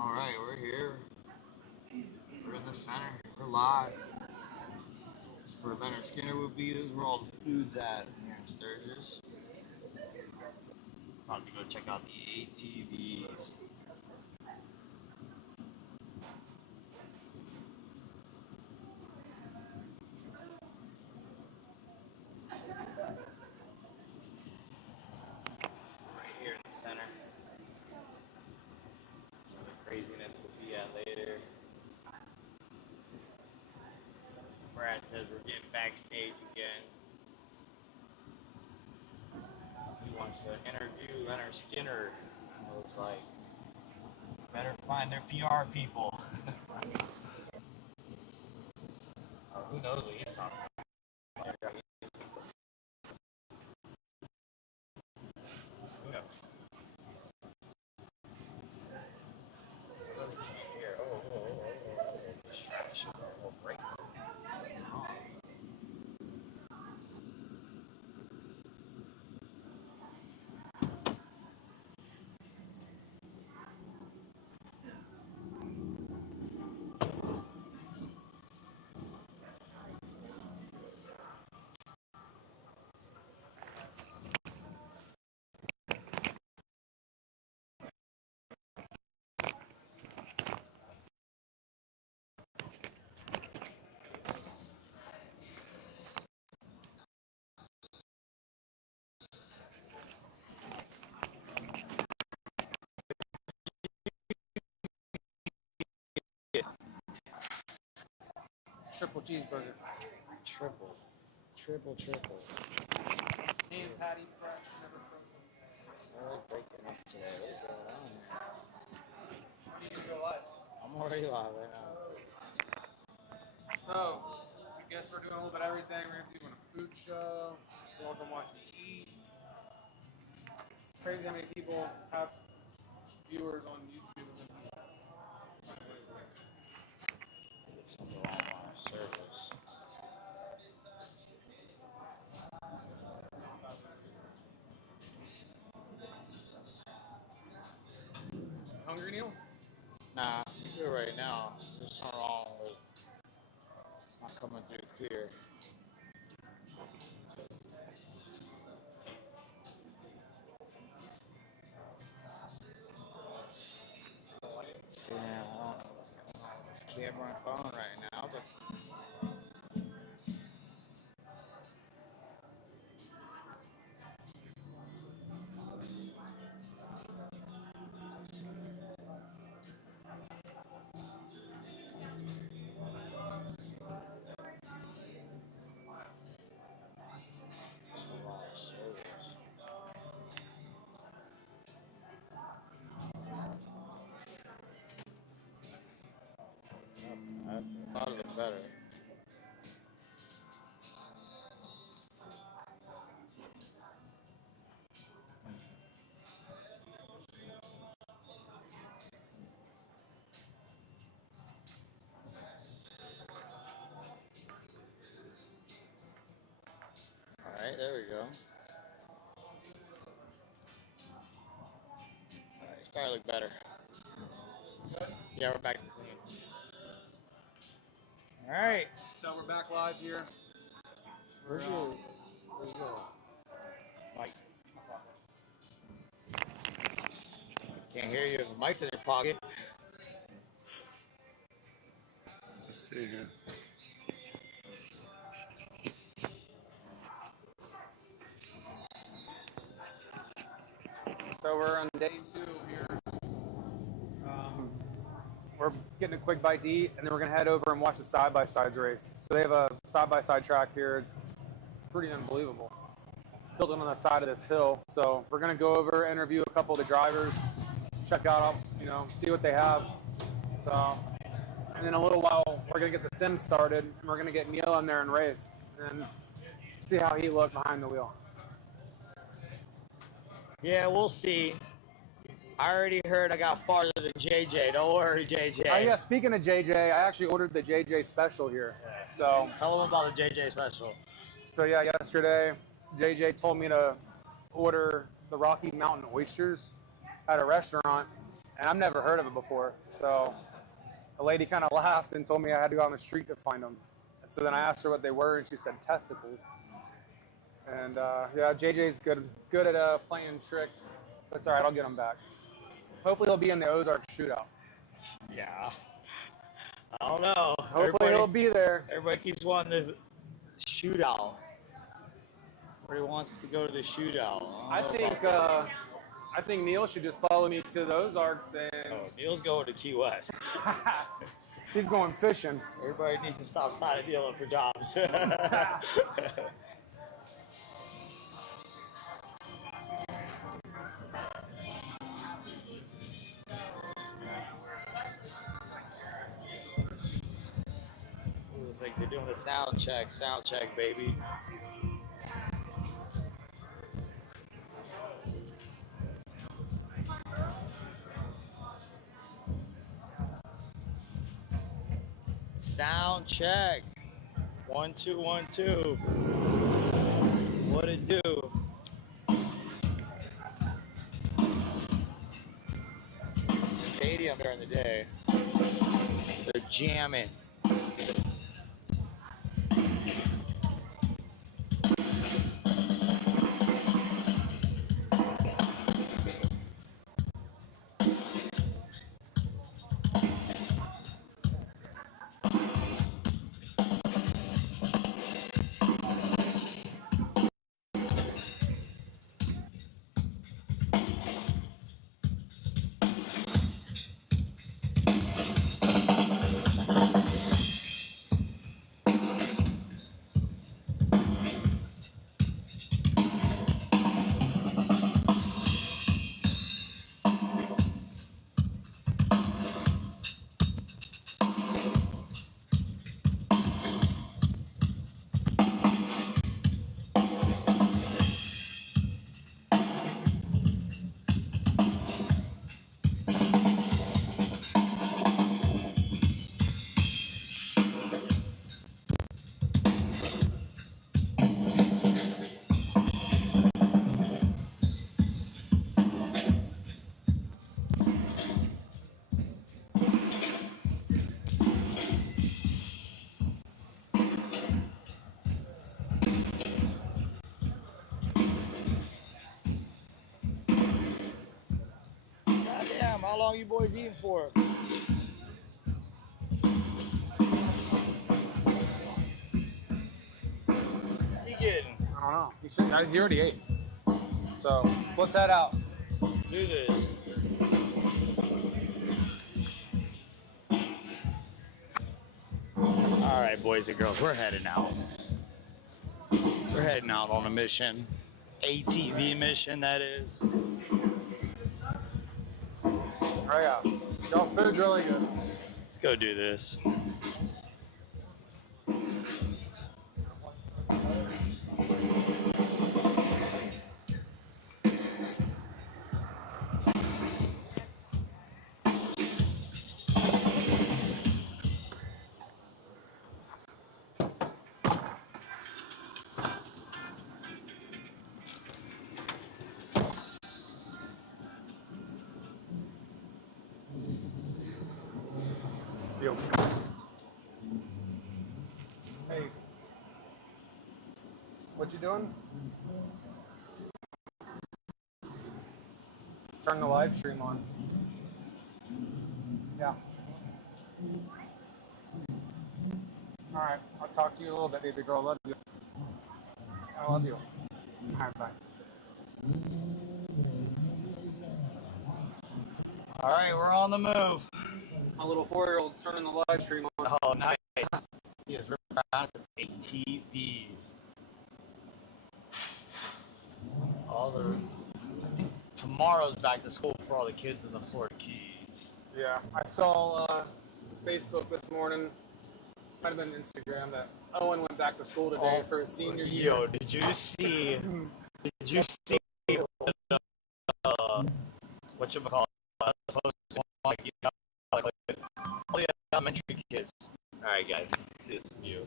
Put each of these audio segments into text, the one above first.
Alright, we're here. We're in the center. We're live. This is where Leonard Skinner will be. This is where all the food's at here in Sturgis. About to go check out the ATVs. Right here in the center. Where the craziness will be at later. Brad says we're getting backstage again. He wants to interview Leonard Skinner. It looks like. Better find their PR people. Who knows what he's talking about? Who knows? I really can't hear. Distraction. Break. Triple cheeseburger. Triple. And patty, fresh, never frozen. I like breaking up today. What's going on here? You can go live. I'm already live right now. So, I guess we're doing a little bit of everything. We're doing a food show. We're all gonna watch me eat. It's crazy how many people have viewers on YouTube. Get something wrong with my service. Hungry, Neil? Nah, I'm good right now. There's something wrong with it's not coming through clear. Yeah, I don't know what's going on with this camera and phone right now, but there's a lot of service. I thought it looked better. Alright, there we go. Alright, starting to look better. Yeah, we're back to clean. Alright. So we're back live here. Where's your mic? Can't hear you. The mic's in your pocket. Let's see here. So we're on day 2 here. We're getting a quick bite to eat, and then we're gonna head over and watch the side-by-sides race. So they have a side-by-side track here. It's pretty unbelievable. Built on the side of this hill. So we're gonna go over, interview a couple of the drivers, check out, see what they have. So, and then in a little while, we're gonna get the sim started, and we're gonna get Neil in there and race, and see how he looks behind the wheel. Yeah, we'll see. I already heard I got farther than JJ. Don't worry, JJ. Oh yeah, speaking of JJ, I actually ordered the JJ special here. So tell them about the JJ special. So yeah, yesterday JJ told me to order the Rocky Mountain oysters at a restaurant, and I've never heard of it before. So the lady kind of laughed and told me I had to go out on the street to find them. And so then I asked her what they were, and she said testicles. And yeah, JJ's good at playing tricks. That's all right. I'll get him back. Hopefully he'll be in the Ozark shootout. Yeah. I don't know. Hopefully he'll be there. Everybody keeps wanting this shootout. Everybody wants to go to the shootout. I think Neil should just follow me to the Ozarks and. Oh, Neil's going to Key West. He's going fishing. Everybody needs to stop signing Neil up for jobs. Looks like they're doing a sound check, baby. Sound check. 1 2 1 2. What it do? Stadium during the day. They're jamming. Goddamn, how long you boys eating for? He getting? I don't know. He already ate. So let's head out. Do this. All right, boys and girls, we're heading out. We're heading out on a mission. ATV mission, that is. Oh yeah. Y'all's food's really good. Let's go do this. Yo. Hey. What you doing? Turn the live stream on. Yeah. All right. I'll talk to you a little bit, baby girl. Love you. I love you. All right, bye. All right, we're on the move. My little 4-year-old's turning the live stream on. Oh, nice. See us rip around some ATVs. I think tomorrow's back to school for all the kids in the Florida Keys. Yeah. I saw Facebook this morning. Might have been Instagram that Owen went back to school today for his senior year. Yo, did you see whatchamacallit? All the elementary kids. Alright guys, this is you.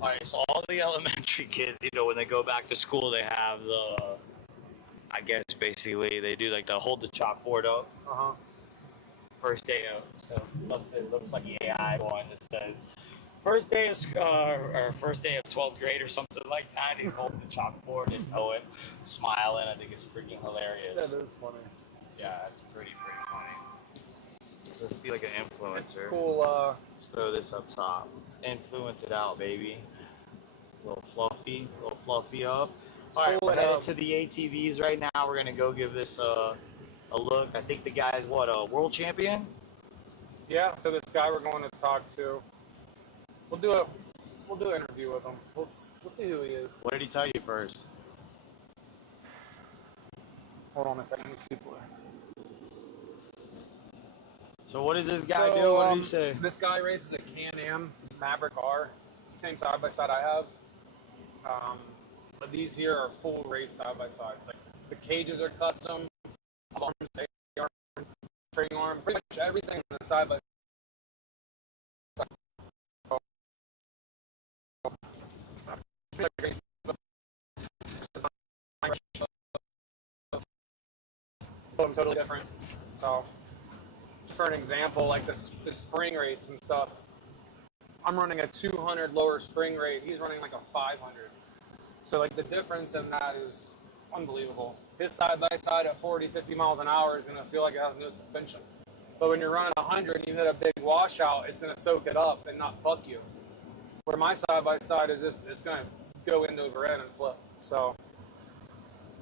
Alright, so all the elementary kids, when they go back to school, they have I guess basically they do like the hold the chalkboard up. Uh-huh. first day of, so it looks like the AI one that says first day of or first day of 12th grade or something like that. He's holding the chalkboard, it's Owen smiling. I think it's freaking hilarious. That is funny. Yeah, that's pretty funny. So this would be like an influencer. It's cool. Let's throw this up top. Let's influence it out, baby. A little fluffy up. All right, we're headed to the ATVs right now. We're gonna go give this a look. I think the guy's what, a world champion? Yeah. So this guy we're going to talk to, we'll do an interview with him. We'll see who he is. What did he tell you first? Hold on a second. These people are... So what does this guy do? What did he say? This guy races a Can-Am Maverick R. It's the same side by side I have. But these here are full race side by sides. Like the cages are custom, arms, training arm, pretty much everything on the side by side. I'm totally different. So, just for an example, like the spring rates and stuff, I'm running a 200 lower spring rate. He's running like a 500. So like the difference in that is unbelievable. His side by side at 40, 50 miles an hour is gonna feel like it has no suspension. But when you're running 100 and you hit a big washout, it's gonna soak it up and not buck you. Where my side by side is just, it's gonna go end over end and flip. So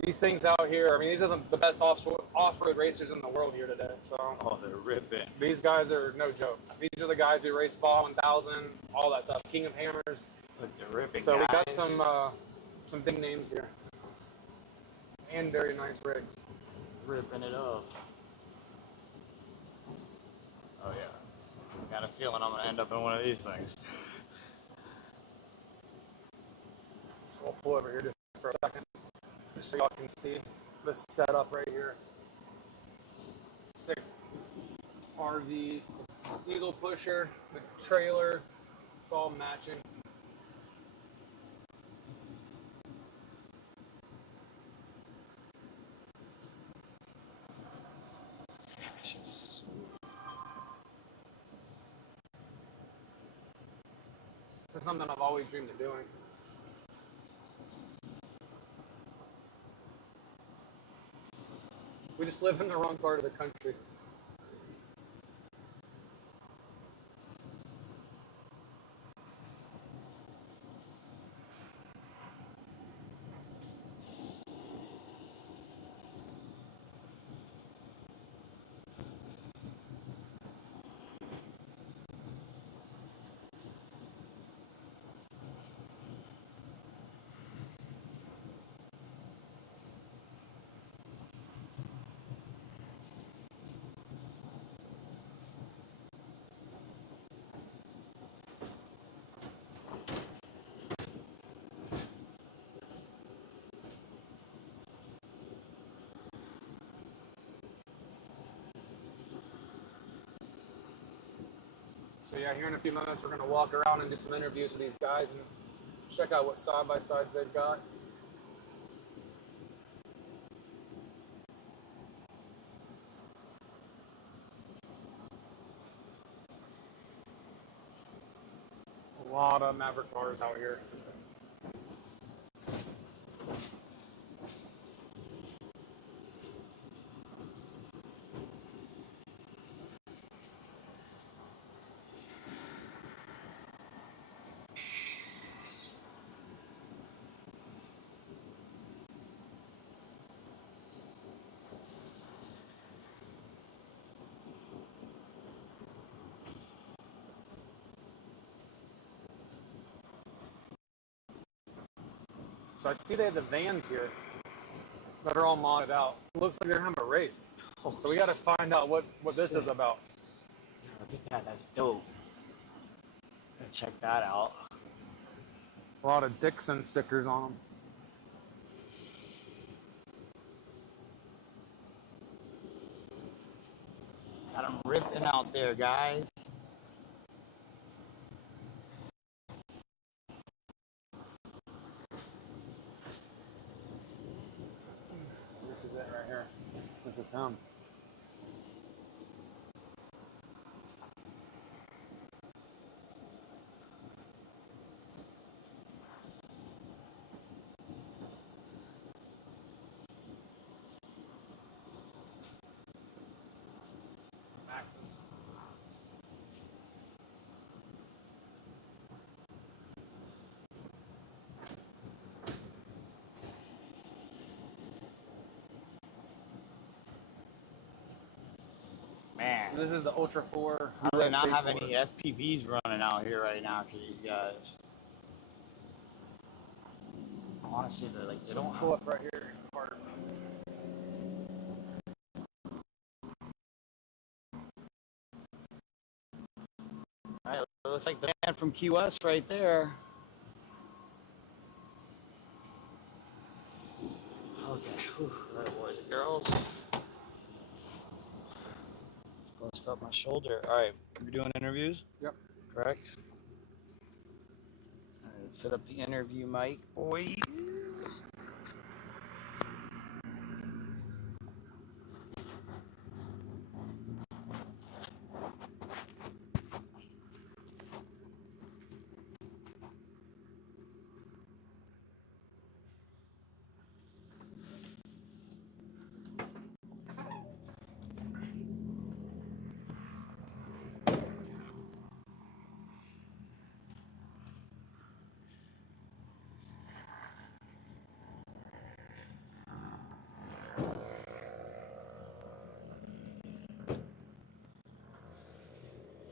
these things out here, I mean, these are the best off-road racers in the world here today. So oh, they're ripping. These guys are no joke. These are the guys who race Ball 1000, all that stuff. King of Hammers. Look, they're ripping. So guys. We got some big names here, and very nice rigs. Ripping it up. Oh yeah. Got a feeling I'm gonna end up in one of these things. So we'll pull over here just for a second, just so y'all can see this setup right here. Sick RV, eagle pusher, the trailer, it's all matching. This is something I've always dreamed of doing. We just live in the wrong part of the country. So yeah, here in a few minutes we're going to walk around and do some interviews with these guys and check out what side-by-sides they've got. A lot of Maverick cars out here. So I see they have the vans here that are all modded out. It looks like they're gonna have a race. So we got to find out what this is about. Look at that, that's dope. Check that out. A lot of Dixon stickers on them. Got them ripping out there, guys. This is it right here. This is him. axis. Man, So this is the Ultra 4. we do not have any FPVs running out here right now for these guys. Honestly, they don't pull up right here. Alright, it looks like the man from QS right there. Okay, whew. All right, boys and girls. Bust up my shoulder. All right, we're doing interviews? Yep. Correct? All right, let's set up the interview mic, boys.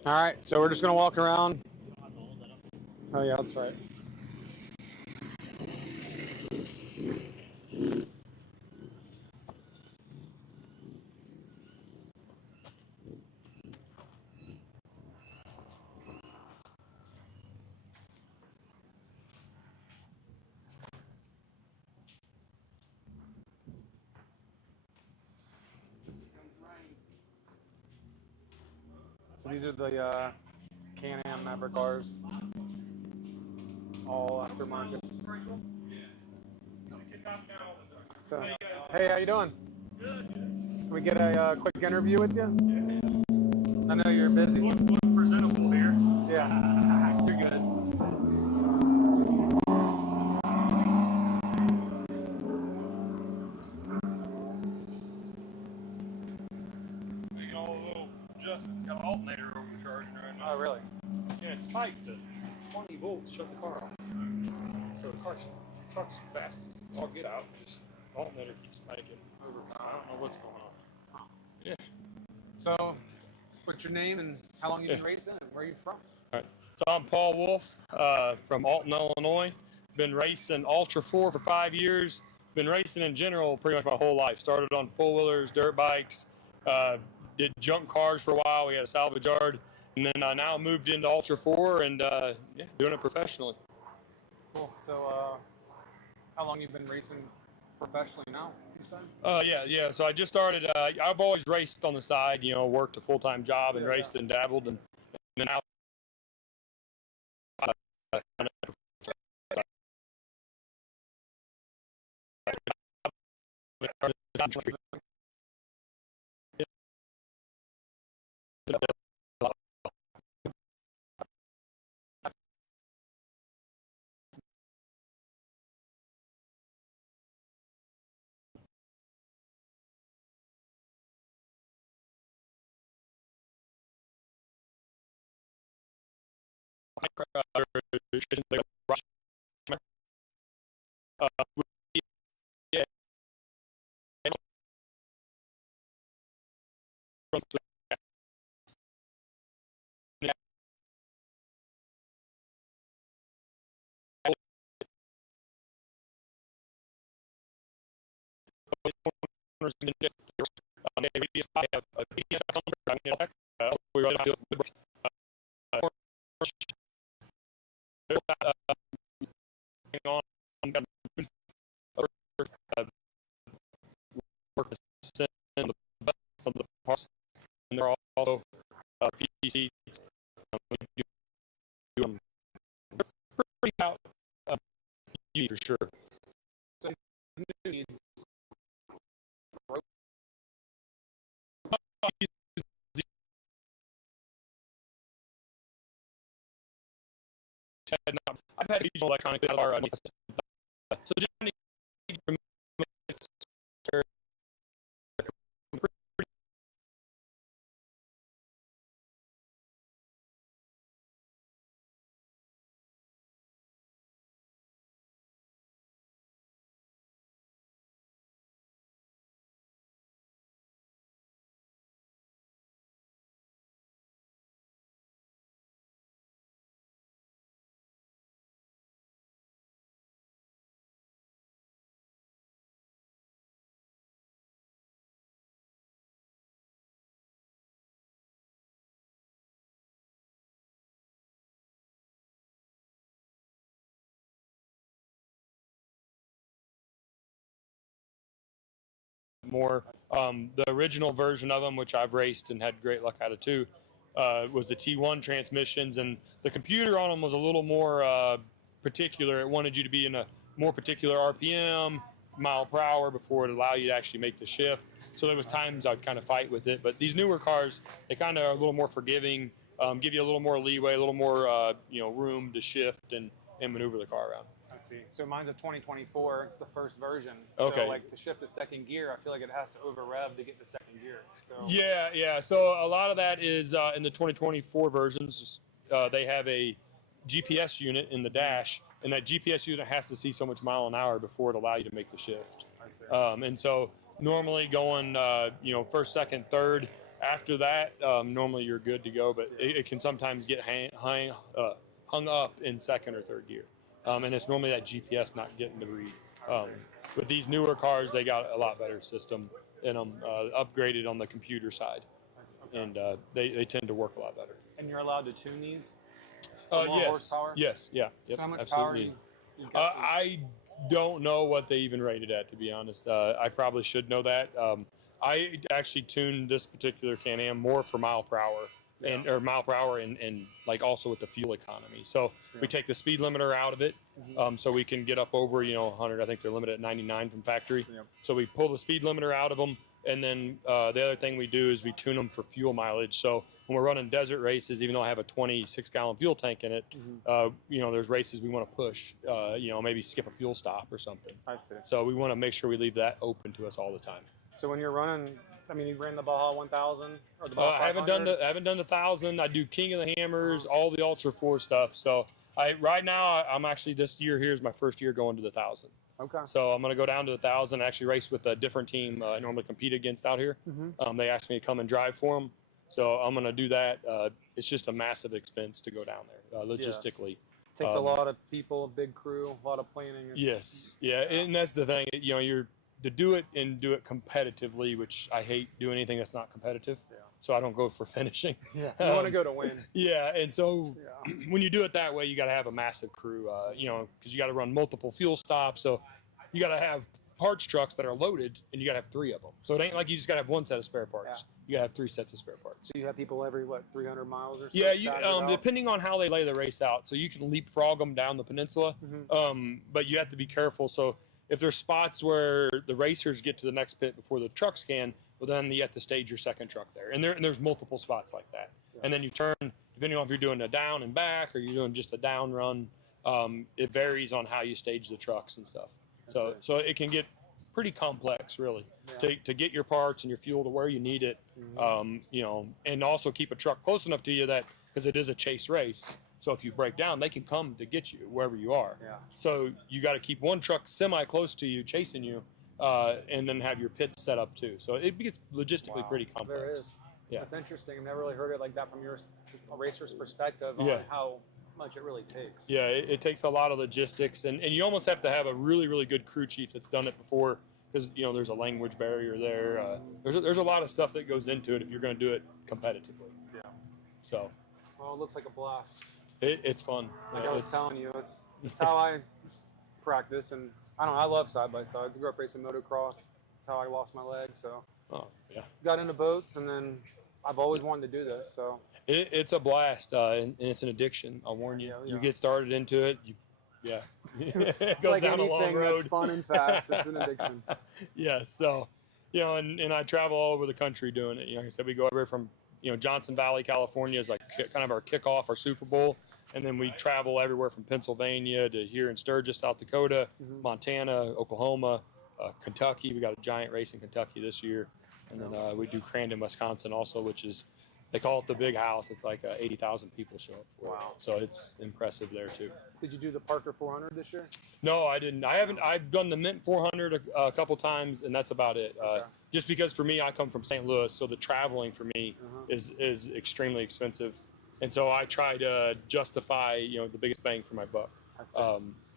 All right, so we're just gonna walk around. Oh yeah, that's right. So these are the Can-Am Maverick R's, all aftermarket. So, hey, how you doing? Good. Can we get a quick interview with you? Yeah. I know you're busy. Look presentable here. Yeah, you're good. Making all the little adjustments. Got an alternator overcharging right now. Oh, really? Yeah, it's tight. The 20 volts shut the car off. So the truck's fast as all get out. Just alternator keeps making overtime. I don't know what's going on. Yeah. So, what's your name and how long you been racing and where are you from? All right. So I'm Paul Wolf from Alton, Illinois. Been racing Ultra 4 for 5 years. Been racing in general pretty much my whole life. Started on four-wheelers, dirt bikes, did junk cars for a while. We had a salvage yard. And then I now moved into Ultra 4 and yeah, doing it professionally. Cool. So, how long you been racing professionally now, you said? Yeah. So I just started. I've always raced on the side. You know, worked a full-time job and raced and dabbled, and then now. Some of the parts, and they're also PC. Pretty out for sure. So, needs I've had regional electronic so generally more. The original version of them, which I've raced and had great luck out of too, was the T1 transmissions, and the computer on them was a little more particular. It wanted you to be in a more particular RPM, mile per hour, before it allowed you to actually make the shift. So there was times I'd kind of fight with it. But these newer cars, they kind of are a little more forgiving, give you a little more leeway, a little more room to shift and maneuver the car around. I see. So mine's a 2024. It's the first version. Okay. So like to shift to second gear, I feel like it has to over rev to get to second gear. So Yeah. So a lot of that is in the 2024 versions. They have a GPS unit in the dash, and that GPS unit has to see so much mile an hour before it allow you to make the shift. I see. And so normally going first, second, third, after that, normally you're good to go, but it can sometimes get hung up in second or third gear. And it's normally that GPS not getting the read. With these newer cars, they got a lot better system in them, upgraded on the computer side, and they tend to work a lot better. And you're allowed to tune these? More Yes. horsepower? Yes. Yeah. Yep, So how much absolutely. power you got? I don't know what they even rated at, to be honest. I probably should know that. I actually tuned this particular Can-Am more for mile per hour. Or mile per hour, and like also with the fuel economy. So we take the speed limiter out of it, so we can get up over 100. I think they're limited at 99 from factory. Yep. So we pull the speed limiter out of them, and then the other thing we do is we tune them for fuel mileage. So when we're running desert races, even though I have a 26-gallon fuel tank in it, there's races we want to push. Maybe skip a fuel stop or something. I see. So we want to make sure we leave that open to us all the time. So when you're running, I mean, you've ran the Baja 1000 or the I Baja haven't 500? done the 1000. I do King of the Hammers, all the Ultra 4 stuff. So right now I'm actually, this year here is my first year going to the 1000. Okay. So I'm going to go down to the 1000, actually race with a different team I normally compete against out here. They asked me to come and drive for them. So I'm going to do that. It's just a massive expense to go down there logistically. Takes a lot of people, big crew, a lot of planning. Yes. Yeah. And that's the thing, you're to do it and do it competitively, which I hate doing anything that's not competitive. Yeah. So I don't go for finishing. Yeah. You want to go to win. Yeah, and so when you do it that way, you got to have a massive crew, because you got to run multiple fuel stops. So you got to have parts trucks that are loaded, and you got to have 3 of them. So it ain't like you just got to have 1 set of spare parts. Yeah. You got to have 3 sets of spare parts. So you have people every, 300 miles or so? Yeah, depending on how they lay the race out. So you can leapfrog them down the peninsula, but you have to be careful. So if there's spots where the racers get to the next pit before the trucks can, well, then you have to stage your second truck there. And there's multiple spots like that. Yeah. And then you turn, depending on if you're doing a down and back or you're doing just a down run, it varies on how you stage the trucks and stuff. So it can get pretty complex, really, to get your parts and your fuel to where you need it, and also keep a truck close enough to you that, because it is a chase race, so if you break down, they can come to get you wherever you are. Yeah. So you got to keep one truck semi-close to you, chasing you, and then have your pits set up too. So it gets logistically pretty complex. There is. Yeah. That's interesting. I've never really heard it like that from a racer's perspective on how much it really takes. Yeah, it takes a lot of logistics, and you almost have to have a really, really good crew chief that's done it before, because there's a language barrier there. There's a lot of stuff that goes into it if you're going to do it competitively. Yeah. So. Well, it looks like a blast. It's fun. Like I was telling you, it's how I practice, and I love side-by-sides. I grew up racing motocross. That's how I lost my leg, so. Oh, yeah. Got into boats, and then I've always wanted to do this, so. It's a blast, and it's an addiction, I'll warn you. You get started into it, it goes like down a long road. That's fun and fast. It's an addiction. Yeah, so, and I travel all over the country doing it. Like I said, we go everywhere from, Johnson Valley, California is like kind of our kickoff, our Super Bowl. And then we travel everywhere from Pennsylvania to here in Sturgis, South Dakota, Montana, Oklahoma, Kentucky. We got a giant race in Kentucky this year. And then we do Crandon, Wisconsin also, which is, they call it the big house. It's like 80,000 people show up for it. So it's impressive there too. Did you do the Parker 400 this year? No, I didn't. I've done the Mint 400 a couple times, and that's about it. Just because for me, I come from St. Louis, so the traveling for me is extremely expensive. And so I try to justify, the biggest bang for my buck.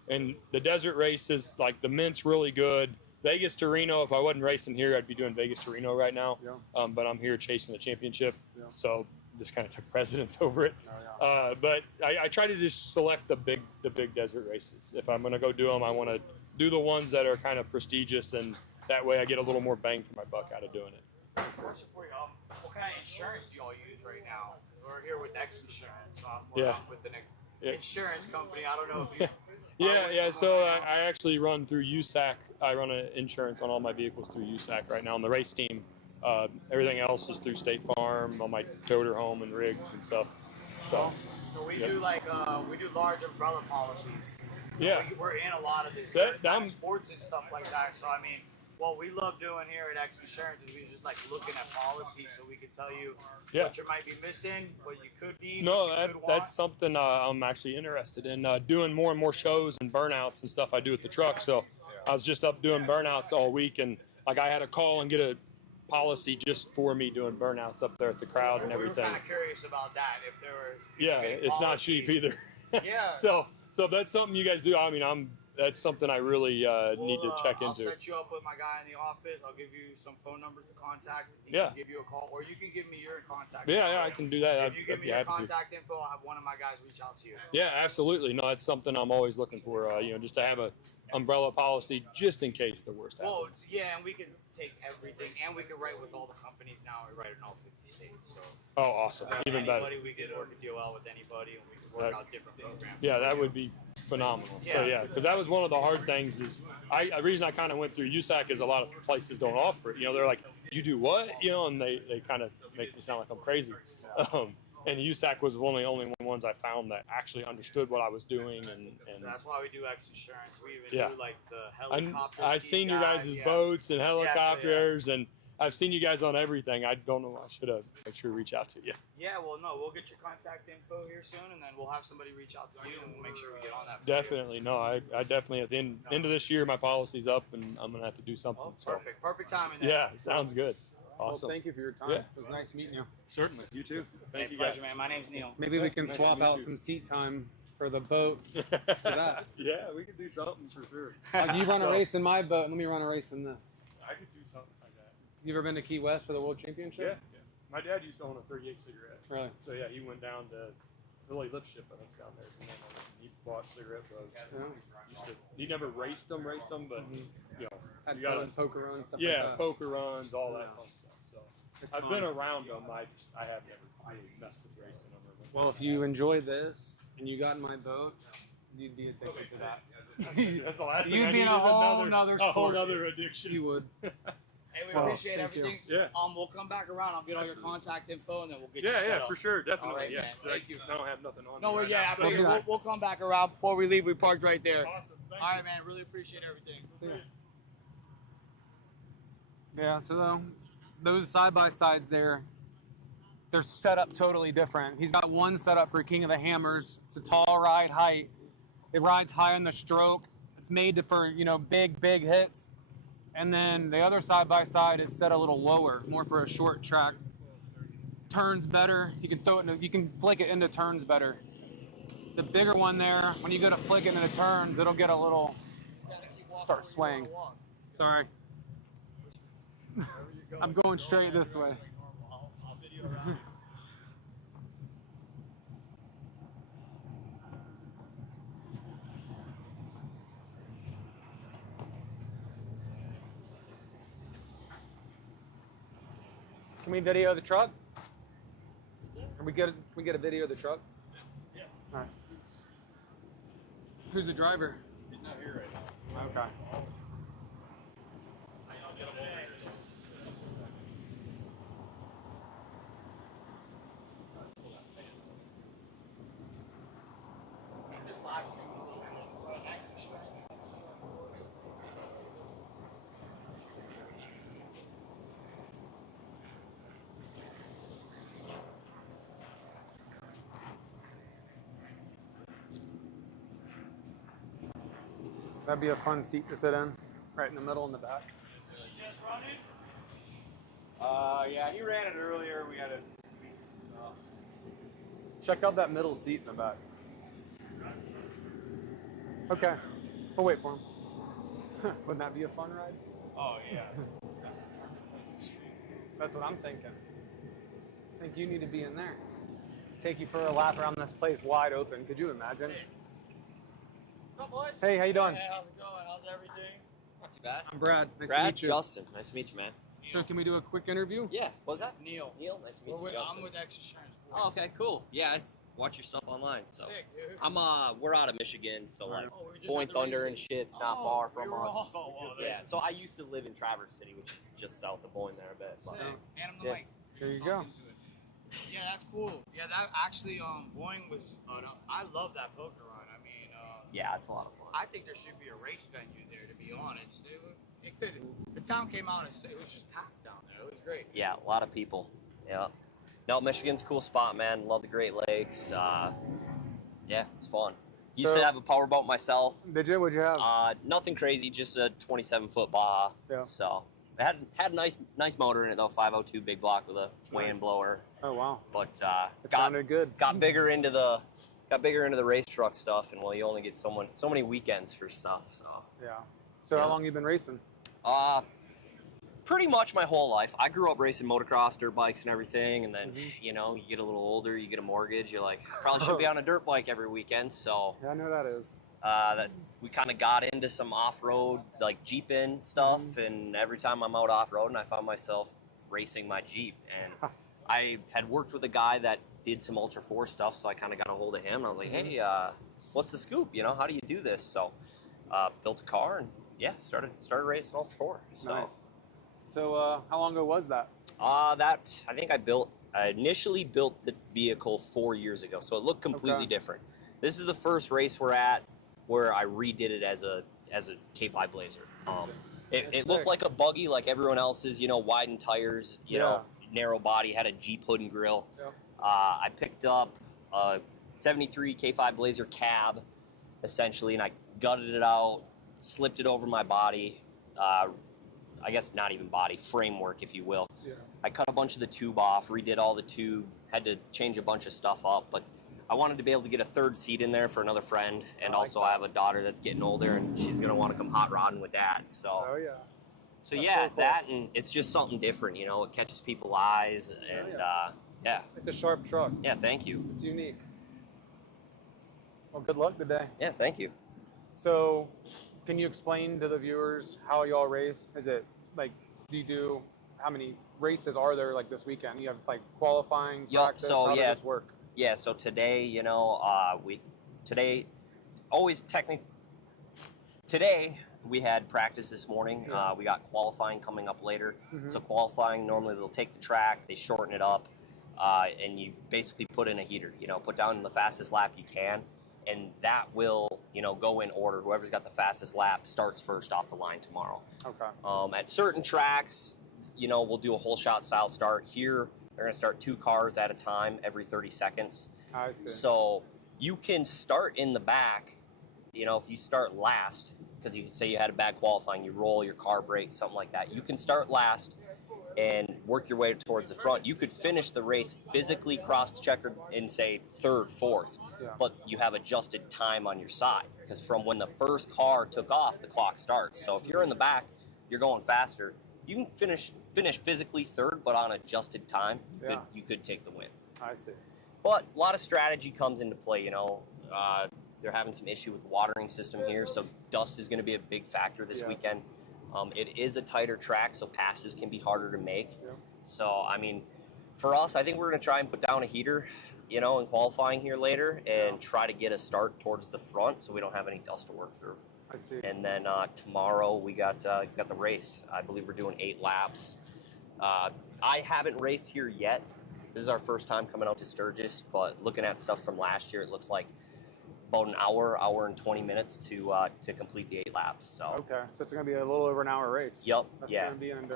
And the desert races, like the Mint's really good. Vegas to Reno, if I wasn't racing here, I'd be doing Vegas to Reno right now. Yeah. But I'm here chasing the championship. Yeah. So just kind of took precedence over it. Oh, yeah. But I try to just select the big desert races. If I'm going to go do them, I want to do the ones that are kind of prestigious and that way I get a little more bang for my buck out of doing it. Question for you. What kind of insurance do y'all use right now? We're here with X Insurance. So I'm with an insurance company. I don't know if you. Yeah. So I actually run through USAC. I run an insurance on all my vehicles through USAC right now on the race team. Everything else is through State Farm on my toter home and rigs and stuff. So we do we do large umbrella policies. Yeah. We're in a lot of this sports and stuff like that. So I mean, what we love doing here at X Insurance is we just like looking at policies so we can tell you what you might be missing, what you could be. No, that's something I'm actually interested in doing more and more shows and burnouts and stuff I do with the truck. So I was just up doing burnouts all week, and like I had to call and get a policy just for me doing burnouts up there at the crowd and everything. We were kind of curious about that. If there were it's not cheap either. Yeah. So if that's something you guys do, I mean, that's something I really need to check into. I'll set you up with my guy in the office. I'll give you some phone numbers to contact. He can give you a call, or you can give me your contact. Yeah, I can do that. If you give me your contact info, I'll have one of my guys reach out to you. Yeah, absolutely. No, that's something I'm always looking for. Just to have a umbrella policy just in case the worst happens. Well, yeah, and we can take everything, and we can write with all the companies now. We write in all 50 states. So. Oh, awesome! Even better. We can work a DOL with anybody, and we can work out different programs. Yeah, that would be phenomenal. Yeah. So because that was one of the hard things. Is the reason I kind of went through USAC is a lot of places don't offer it. They're like, you do what? And they kind of make me sound like I'm crazy. And USAC was one of the only ones I found that actually understood what I was doing, and that's why we do X Insurance. We even do like the helicopters. I've seen your guys' boats and helicopters, and I've seen you guys on everything. I don't know. I should reach out to you. Yeah, well, no, we'll get your contact info here soon, and then we'll have somebody reach out to you, and we'll make sure we get on that. Definitely, no, I definitely at the end of this year, my policy's up, and I'm gonna have to do something. Oh, perfect timing. Yeah, sounds good. Awesome. Well, thank you for your time. Yeah. It was nice meeting you. Certainly. You too. Thank you, pleasure, man. My name's Neil. Maybe we can swap out some seat time for the boat for that. Yeah, we could do something for sure. Like you run a race in my boat, and let me run a race in this. I could do something like that. You ever been to Key West for the World Championship? Yeah. My dad used to own a 38 cigarette. Really? So yeah, he went down to Philly Lip Ship, I think, down there. So he bought cigarette boats. Yeah. He never raced them, but had fun and poker runs, stuff like that. Poker runs, all that fun stuff. So I've been around them. I have never really messed with racing them. Well, if you enjoy this and you got in my boat, you'd be addicted to that. That's the last thing You'd I be need in is a whole other addiction. You would. Hey, we appreciate everything. Yeah. We'll come back around. I'll get all your contact info, and then we'll get you set up. For sure, definitely. All right, man. Thank you. I don't have nothing on. No, right now. I figured we'll come back around before we leave. We parked right there. Awesome. Thank all you. right, man. Really appreciate everything. Yeah. So those side-by-sides there, they're set up totally different. He's got one set up for King of the Hammers. It's a tall ride height. It rides high on the stroke. It's made for big hits. And then the other side-by-side is set a little lower, more for a short track. Turns better. You can you can flick it into turns better. The bigger one there, when you go to flick it into turns, it'll get a little start swaying. Sorry. I'm going straight this way. Can we video the truck? Can we get a video of the truck? Yeah. All right. Who's the driver? He's not here right now. Okay. Just live streaming a little bit. X Insurance. That'd be a fun seat to sit in, right in the middle in the back. Is she just running? Yeah, he ran it earlier. We had a. Check out that middle seat in the back. Okay, we'll wait for him. Wouldn't that be a fun ride? Oh yeah. That's the perfect place to shoot. That's what I'm thinking. I think you need to be in there. Take you for a lap around this place wide open. Could you imagine? What's up, boys? Hey, how you doing? Hey, how's it going? How's everything? Not too bad. I'm Brad. Nice to Brad, meet you. Justin. Nice to meet you, man. So can we do a quick interview? Yeah. What was that? Neil. Neil. Nice to meet you, Justin. I'm with X Insurance. Oh, okay, cool. Yeah, I watch your stuff online. So Sick, dude. we're out of Michigan, so like Oh, we just Point had the Thunder race. and shit's not Oh, far we from were us. all- oh, Yeah. So I used to live in Traverse City, which is just south of Boyne there a bit. Sick. But, And I'm the Yeah. mic. There you Talk go. into it. Yeah, that's cool. Yeah, that actually, Boeing was. I love that poker run. I mean, yeah, it's a lot of fun. I think there should be a race venue there. To be honest, it could. The town came out and it was just packed down there. It was great. Yeah, a lot of people. Yeah. No, Michigan's a cool spot, man. Love the Great Lakes. Yeah, it's fun. Used So- to have a powerboat myself. Did you? What'd you have? Nothing crazy, just a 27-foot Baja. Yeah. So it had a nice motor in it though, 502 big block with a weigh-in blower. Oh wow. But It sounded good. got bigger into the race truck stuff, and well, you only get so many weekends for stuff. So Yeah. So Yeah. how long you been racing? pretty much my whole life. I grew up racing motocross, dirt bikes, and everything, and then Mhm. you know, you get a little older, you get a mortgage, you're like, probably should be on a dirt bike every weekend. So Yeah, I know that is. that we kind of got into some off-road like Jeeping stuff, Mm-hmm. and every time I'm out off-road, and I found myself racing my Jeep, and I had worked with a guy that did some Ultra 4 stuff, so I kind of got a hold of him, and I was like, hey, what's the scoop? You know, how do you do this? So built a car, and yeah, started racing Ultra 4. So Nice. So how long ago was that? that I think I initially built the vehicle 4 years ago, so it looked completely Okay. different. This is the first race we're at where I redid it as a K5 Blazer. It That's looked sick. like a buggy like everyone else's, you know, widened tires, you know, narrow body, had a Jeep hood and grill. Yep. I picked up a 73 K5 Blazer cab, essentially, and I gutted it out, slipped it over my body. I guess not even body, framework, if you will. Yeah. I cut a bunch of the tube off, redid all the tube, had to change a bunch of stuff up, but I wanted to be able to get a third seat in there for another friend, and I like also I have a daughter that's getting older, and she's gonna want to come hot rodding with that. So, Oh yeah. so that's yeah, so cool. that, and it's just something different, you know. It catches people's eyes, and yeah, It's a sharp truck. yeah. Thank you. It's unique. Well, good luck today. Yeah, thank you. So, can you explain to the viewers how y'all race? Is it like, how many races are there like this weekend? You have like qualifying, Yup, practice, so, how yeah. does this work? Yeah, so today, you know, today we had practice this morning. Yeah. We got qualifying coming up later. Mhm. So qualifying, normally they'll take the track, they shorten it up, and you basically put in a heater, you know, put down the fastest lap you can, and that will, you know, go in order. Whoever's got the fastest lap starts first off the line tomorrow. Okay. At certain tracks, you know, we'll do a whole shot style start. Here, they're gonna start 2 cars at a time every 30 seconds. I see. So you can start in the back, you know, if you start last, because you say you had a bad qualifying, you roll, your car breaks, something like that. You can start last and work your way towards the front. You could finish the race physically cross-checkered in, say, 3rd, 4th, Yeah. but you have adjusted time on your side, because from when the first car took off, the clock starts. So if you're in the back, you're going faster. You can finish physically 3rd, but on adjusted time, you could take the win. I see. But a lot of strategy comes into play, you know. They're having some issue with the watering system here, so dust is going to be a big factor this Yes. weekend. It is a tighter track, so passes can be harder to make. Yeah. So, I mean, for us, I think we're going to try and put down a heater, you know, in qualifying here later, and try to get a start towards the front so we don't have any dust to work through. I see. And then tomorrow we got the race. I believe we're doing 8 laps. I haven't raced here yet. This is our first time coming out to Sturgis, but looking at stuff from last year, it looks like about an hour and 20 minutes to complete the 8 laps. So. Okay, so it's gonna be a little over an hour race. Yep. That's Yeah. gonna be an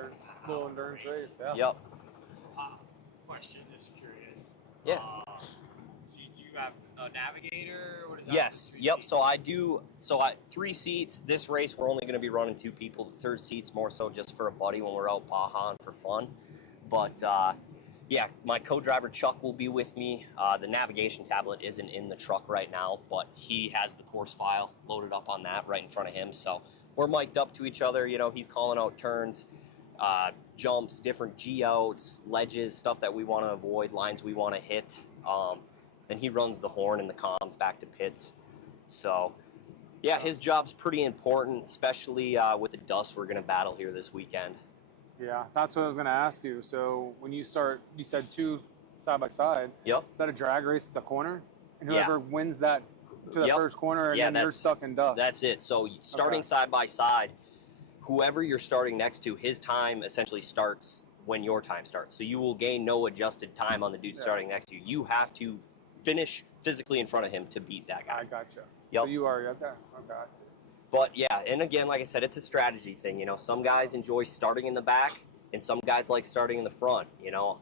little endurance race. Yeah. Yep. Question, just curious. Yeah. Do you have a navigator? What is that? Yes. 3 Yep. seats? So I do. So 3 seats. This race, we're only going to be running 2 people. The 3rd seat's more so just for a buddy when we're out Baja and for fun. But yeah, my co-driver Chuck will be with me. The navigation tablet isn't in the truck right now, but he has the course file loaded up on that right in front of him. So we're mic'd up to each other. You know, he's calling out turns, jumps, different G-outs, ledges, stuff that we want to avoid, lines we want to hit. Then he runs the horn and the comms back to pits. So Yeah, his job's pretty important, especially with the dust we're going to battle here this weekend. Yeah, that's what I was going to ask you. So when you start, you said 2 side by side. Yep. Is that a drag race at the corner? And Yeah. whoever wins that to the Yep. first corner, and Yeah, then you're stuck in dust. That's it. So starting Okay. side by side, whoever you're starting next to, his time essentially starts when your time starts. So you will gain no adjusted time on the dude starting next to you. You have to finish physically in front of him to beat that guy. I gotcha. Yep. So you are, okay. Okay, I see. But yeah, and again, like I said, it's a strategy thing. You know, some guys enjoy starting in the back, and some guys like starting in the front. You know,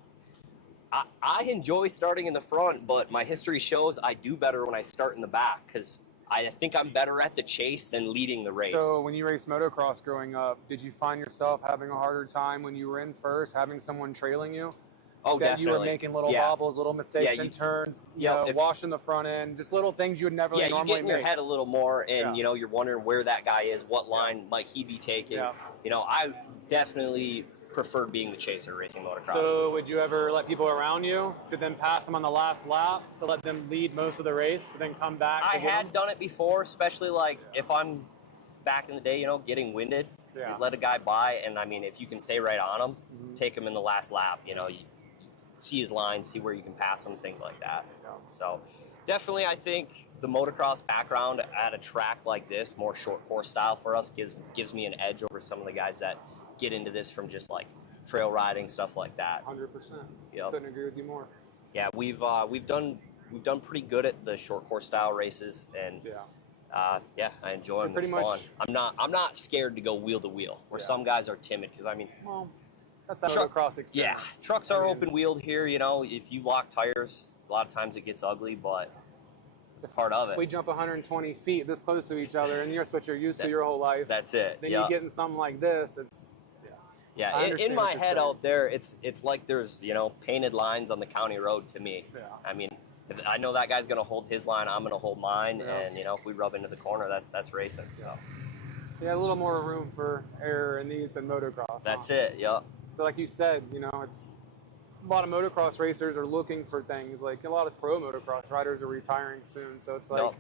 I enjoy starting in the front, but my history shows I do better when I start in the back because I think I'm better at the chase than leading the race. So when you raced motocross growing up, did you find yourself having a harder time when you were in first, having someone trailing you? Oh, that definitely. you were making little wobbles, little mistakes and turns, washing the front end, just little things you would never normally make. Yeah, you get in your head a little more, and you know, you're wondering where that guy is, what line might he be taking. Yeah. You know, I definitely preferred being the chaser racing motocross. So would you ever let people around you to then pass them on the last lap to let them lead most of the race, and then come back? I had done it before, especially like if I'm back in the day, you know, getting winded. Yeah. Let a guy by, and I mean, if you can stay right on him, take him in the last lap. You know, you see his line, see where you can pass him, things like that. So definitely, I think the motocross background at a track like this, more short course style for us, gives me an edge over some of the guys that get into this from just like trail riding, stuff like that. 100%. Yep. Couldn't agree with you more. Yeah, we've done pretty good at the short course style races, and yeah, I enjoy them. They're fun. I'm not scared to go wheel to wheel, where some guys are timid, because I mean, well, that's that motocross experience. Yeah, trucks are open wheeled here. You know, if you lock tires, a lot of times it gets ugly, but it's part of it. If we jump 120 feet this close to each other, and that's what you're used to your whole life. That's it. Then you get in something like this, it's yeah. In my head out there, it's like there's, you know, painted lines on the county road to me. Yeah. I mean, if I know that guy's gonna hold his line, I'm gonna hold mine, and you know, if we rub into the corner, that's racing. So yeah, a little more room for error in these than motocross. That's it. Yep. So like you said, you know, it's a lot of motocross racers are looking for things. Like a lot of pro motocross riders are retiring soon. So it's like,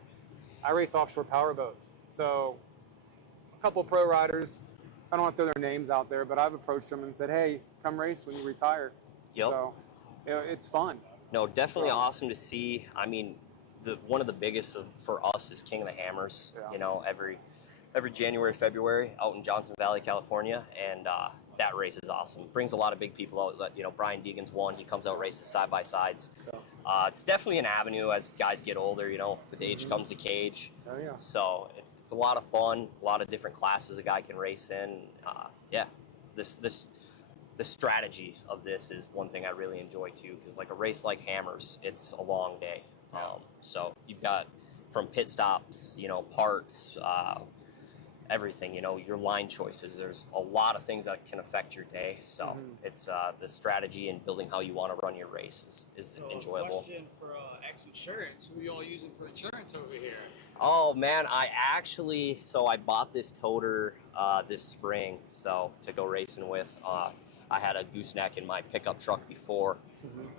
I race offshore power boats. So a couple pro riders, I don't want to throw their names out there, but I've approached them and said, hey, come race when you retire. Yep. So you know, it's fun. No, definitely awesome to see. I mean, one of the biggest for us is King of the Hammers. Yeah. You know, every January, February out in Johnson Valley, California, and that race is awesome. Brings a lot of big people out. You know, Brian Deegan's one. He comes out races side by sides. It's definitely an avenue as guys get older. You know, with age comes the cage. Oh yeah. So it's a lot of fun. A lot of different classes a guy can race in. Yeah, the strategy of this is one thing I really enjoy too, because like a race like Hammers, it's a long day. So you've got from pit stops, you know, parts, everything, you know, your line choices. There's a lot of things that can affect your day. So it's the strategy and building how you want to run your race is enjoyable. Question for X Insurance. Who are you all using for insurance over here? Oh man, I bought this toter this spring, so to go racing with. I had a gooseneck in my pickup truck before,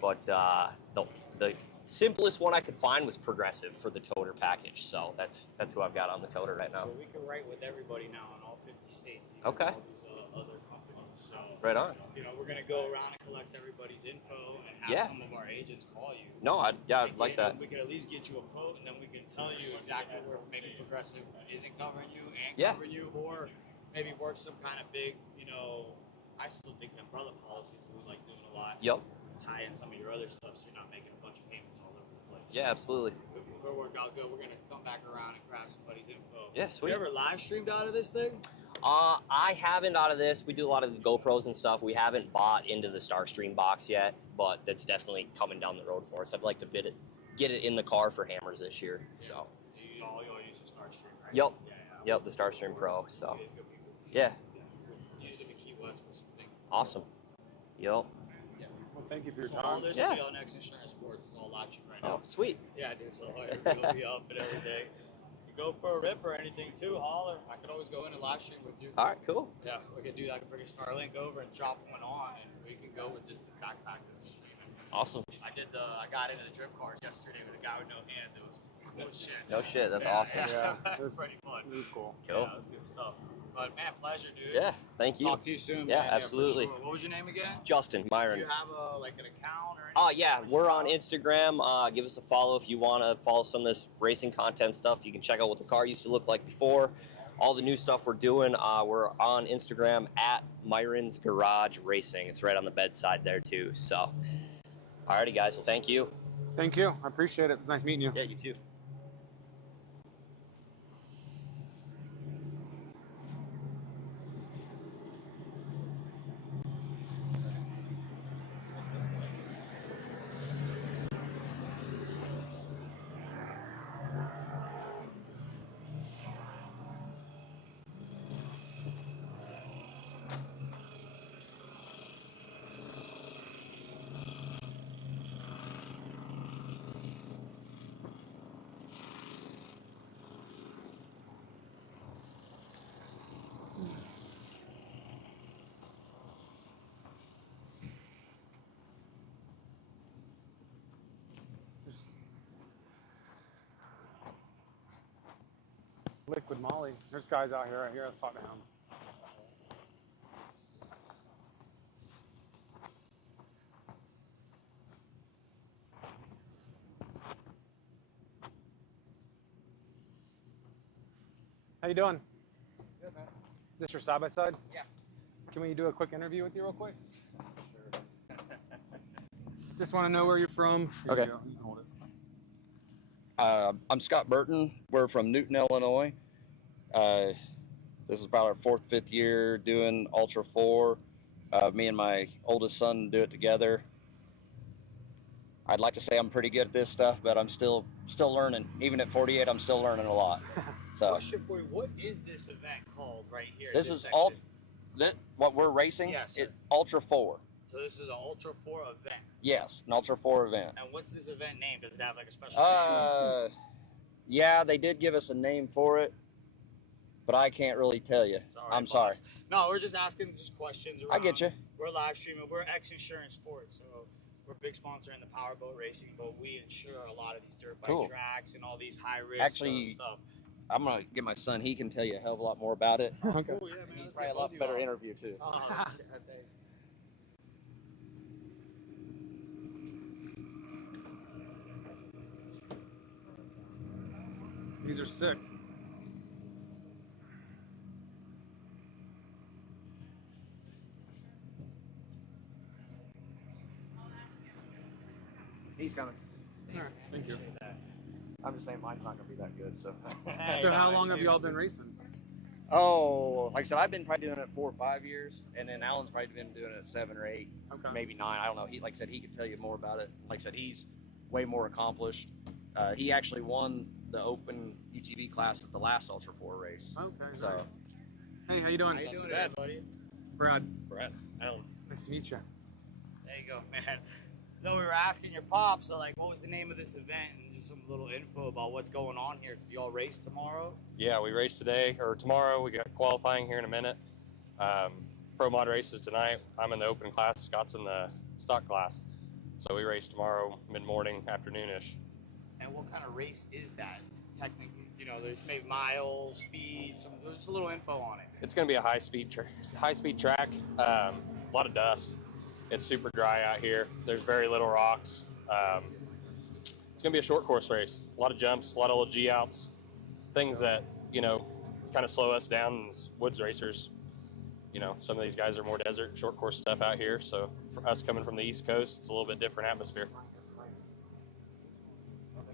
but the simplest one I could find was Progressive for the toter package. So that's who I've got on the toter right now. So we can write with everybody now in all 50 states. Okay. All these other companies. So Right on. you know, we're gonna go around and collect everybody's info and have some of our agents call you. No, I'd like that. We could at least get you a quote, and then we can tell you exactly where maybe Progressive isn't covering you and covering you, or maybe work some kind of big, you know. I still think umbrella policies we like doing a lot. Yep. Tie in some of your other stuff, so you're not making a bunch of payments all over the place. Yeah, absolutely. We'll work out good. We're gonna come back around and grab somebody's info. Yeah, sweet. You ever live streamed out of this thing? I haven't out of this. We do a lot of the GoPros and stuff. We haven't bought into the Starstream box yet, but that's definitely coming down the road for us. I'd like to get it in the car for Hammers this year. So. You all use the Starstream, right? Yep. Yeah. Yep, the Starstream Pro. So. These good people. Yeah. Use them in Key West for something. Awesome. Yep. Well, thank you for your So time. all this will be on X Insurance Sports. It's all live stream right now. Oh, sweet. Yeah, dude. So it'll be up and everything. You go for a rip or anything too, holler. I could always go in and live stream with you. All right, cool. Yeah, we could do that. I could bring a Starlink over and drop one on, and we can go with just the backpack as a stream. Awesome. I got into the drift cars yesterday with a guy with no hands. It was Oh shit. No shit. That's Yeah, awesome. Yeah. It was pretty fun. It was cool. Cool. Yeah, it was good stuff. But man, pleasure, dude. Yeah. Thank you. Talk to you soon. Yeah, man. absolutely. For sure. What was your name again? Justin Do Myron. you have a like an account or anything? Oh yeah, we're on Instagram. Give us a follow if you want to follow some of this racing content stuff. You can check out what the car used to look like before. All the new stuff we're doing. We're on Instagram at Myron's Garage Racing. It's right on the bedside there too. So, alrighty guys. Well, thank you. Thank you. I appreciate it. It was nice meeting you. Yeah, you too. Liquid Molly. There's guys out here right here. Let's talk to him. How you doing? Good, man. Is this your side-by-side? Yeah. Can we do a quick interview with you real quick? Just want to know where you're from. Here Okay. you go. You can hold it. I'm Scott Burton. We're from Newton, Illinois. This is about our fourth, fifth year doing Ultra 4. Me and my oldest son do it together. I'd like to say I'm pretty good at this stuff, but I'm still learning. Even at 48, I'm still learning a lot. So Question for you: what is this event called right here? this is section? what we're racing. Yes, sir. It's Ultra 4. So this is an Ultra 4 event. Yes, an Ultra 4 event. And what's this event name? Does it have like a special name? Yeah, they did give us a name for it, but I can't really tell you. It's all right, I'm sorry. boss. No, we're just asking just questions. I get you. We're live streaming. We're X Insurance Sports, so we're a big sponsor in the powerboat racing, but we insure a lot of these dirt bike Cool. tracks and all these high risk Actually, stuff. I'm gonna get my son. He can tell you a hell of a lot more about it. Okay. Cool, yeah, man. He's Let's probably get a lot both of better you on. interview too. Oh, yeah, thanks. These are sick. He's coming. All right. Thank you. I'm just saying mine's not going to be that good. So. So how long have y'all been racing? Oh, like I said, I've been probably doing it 4 or 5 years, and then Alan's probably been doing it 7 or 8, Okay. maybe 9. I don't know. He, like I said, he could tell you more about it. Like I said, he's way more accomplished. He actually won the Open UTV class at the last Ultra 4 race. Okay. So- Nice. Hey, how you doing? How you Not doing, too bad. buddy? Brad. Brett, Alan. Nice to meet you. There you go, man. No, we were asking your pops, so like, what was the name of this event, and just some little info about what's going on here. Cause y'all race tomorrow. Yeah, we race today or tomorrow. We got qualifying here in a minute. Pro mod races tonight. I'm in the open class. Scott's in the stock class. So we race tomorrow mid-morning, afternoonish. And what kind of race is that? Technically, you know, there's maybe miles, speed, just a little info on it. It's going to be a high-speed track. A lot of dust. It's super dry out here. There's very little rocks. It's going to be a short course race. A lot of jumps, a lot of little G-outs, things that, you know, kind of slow us down as woods racers. You know, some of these guys are more desert, short course stuff out here. So for us coming from the East Coast, it's a little bit different atmosphere.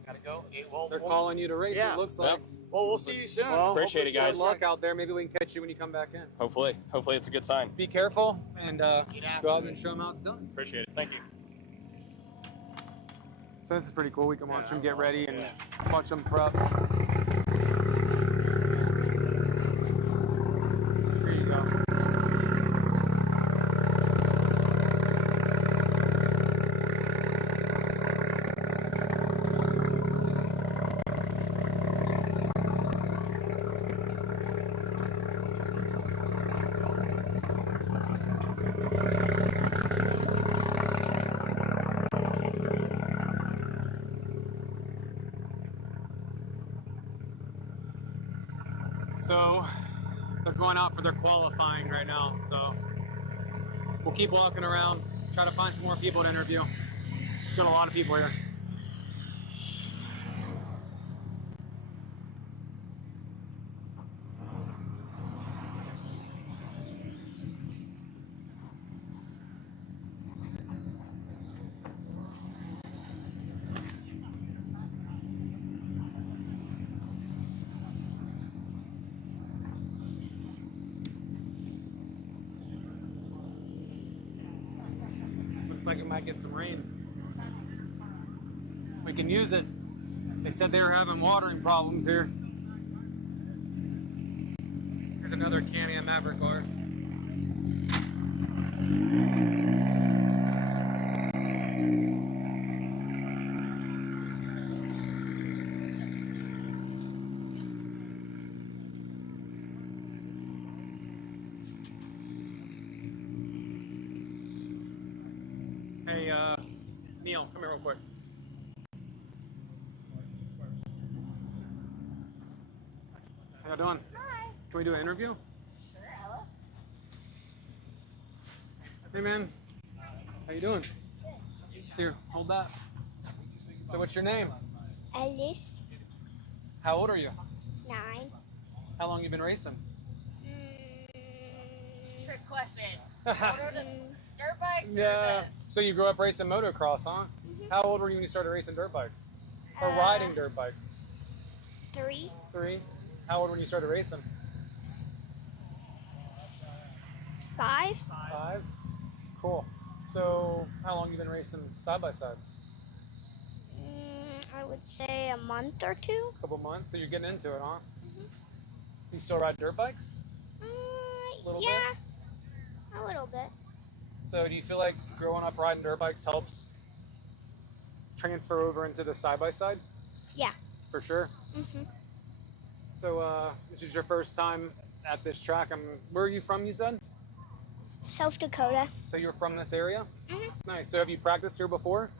Gotta go. Well, They're calling you to race. yeah. It looks like. Well, we'll see you soon. Well, Appreciate hopefully it, guys. Good luck out there. Maybe we can catch you when you come back in. Hopefully it's a good sign. Be careful and Get go after out it. and show them how it's done. Appreciate it. Thank you. So this is pretty cool. We can watch them get ready and watch them prep. Here you go. So they're going out for their qualifying right now. So we'll keep walking around, try to find some more people to interview. There's been a lot of people here. Looks like it might get some rain. We can use it. They said they were having watering problems here. Here's another Canyon Maverick car. Hey, Neil, come here real quick. How you doing? Hi. Can we do an interview? Sure, Alice. Hey, man. How you doing? Here, hold that. So what's your name? Alice. How old are you? 9. How long you been racing? Trick question. Dirt bikes or Yeah. this? So you grew up racing motocross, huh? How old were you when you started racing dirt bikes? Or riding dirt bikes? 3. 3. How old when you started racing? 5. 5. Cool. So how long you been racing side by sides? I would say a month or 2. Couple months. So you're getting into it, huh? You still ride dirt bikes? Little Yeah, a little bit. So do you feel like growing up riding dirt bikes helps transfer over into the side by side? Yeah. For sure. Mhm. So this is your first time at this track. Where are you from, you said? South Dakota. So you're from this area? Mhm. Nice. So have you practiced here before?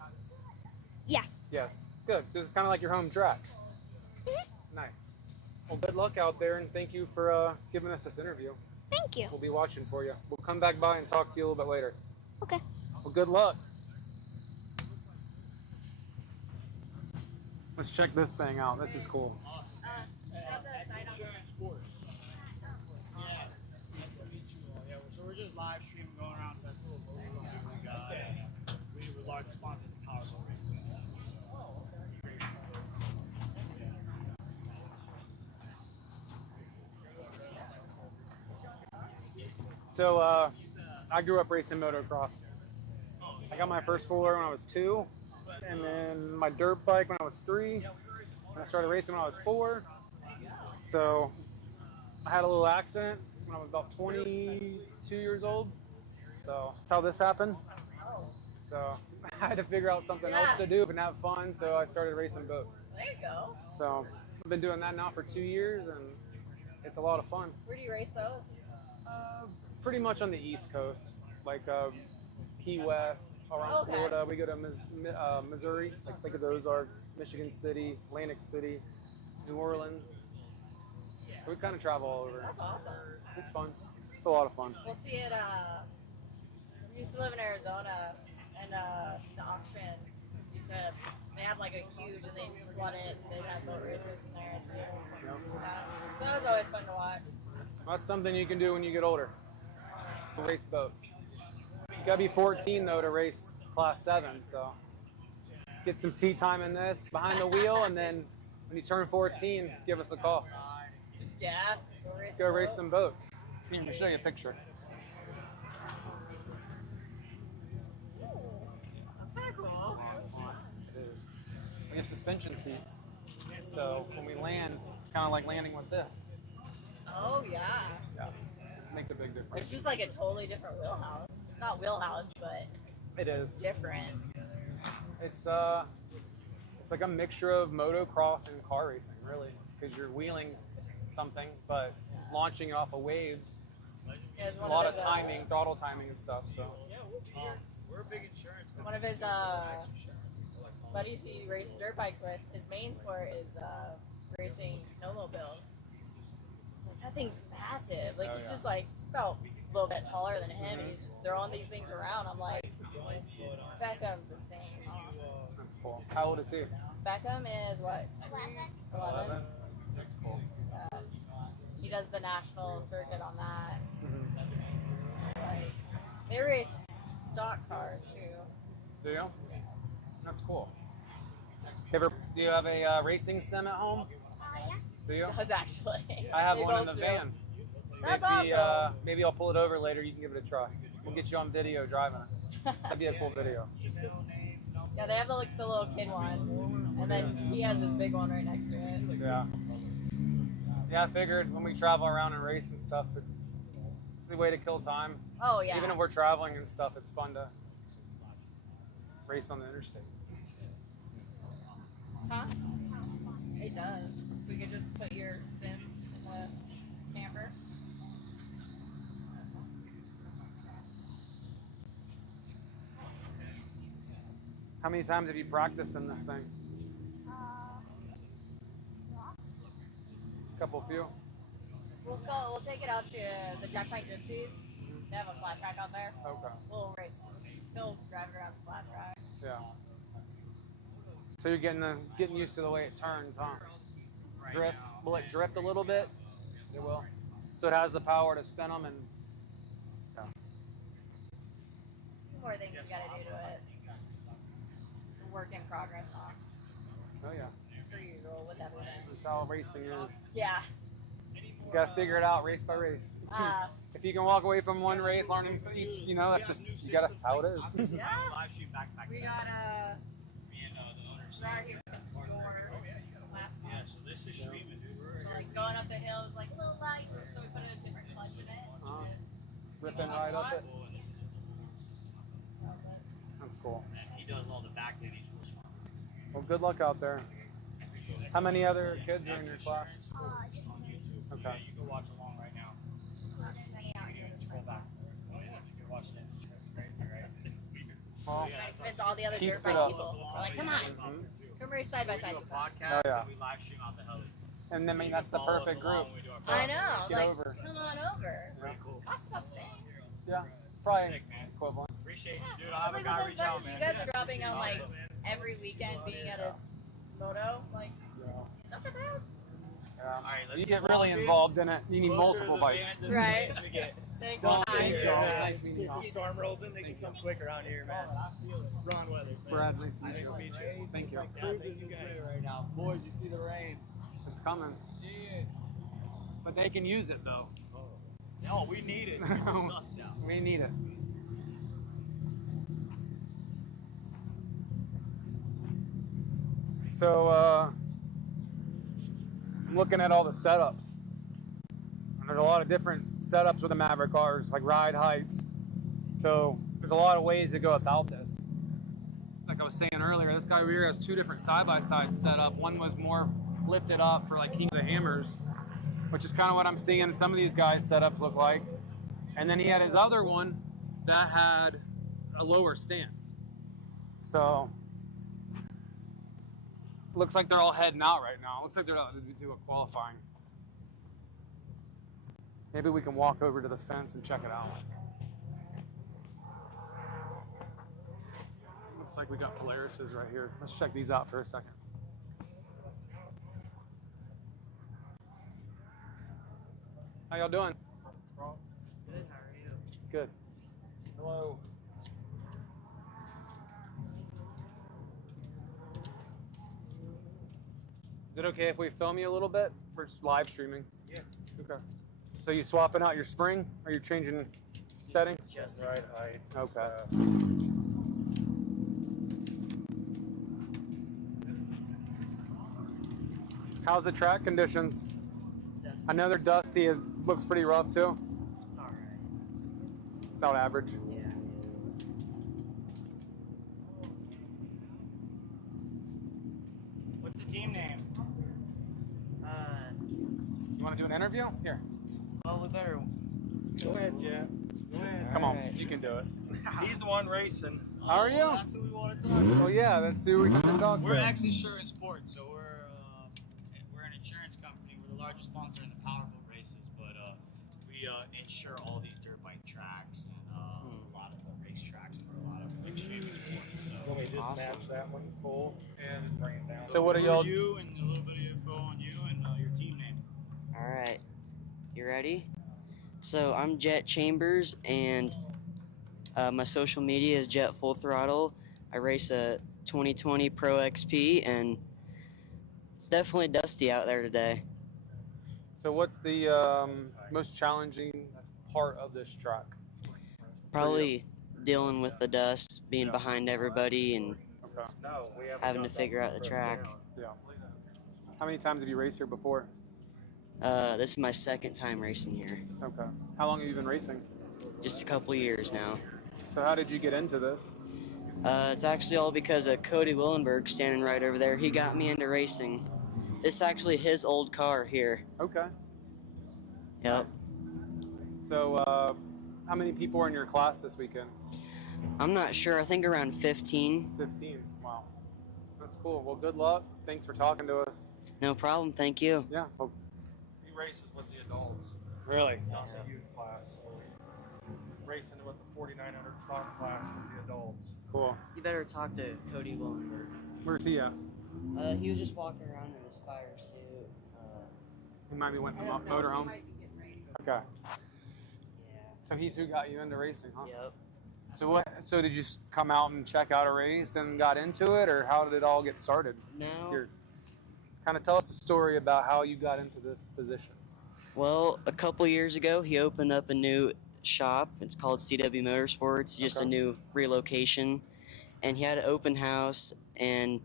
Yeah. Yes. Good. So it's kind of like your home track. Mhm. Nice. Well, good luck out there, and thank you for giving us this interview. Thank you. We'll be watching for you. We'll come back by and talk to you a little bit later. Okay. Well, good luck. Let's check this thing out. This is cool. Insurance course. Yeah, nice to meet you all. Yeah, so we're just live streaming, going around to this little boat we got. We were large sponsors of the Powerball race. So I grew up racing motocross. I got my first four-wheeler when I was 2, and then my dirt bike when I was 3. And I started racing when I was 4. So I had a little accident when I was about 22 years old. So that's how this happened. So I had to figure out something else to do and have fun. So I started racing boats. There you go. So I've been doing that now for 2 years, and it's a lot of fun. Where do you race those? Pretty much on the East Coast, like Key West, around Florida. We go to Missouri, like Lake of the Ozarks, Michigan City, Atlantic City, New Orleans. So we kind of travel all over. That's awesome. It's fun. It's a lot of fun. We'll see it. We used to live in Arizona, and the auction used to. They have like a huge, and they flood it. And they have boat races in there too. Yep. So that was always fun to watch. That's something you can do when you get older. Race boats. You gotta be 14 though to race Class 7. So get some seat time in this behind the wheel, and then when you turn 14, give us a call. Just Go race some boats. Here, let me show you a picture. That's kind of cool. It is. We have suspension seats, so when we land, it's kind of like landing with this. Oh yeah. Yeah, makes a big difference. It's just like a totally different wheelhouse. Not wheelhouse, but It it's is. different. It's like a mixture of motocross and car racing, really, because you're wheeling something, but launching off of waves. Yeah, A lot of timing, throttle timing and stuff. So We're a big insurance company. One of his buddies he races dirt bikes with, his main sport is racing snowmobiles. It's like, that thing's massive. Like, Oh, he's yeah. just like about a little bit taller than him, and he's just throwing these things around. I'm like, Beckham's insane. Huh? That's cool. How old is he? Beckham is what? 11. That's cool. He does the national circuit on that. Mm-hmm. Like, they race stock cars too. Do you? That's cool. Do you have a racing sim at home? Yeah. Do you? Does actually. I have They one in both the do. van. That's Maybe, awesome. maybe I'll pull it over later. You can give it a try. We'll get you on video driving it. That'd be a cool video. Yeah, they have the little kid one, and then he has his big one right next to it. Yeah. Yeah, I figured when we travel around and race and stuff, it's a way to kill time. Oh yeah. Even if we're traveling and stuff, it's fun to race on the interstate. Huh? It does. We could just put your sim in the camper. How many times have you practiced in this thing? A couple few? We'll take it out to the Jackpine Gypsies. They have a flat track out there. Okay. We'll race. He'll drive it around the flat track. Yeah. So you're getting used to the way it turns, huh? Drift. Will it drift a little bit? It will. So it has the power to spin them and. Yeah. More things you gotta do to it. Work in progress on. Oh yeah. Per usual with everything. That's how racing is. Yeah. You gotta figure it out race by race. If you can walk away from one race learning each, that's just that's how it is. Yeah. We got here last month. Yeah, so this is streaming. So like going up the hill is like a little light, so we put a different clutch in it. Ripping right up it. That's cool. He does all the back end. He's real smart. Well, good luck out there. How many other kids are in your class? Just Okay. You can watch along right now. Scroll back. Oh yeah, you can watch this. Great, right? Well, Trying to convince all the other Keep dirt it bike up. people. We're like, come on, come race side by We side do a with us. podcast Oh, yeah. and we live stream out the heli. and I mean that's the Follow us perfect along group. when we do our I know. Get Like, over. come on over. Pretty cool. Cost about the same. Yeah, it's probably Sick, man. equivalent. Appreciate you, dude. I I'll was have like, a guy with reach those out, specials, man. you guys are dropping on like Awesome. every weekend being at a moto. Like, it's not that bad. Yeah. All right, let's You get keep really walking. involved in it. You need Closer to multiple the bikes. van, just in Right. case we get Thanks, Well, guys. thank you. Yeah. Nice meeting you. If the storm rolls in, they can come quick around here, man. Ron Weathers, man. Brad, nice to meet Nice you. to meet you. Thank you. Yeah, thank you guys. Right now, boys, you see the rain. It's coming. But they can use it though. No, we need it. Dust now. We need it. So, I'm looking at all the setups. And there's a lot of different setups with the Maverick cars, like ride heights. So, there's a lot of ways to go about this. Like I was saying earlier, this guy over here has two different side-by-sides set up. One was more lifted up for like King of the Hammers, which is kind of what I'm seeing some of these guys' setups look like. And then he had his other one that had a lower stance. So, looks like they're all heading out right now. Looks like they're about to do a qualifying. Maybe we can walk over to the fence and check it out. Looks like we got Polarises right here. Let's check these out for a second. How y'all doing? Good, how are you? Good. Hello. Is it okay if we film you a little bit? We're just live streaming. Yeah. Okay. So you swapping out your spring? Or you changing settings? Just right height. Okay. How's the track conditions? I know they're dusty. It looks pretty rough too. Alright. About average. Yeah. What's the team name? You want to do an interview? Here. Well, we better. Go ahead, Jeff. Go ahead. Come on. You can do it. He's the one racing. How are you? That's who we want to talk to. Well, yeah, that's who we have to talk We're to. X Insurance Sports, so we're an insurance company. We're the largest sponsor in the powerboat races, but we insure all these dirt bike tracks and a lot of the race tracks for a lot of extreme sports. So Let me just match that one, pull, and bring it down. So what are y'all? You and a little bit of info on you and your team name. All right, you ready? So I'm Jet Chambers, and my social media is Jet Full Throttle. I race a 2020 Pro XP, and it's definitely dusty out there today. So what's the most challenging part of this track? Probably dealing with the dust, being behind everybody, and having to figure out the track. Yeah. How many times have you raced here before? This is my second time racing here. Okay. How long have you been racing? Just a couple years now. So how did you get into this? It's actually all because of Cody Willenberg standing right over there. He got me into racing. This is actually his old car here. Okay. Yep. So how many people are in your class this weekend? I'm not sure. I think around 15. 15. Wow. That's cool. Well, good luck. Thanks for talking to us. No problem. Thank you. Yeah. Well, He races with the adults. really? Not the youth class. So racing with the 4900 stock class with the adults. Cool. You better talk to Cody Willenberg. Where's he at? He was just walking around in his fire suit. He might be went from motorhome. Okay. So he's who got you into racing, huh? Yep. So what? So did you come out and check out a race and got into it, or how did it all get started? No. Here, kind of tell us a story about how you got into this position. Well, a couple years ago, he opened up a new shop. It's called CW Motorsports, just a new relocation. And he had an open house, and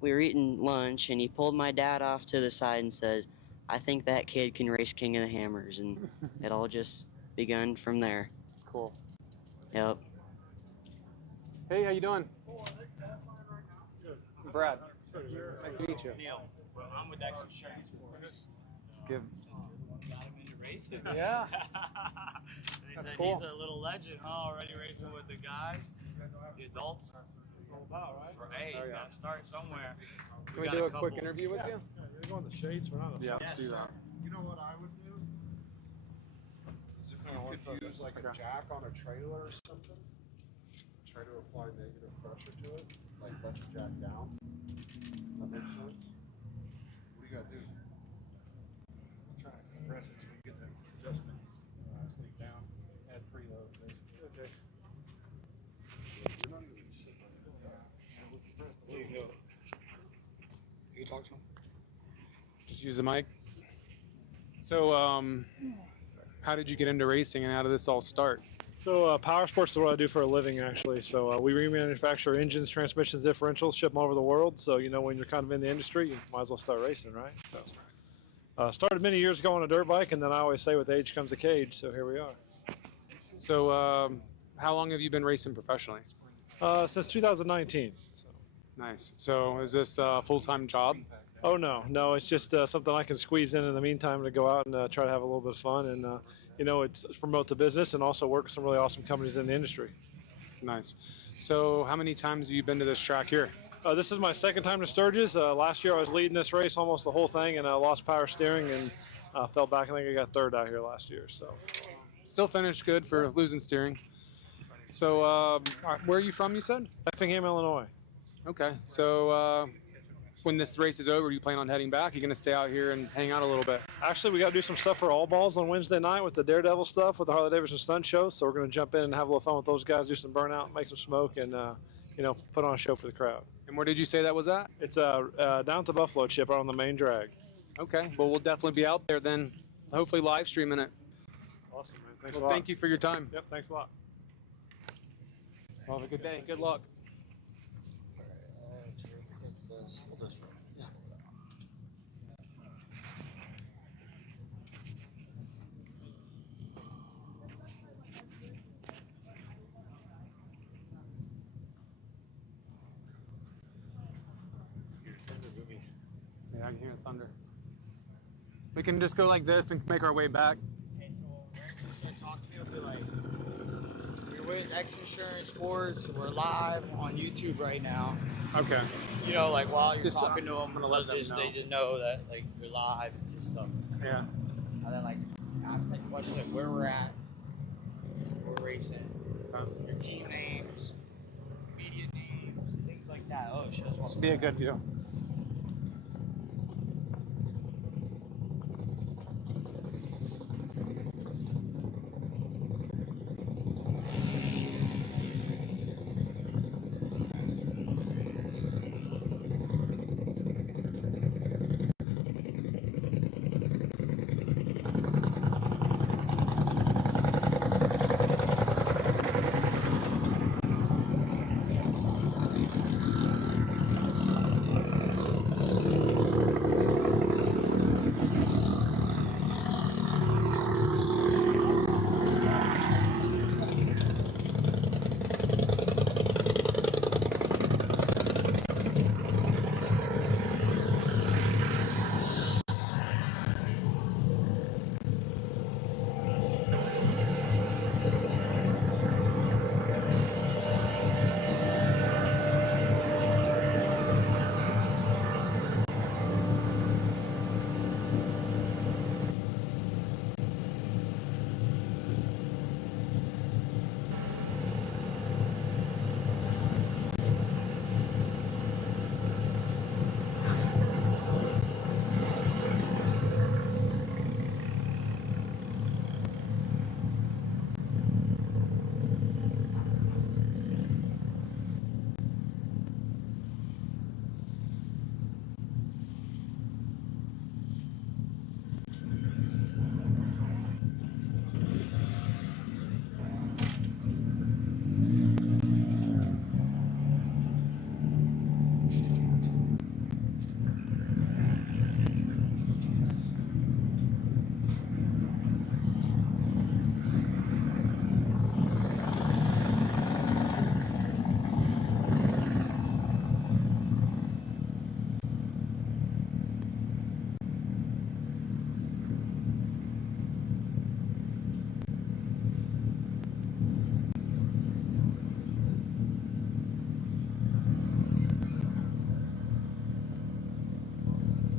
we were eating lunch, and he pulled my dad off to the side and said, "I think that kid can race King of the Hammers," and it all just begun from there. Cool. Yep. Hey, how you doing? Brad. Nice to meet you. Neil, well, I'm with X Insurance Sports. Give. Got him into racing. Yeah. They That's said cool. he's a little legend, huh? Already racing with the guys, the adults. It's all about, right? Hey, Oh, you yeah. gotta start somewhere. Can we got do a a quick couple. interview with you? Yeah, you're going the shades. We're not a Yeah, let's do that. You know what I would do? Is if you could use like a jack on a trailer or something, try to apply negative pressure to it, like let the jack down. That makes sense? What do you gotta do? Try to compress it so we get that adjustment. Sleep down, add preload. Okay. You're not even sitting like that. There you go. You talk to him. Just use the mic. So, how did you get into racing, and how did this all start? So power sports is what I do for a living, actually. So we remanufacture engines, transmissions, differentials, ship them all over the world. So, you know, when you're kind of in the industry, you might as well start racing, right? So started many years ago on a dirt bike, and then I always say with age comes a cage. So here we are. So, how long have you been racing professionally? Since 2019. So. Nice. So, is this a full-time job? Oh, no, it's just something I can squeeze in the meantime to go out and try to have a little bit of fun and, you know, it's promote the business and also work with some really awesome companies in the industry. Nice. So how many times have you been to this track here? This is my second time to Sturgis. Last year I was leading this race almost the whole thing and I lost power steering and fell back. I think I got third out here last year. So still finished good for losing steering. So where are you from, you said? Effingham, Illinois. Okay. So when this race is over, you plan on heading back? You're going to stay out here and hang out a little bit? Actually, we got to do some stuff for All Balls on Wednesday night with the Daredevil stuff with the Harley Davidson stunt show. So we're going to jump in and have a little fun with those guys, do some burnout, make some smoke, and you know, put on a show for the crowd. And where did you say that was at? It's down at the Buffalo Chip, right on the main drag. Okay. Well, we'll definitely be out there then, hopefully live streaming it. Awesome, man. Thanks Well, a lot. thank you for your time. Yep, thanks a lot. Well, have a good day. Good luck. Yeah, I can hear the thunder. We can just go like this and make our way back. Okay, so we're going to talk to you, but like, we're with X Insurance Sports. We're live on YouTube right now. Okay. You know, like while you're Just, talking to them, I'm gonna let them they know. just know that like you're live and just stuff. Yeah. And then like ask like questions like where we're at, where we're racing, your team names, media names, things like that. Oh, shit. This would be a good view.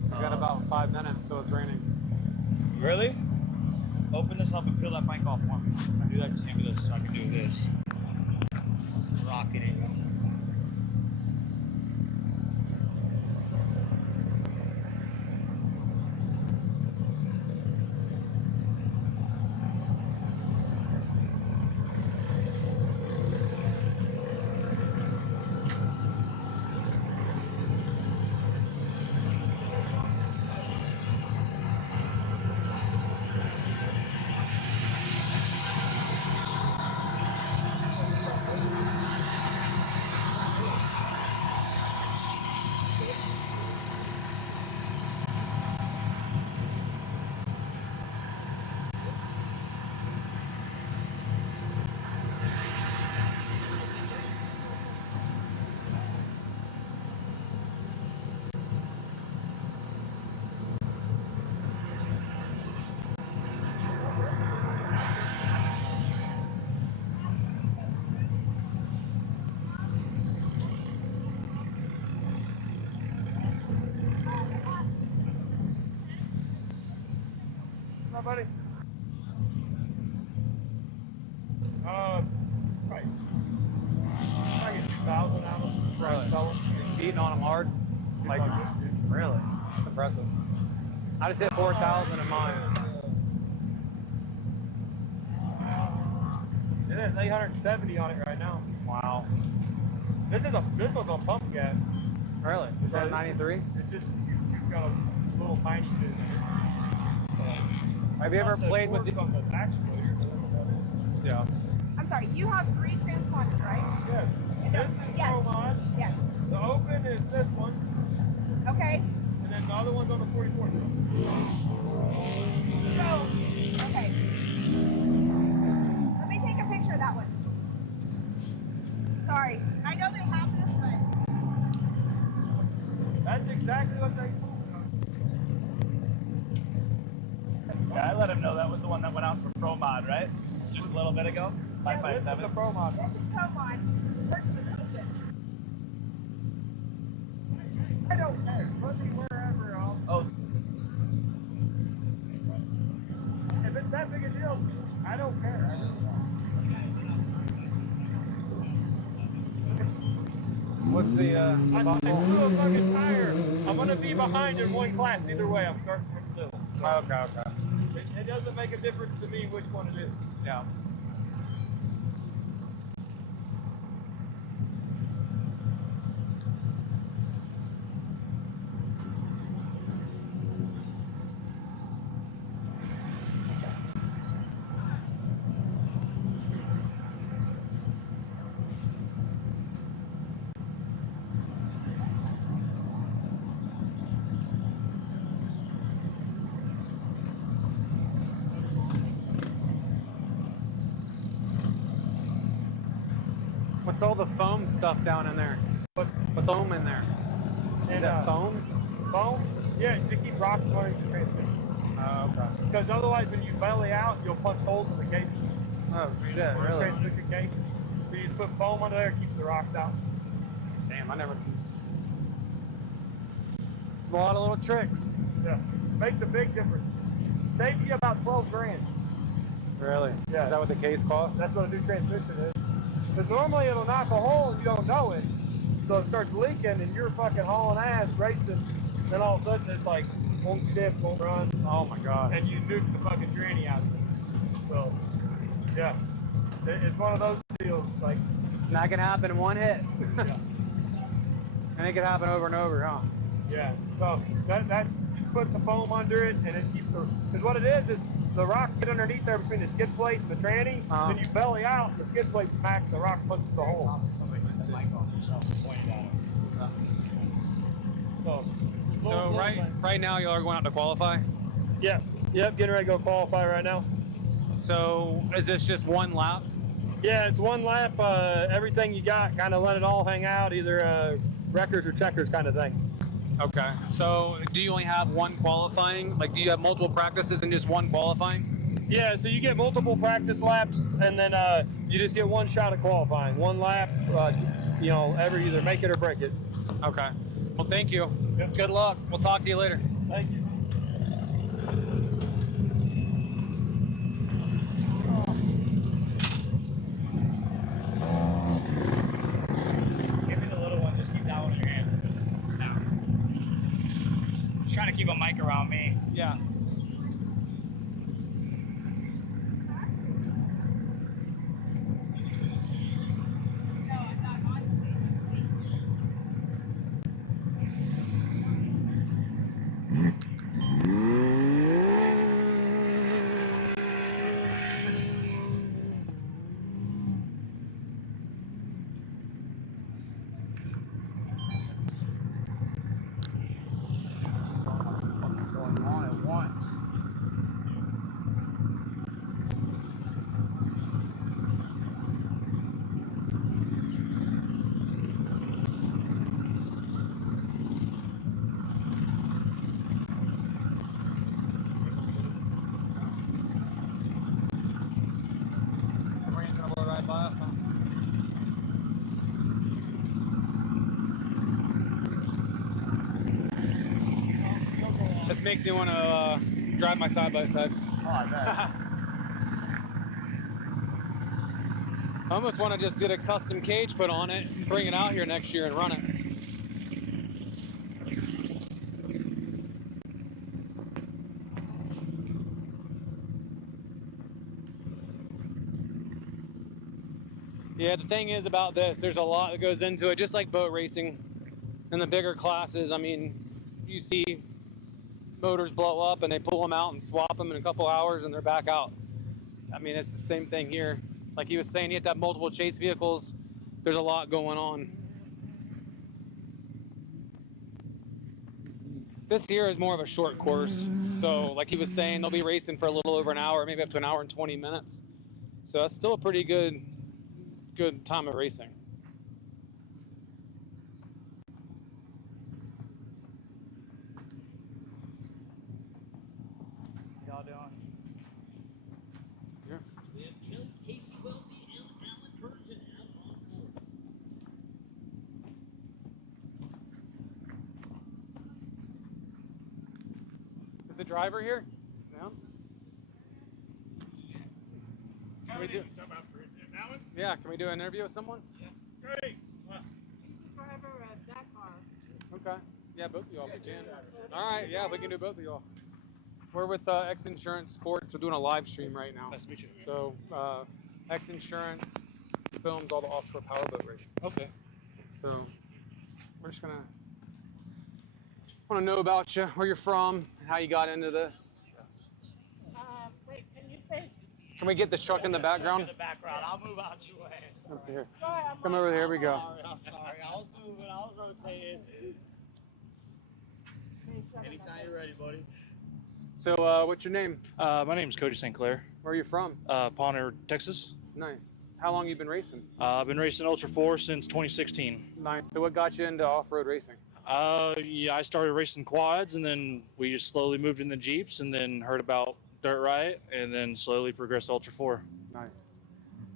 We got about 5 minutes, so it's raining. Really? Open this up and peel that mic off for me. When I do that, just hand me this so I can do this. Rocket it. Come on, buddy. Right. I get 2,000 out of them. Really? Sell them. Beating on them hard? Like, really? That's impressive. I just hit 4,000 in mine. It is 870 on it right now. Wow. This one's on pump gas. Really? Is that 93? It's just you've got a little tiny bit in it. Have you ever played with the on the actuator? Yeah. I'm sorry, you have 3 transponders, right? Yes. This is Yes. ProMod. Yes. The open is this one. Okay. And then the other one's on the 44. So, okay. Let me take a picture of that one. Sorry. I know they have this, but... That's exactly what they told me. Yeah, I let him know that was the one that went out for ProMod, right? Just a little bit ago? 557? This is the ProMod. This is ProMod. First one is open. I don't care. Put me wherever else. Oh. If it's that that big a deal. I don't care. What's the I blew a fucking tire. I'm gonna be behind in one class either way. I'm starting from the middle. So okay. it doesn't make a difference to me which one it is. Yeah. What's all the foam stuff down in there? What's foam in there? Is that foam? Foam? Yeah, to keep rocks going to transmission. Oh, okay. Because otherwise, when you belly out, you'll punch holes in the case. Oh shit, really? Transmission case. So you just put foam under there, keeps the rocks out. Damn, I never. A lot of little tricks. Yeah, makes a big difference. Saves you about 12 grand. Really? Yeah. Is that what the case costs? That's what a new transmission is. Because normally it'll knock a hole and you don't know it. So it starts leaking and you're fucking hauling ass, racing. Then all of a sudden it's like, won't shift, won't run. Oh my god. And you nuke the fucking tranny out of it. So, yeah. It's one of those deals. Like, And that can happen in one hit. yeah. And it can happen over and over, huh? Yeah. So that's just put the foam under it and it keeps the. Because what it is the rocks get underneath there between the skid plate and the tranny. Then you belly out, the skid plate smacks, the rock punches the hole. Somebody put the mic on yourself and pointed at him. So right now y'all are going out to qualify? Yeah. Yep, getting ready to go qualify right now. So is this just one lap? Yeah, it's one lap, everything you got, kind of let it all hang out, either wreckers or checkers kind of thing. Okay. So do you only have one qualifying? Like, do you have multiple practices and just one qualifying? Yeah, so you get multiple practice laps, and then you just get one shot at qualifying. One lap, either make it or break it. Okay. Well, thank you. Yep. Good luck. We'll talk to you later. Thank you. Give me the little one, just keep that one in your hand. Now. Just trying to keep a mic around me. Yeah. This makes me want to drive my side-by-side. Oh, I bet. I almost want to just get a custom cage put on it, and bring it out here next year and run it. Yeah, the thing is about this, there's a lot that goes into it, just like boat racing. In the bigger classes, I mean, you see motors blow up and they pull them out and swap them in a couple hours and they're back out. I mean, it's the same thing here. Like he was saying, you have to have multiple chase vehicles. There's a lot going on. This here is more of a short course. So like he was saying, they'll be racing for a little over an hour, maybe up to an hour and 20 minutes. So that's still a pretty good time of racing. Y'all doing? Yeah. We have Kelly, Casey, Welty, and Alan Burton out on board. Is the driver here? No. Can we do? That one? Yeah, can we do an interview with someone? Great. Well, Okay. Yeah, both of y'all if we can. All right, yeah, if we can do both of y'all. We're with X Insurance Sports. We're doing a live stream right now. Nice to meet you. So, X Insurance films all the offshore powerboat racing. Okay. So, we're just gonna want to know about you, where you're from, how you got into this. Wait, can you face? Can we get this truck in the background? In the background. I'll move out your way. Up here. Come over here. Here we go. I'm sorry. I was moving. I was rotating. Anytime you're ready, buddy. So, what's your name? My name's Cody St. Clair. Where are you from? Bonner, Texas. Nice. How long you been racing? I've been racing Ultra 4 since 2016. Nice. So, what got you into off-road racing? Yeah, I started racing quads, and then we just slowly moved into Jeeps, and then heard about Dirt Riot, and then slowly progressed to Ultra 4. Nice.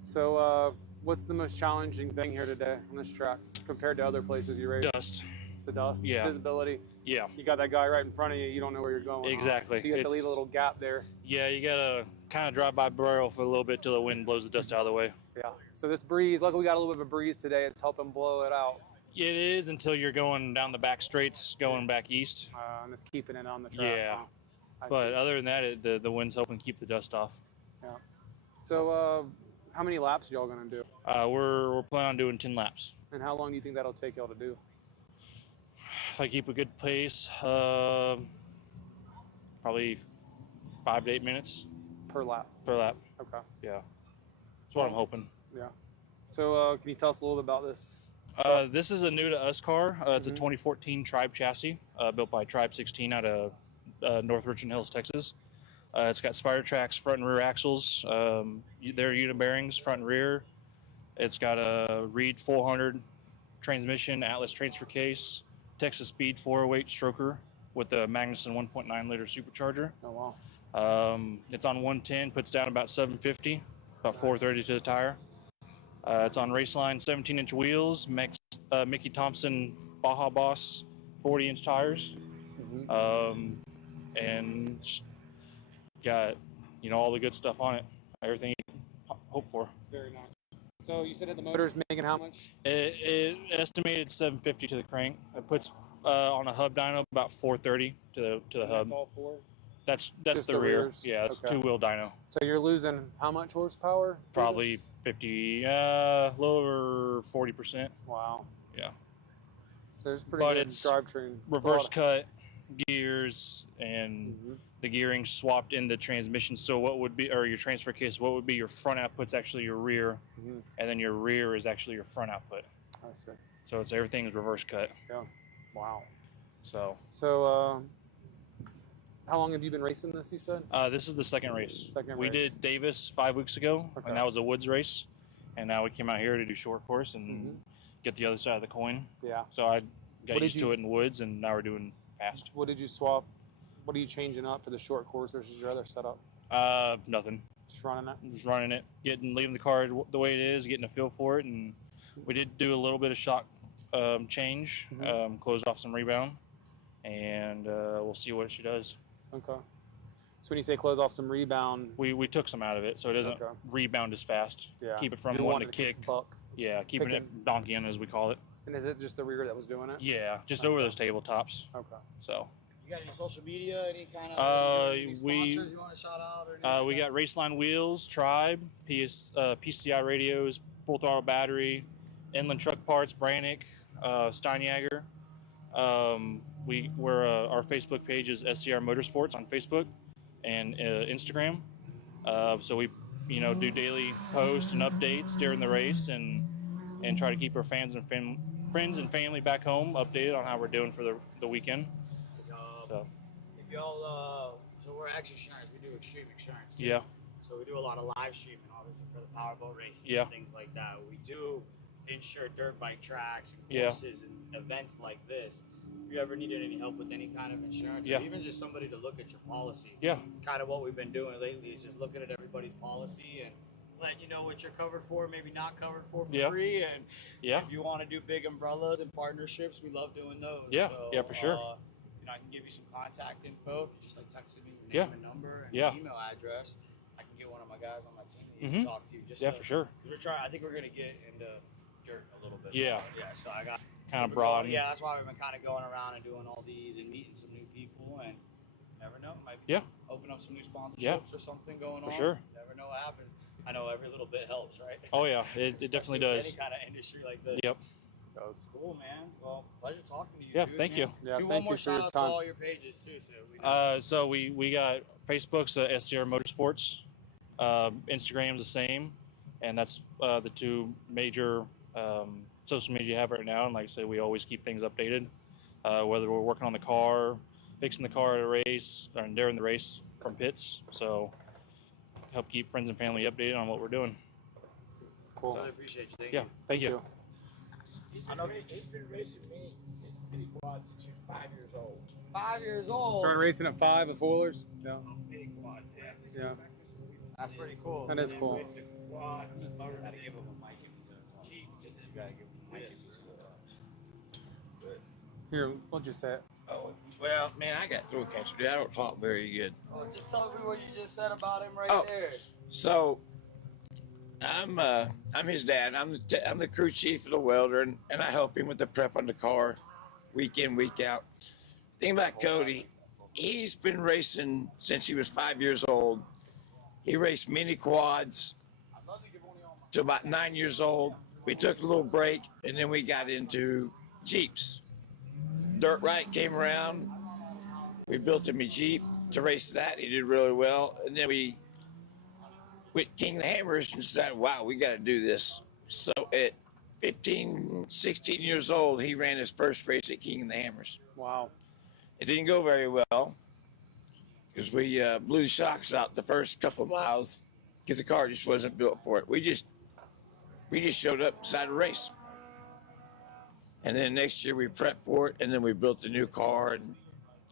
So, what's the most challenging thing here today on this track compared to other places you race? Dust. It's the dust. Yeah. Visibility. Yeah. You got that guy right in front of you. You don't know where you're going. huh? Exactly. So you have to leave a little gap there. Yeah, you gotta kind of drive by barrel for a little bit till the wind blows the dust out of the way. Yeah. So this breeze, luckily we got a little bit of a breeze today. It's helping blow it out. It is until you're going down the back straights, going back east. And it's keeping it on the track. Yeah. huh? I But see. other than that, the wind's helping keep the dust off. Yeah. So, how many laps y'all gonna do? We're planning on doing 10 laps. And how long do you think that'll take y'all to do? If I keep a good pace, probably 5 to 8 minutes Per lap. per lap. Okay. Yeah, that's what I'm hoping. Yeah. So, can you tell us a little bit about this? This is a new to us car. It's a 2014 Tribe chassis, built by Tribe 16 out of North Richland Hills, Texas. It's got Spider Tracks front and rear axles. They're unit bearings front and rear. It's got a Reed 400 transmission, Atlas transfer case, Texas Speed 408 stroker with the Magnuson 1.9 liter supercharger. Oh wow. It's on 110, puts down about 750, about 430 to the tire. It's on Raceline 17-inch wheels, Mickey Thompson Baja Boss 40-inch tires, and got all the good stuff on it. Everything you can hope for. Very nice. So you said that the motor's making how much? It estimated 750 to the crank. It puts on a hub dyno about 430 to the hub. That's all four? That's Just the the rear. rears? Yeah, it's Okay. two-wheel dyno. So you're losing how much horsepower? Probably 50, a little over 40%. Wow. Yeah. So there's pretty But good it's drivetrain. reverse cut gears, and the gearing swapped in the transmission. So what would be, or your transfer case, what would be your front output's actually your rear, and then your rear is actually your front output. I see. So it's everything's reverse cut. Yeah. Wow. So how long have you been racing this, you said? this is the second race. We race. did Davis 5 weeks ago, Okay. and that was a woods race. And now we came out here to do short course and get the other side of the coin. Yeah. So I What got did used to you- it in woods, and now we're doing fast. What did you swap? What are you changing up for the short course versus your other setup? Nothing. Just running it? Just running it, leaving the car the way it is, getting a feel for it, and we did do a little bit of shock change, closed off some rebound, and we'll see what she does. Okay. So when you say close off some rebound, we took some out of it, so it doesn't Okay. rebound as fast. Yeah. Keep it from You're wanting wanting to to keep kick. buck. Yeah, keeping it Picking- donkeying as we call it. and is it just the rear that was doing it? Yeah, just over those tabletops. Okay. So. You got any social media? Any kind of any We sponsors you want to shout out? Or we got Raceline wheels, Tribe, PCI radios, full throttle battery, Inland Truck Parts, Brannick, Steinjager. Our Facebook page is SCR Motorsports on Facebook and Instagram. So we do daily posts and updates during the race, and try to keep our friends and family back home updated on how we're doing for the weekend. So if y'all, so we're X Insurance. We do extreme insurance too. Yeah. So we do a lot of live streaming, obviously, for the powerboat races Yeah. and things like that. We do insure dirt bike tracks and Yeah. courses and events like this. If you ever needed any help with any kind of insurance, Yeah. or even just somebody to look at your policy, Yeah. it's kind of what we've been doing lately, is just looking at everybody's policy and letting you know what you're covered for, maybe not covered for Yeah. free. And Yeah. if you want to do big umbrellas and partnerships, we love doing those. Yeah. So, Yeah, for sure. I can give you some contact info if you just like texted me your Yeah. name and number and Yeah. email address. I can get one of my guys on my team that you Mhm. can talk to. Just Yeah, for sure. We're trying. I think we're gonna get into dirt a little bit. Yeah. Yeah. So I got Kind of we're broad. going- Yeah, that's why we've been kind of going around and doing all these and meeting some new people and never know. Might Yeah. open up some new sponsorships Yeah. or something going on. For sure. Never know what happens. I know every little bit helps, right? Oh yeah, it definitely Especially with does. Any kind of industry like this. Yep. Cool, man. Well, pleasure talking to you. Yeah, dude, thank man. you. Yeah, Do one thank more you for your shout out to time. all your pages too, so we know. So we got Facebook's SCR Motorsports, Instagram's the same, and that's the two major social media you have right now. And like I said, we always keep things updated, whether we're working on the car, fixing the car at a race, or during the race from pits. So help keep friends and family updated on what we're doing. Cool. So I appreciate you. Thank Yeah, you. thank you. I know He's been racing mini quads since he was 5 years old. 5 years old. Started racing at 5 with foilers. Yeah. Mini quads, yeah. Yeah. That's pretty cool. That is cool. Went to quads and You gotta give him a mic if you're gonna talk. Jeeps and You gotta give him a mic if he's gonna talk. Here, we'll just say it. Oh, well, man, I got throat cancer, dude. I don't talk very good. Oh, just tell me what you just said about him right Oh. there. So, I'm his dad. I'm the crew chief of the welder, and I help him with the prep on the car, week in, week out. Thing about Cody, he's been racing since he was 5 years old. He raced mini quads to about 9 years old. We took a little break, and then we got into Jeeps. Dirt Right came around. We built him a Jeep to race that. He did really well. And then we went King of the Hammers and decided, wow, we got to do this. So at 15, 16 years old, he ran his first race at King of the Hammers. Wow. It didn't go very well because we blew the shocks out the first couple of miles because the car just wasn't built for it. We just showed up, decided to race. And then next year we prepped for it, and then we built a new car, and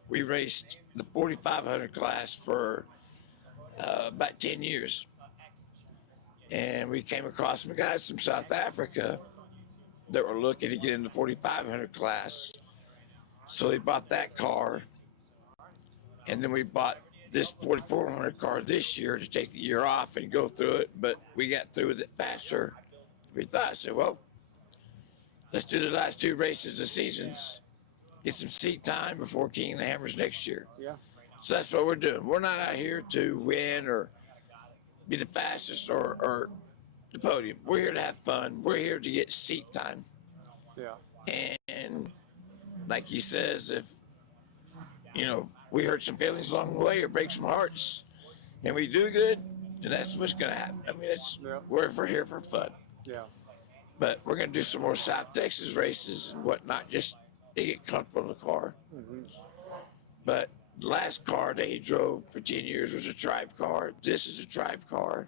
we raced the 4,500 class for about 10 years. And we came across some guys from South Africa that were looking to get in the 4,500 class. So they bought that car, and then we bought this 4,400 car this year to take the year off and go through it, but we got through with it faster. We thought, I said, well, let's do the last two races of seasons, get some seat time before King of the Hammers next year. Yeah. So that's what we're doing. We're not out here to win or be the fastest or the podium. We're here to have fun. We're here to get seat time. Yeah. And like he says, if, we hurt some feelings along the way or break some hearts and we do good, then that's what's going to happen. I mean, we're here for fun. Yeah. But we're going to do some more South Texas races and whatnot, just to get comfortable in the car. Mm-hmm. But the last car that he drove for 10 years was a Tribe car. This is a Tribe car.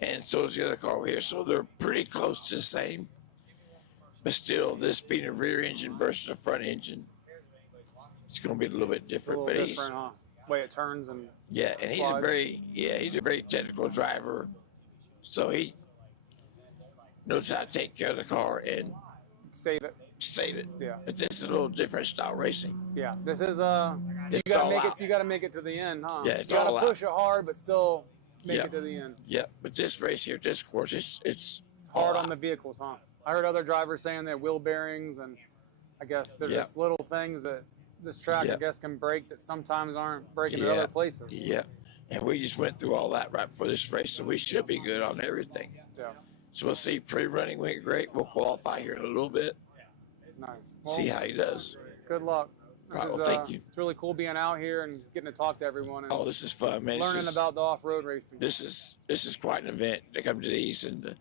And so is the other car over here. So they're pretty close to the same. But still, this being a rear engine versus a front engine, it's going to be a little bit different. A But little he's, different, huh? Way it turns and yeah, and he's a very technical driver. So he knows how to take care of the car and save it. Yeah. But this is a little different style racing. Yeah. This is It's you gotta all make out. it. You gotta make it to the end, huh? Yeah, it's you gotta all push it hard, but still make Yeah. it to the end. Yeah, but this race here, this course, it's It's hard on the vehicles, huh? I heard other drivers saying that wheel bearings and I guess there's Yeah. just little things that this track Yeah. I guess can break that sometimes aren't breaking at Yeah. other places. Yeah, and we just went through all that right before this race, so we should be good on everything. Yeah. So we'll see. Pre-running went great. We'll qualify here in a little bit. Nice. See how he does. Good luck. This All right, is, well, thank you. It's really cool being out here and getting to talk to everyone. And Oh, this is fun, man. Learning about the off-road racing. This is quite an event to come to these and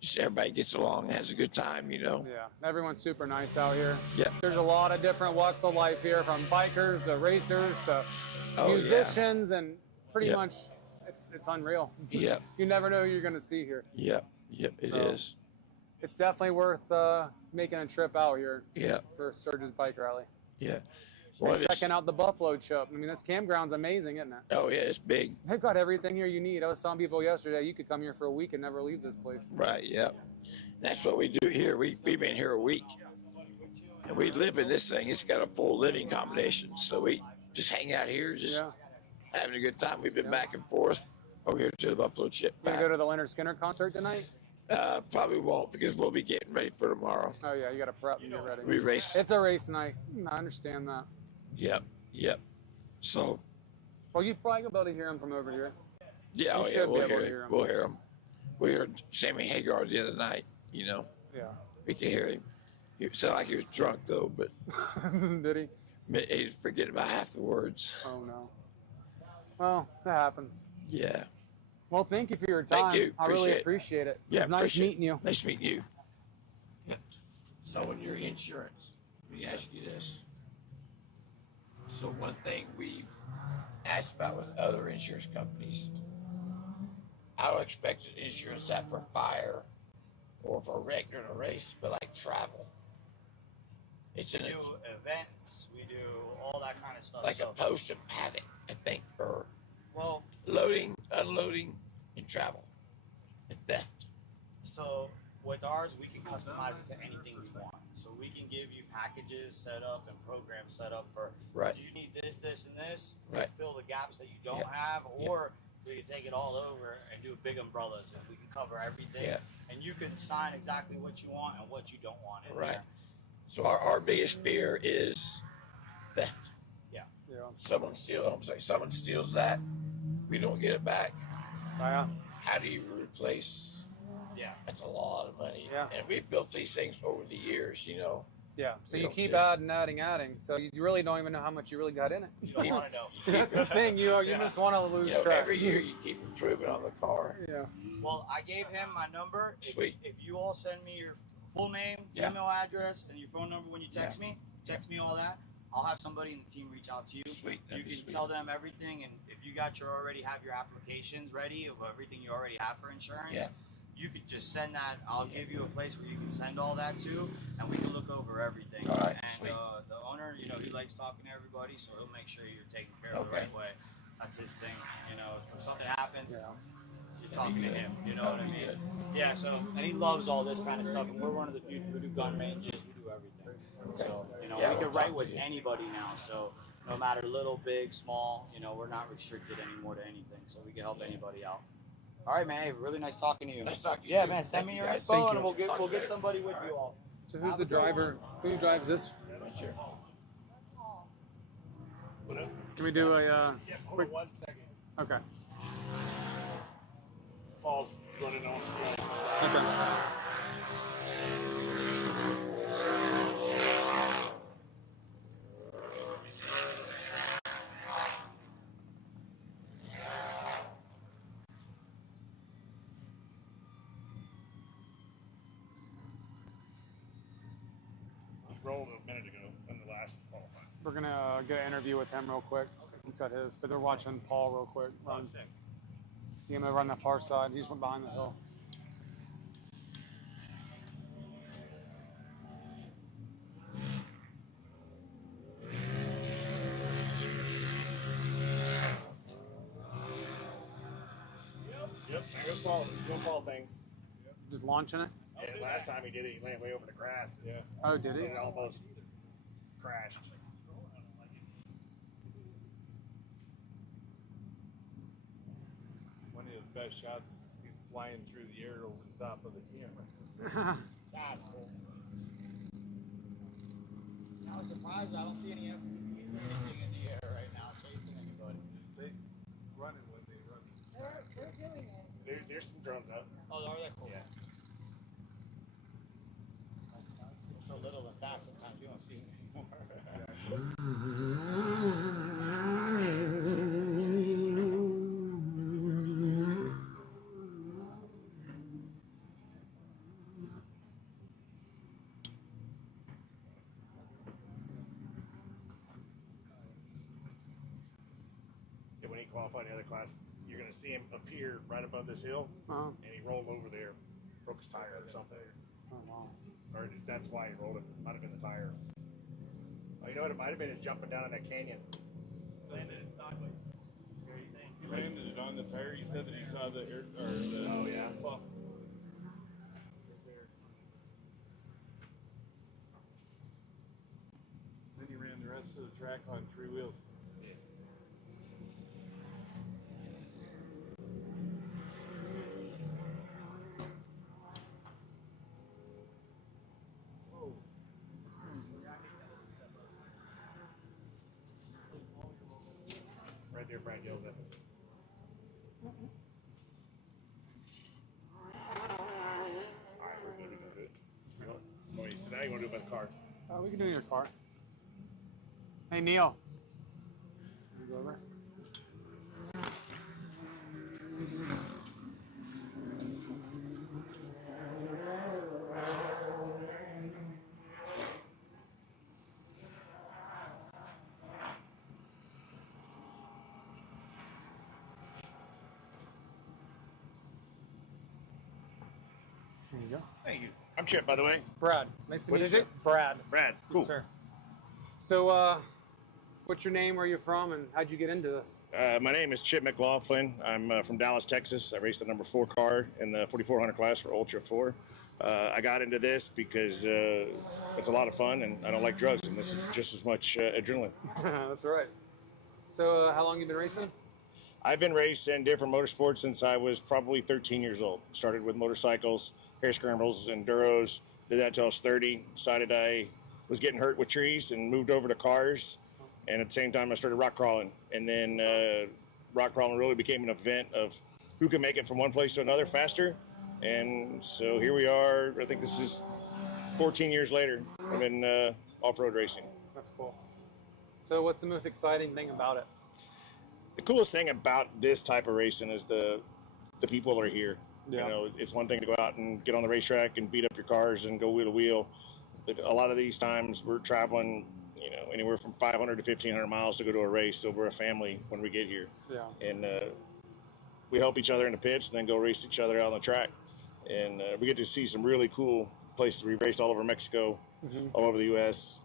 just everybody gets along, has a good time, Yeah, everyone's super nice out here. Yeah. There's a lot of different walks of life here, from bikers to racers to Oh, yeah. musicians, and pretty Yeah. much it's unreal. Yeah. You never know who you're going to see here. Yep, it is. So, It's definitely worth making a trip out here. Yeah. For Sturgis Bike Rally. Yeah. And Well, checking out the Buffalo Chup. I mean, this campground's amazing, isn't it? Oh yeah, it's big. They've got everything here you need. I was telling people yesterday you could come here for a week and never leave this place. Right, yep. That's what we do here. We've been here a week. And we live in this thing. It's got a full living combination. So we just hang out here, just having a good time. We've been back and forth. over here to the Buffalo Chip. You gonna go to the Leonard Skinner concert tonight? Probably won't because we'll be getting ready for tomorrow. Oh yeah, you gotta prep and get ready. We race. It's a race night. I understand that. Yep. So. Well, you probably be able to hear him from over here. Yeah, you should be able to hear him. We'll hear him. We heard Sammy Hagar the other night. You know. Yeah. We can hear him. He sounded like he was drunk though, but. Did he? He's forgetting about half the words. Oh no. Well, that happens. Yeah. Well, thank you for your time. Thank you. I really appreciate it. Yeah, It's nice meeting you. Nice meeting you. Yeah. So on your insurance, let me ask you this. So one thing we've asked about with other insurance companies, I don't expect an insurance that for fire or for regular race, but like travel. It's We do events, we do all that kind of stuff. like a post-traumatic, I think, or well, loading, unloading, and travel, and theft. so with ours, we can customize it to anything we want. So we can give you packages set up and programs set up for, Right. do you need this, this, and this? We Right. fill the gaps that you don't Yeah. have, or we can take it all over and do big umbrellas, and we can cover everything. Yeah. And you can sign exactly what you want and what you don't want in Right. there. So our biggest fear is theft. Yeah. Someone someone steals that, we don't get it back. Yeah. How do you replace? Yeah. That's a lot of money. Yeah. And we've built these things over the years, you know. Yeah. So You you don't keep just- adding. So you really don't even know how much you really got in it. You don't want to know. That's the thing. You just want to lose You know, track. every year you keep improving on the car. Yeah. Well, I gave him my number. Sweet. If you all send me your full name, Yeah. email address, and your phone number when you text me all that. I'll have somebody in the team reach out to you. Sweet. You That'd can be sweet. tell them everything, and if you already have your applications ready of everything you already have for insurance, Yeah. you could just send that. I'll give you a place where you can send all that to, and we can look over everything. All right, And sweet. the owner, he likes talking to everybody, so he'll make sure you're taken care of the Okay. right way. That's his thing. If something happens, Yeah. you're talking to him. You know what I That'd be mean? good. Yeah. So, and he loves all this kind of stuff, and we're one of the few who do gun ranges. We do everything. So, Yeah, we we'll can write talk with to you. anybody now. So, no matter little, big, small, we're not restricted anymore to anything. So we can help anybody out. All right, man. Hey, really nice talking to you. Nice talking to you Yeah, too. man. Send Thank me you, your guys. info, Thank and you. we'll Talk to get you somebody with you all. So who's the driver? Who drives this? Sure. Can we do a Yeah, hold quick? on 1 second. Okay. Paul's running on slide. Okay. He rolled a minute ago in the last qualifying. We're gonna get an interview with him real quick. He's got his, but they're watching Paul real quick. Run. See him over on the far side. He's went behind the hill. Yep, there goes Paul. Doing Paul things. Just launching it. Yeah, last time he did it, he landed way over the grass. Yeah. Oh, did he? And it almost crashed. One of his best shots, he's flying through the air over the top of the camera. That's cool. I was surprised. I don't see anything in the air right now chasing anybody. They running when they run. They're doing it. There's some drones up. Oh, are they cool? Yeah. So little and fast, sometimes you don't see them anymore. Yeah, when he qualified in the other class, you're going to see him appear right above this hill, Oh. and he rolled over there, broke his tire or something. Oh wow. Or that's why he rolled it. Might have been the tire. Oh, you know what? It might have been his jumping down in that canyon. Landed it sideways. He landed it on the tire. He said that he saw the air or the Oh, yeah. puff. Then he ran the rest of the track on 3 wheels. Here, Brad yells at me. All right, we're gonna do it. You want to sit down? You want to do it by the car? We can do it in your car. Hey, Neil. Can you go over? There you go. Thank you. I'm Chip, by the way. Brad. Nice to What meet is you. it? Brad. Brad. Cool. Yes, sir. So, what's your name, where are you from, and how'd you get into this? My name is Chip McLaughlin. I'm from Dallas, Texas. I raced the number 4 car in the 4400 class for Ultra 4. I got into this because it's a lot of fun, and I don't like drugs, and this is just as much adrenaline. That's right. So, how long you been racing? I've been racing different motorsports since I was probably 13 years old. Started with motorcycles, hair scrambles, enduros. Did that till I was 30. Decided I was getting hurt with trees and moved over to cars. And at the same time, I started rock crawling. And then rock crawling really became an event of who can make it from one place to another faster. And so here we are. I think this is 14 years later. I've been off-road racing. That's cool. So, what's the most exciting thing about it? The coolest thing about this type of racing is the people that are here. Yeah. You know, it's one thing to go out and get on the racetrack and beat up your cars and go wheel to wheel. But a lot of these times we're traveling, you know, anywhere from 500 to 1,500 miles to go to a race. So we're a family when we get here. Yeah. And we help each other in the pits and then go race each other out on the track. And we get to see some really cool places. We raced all over Mexico, all over the U.S.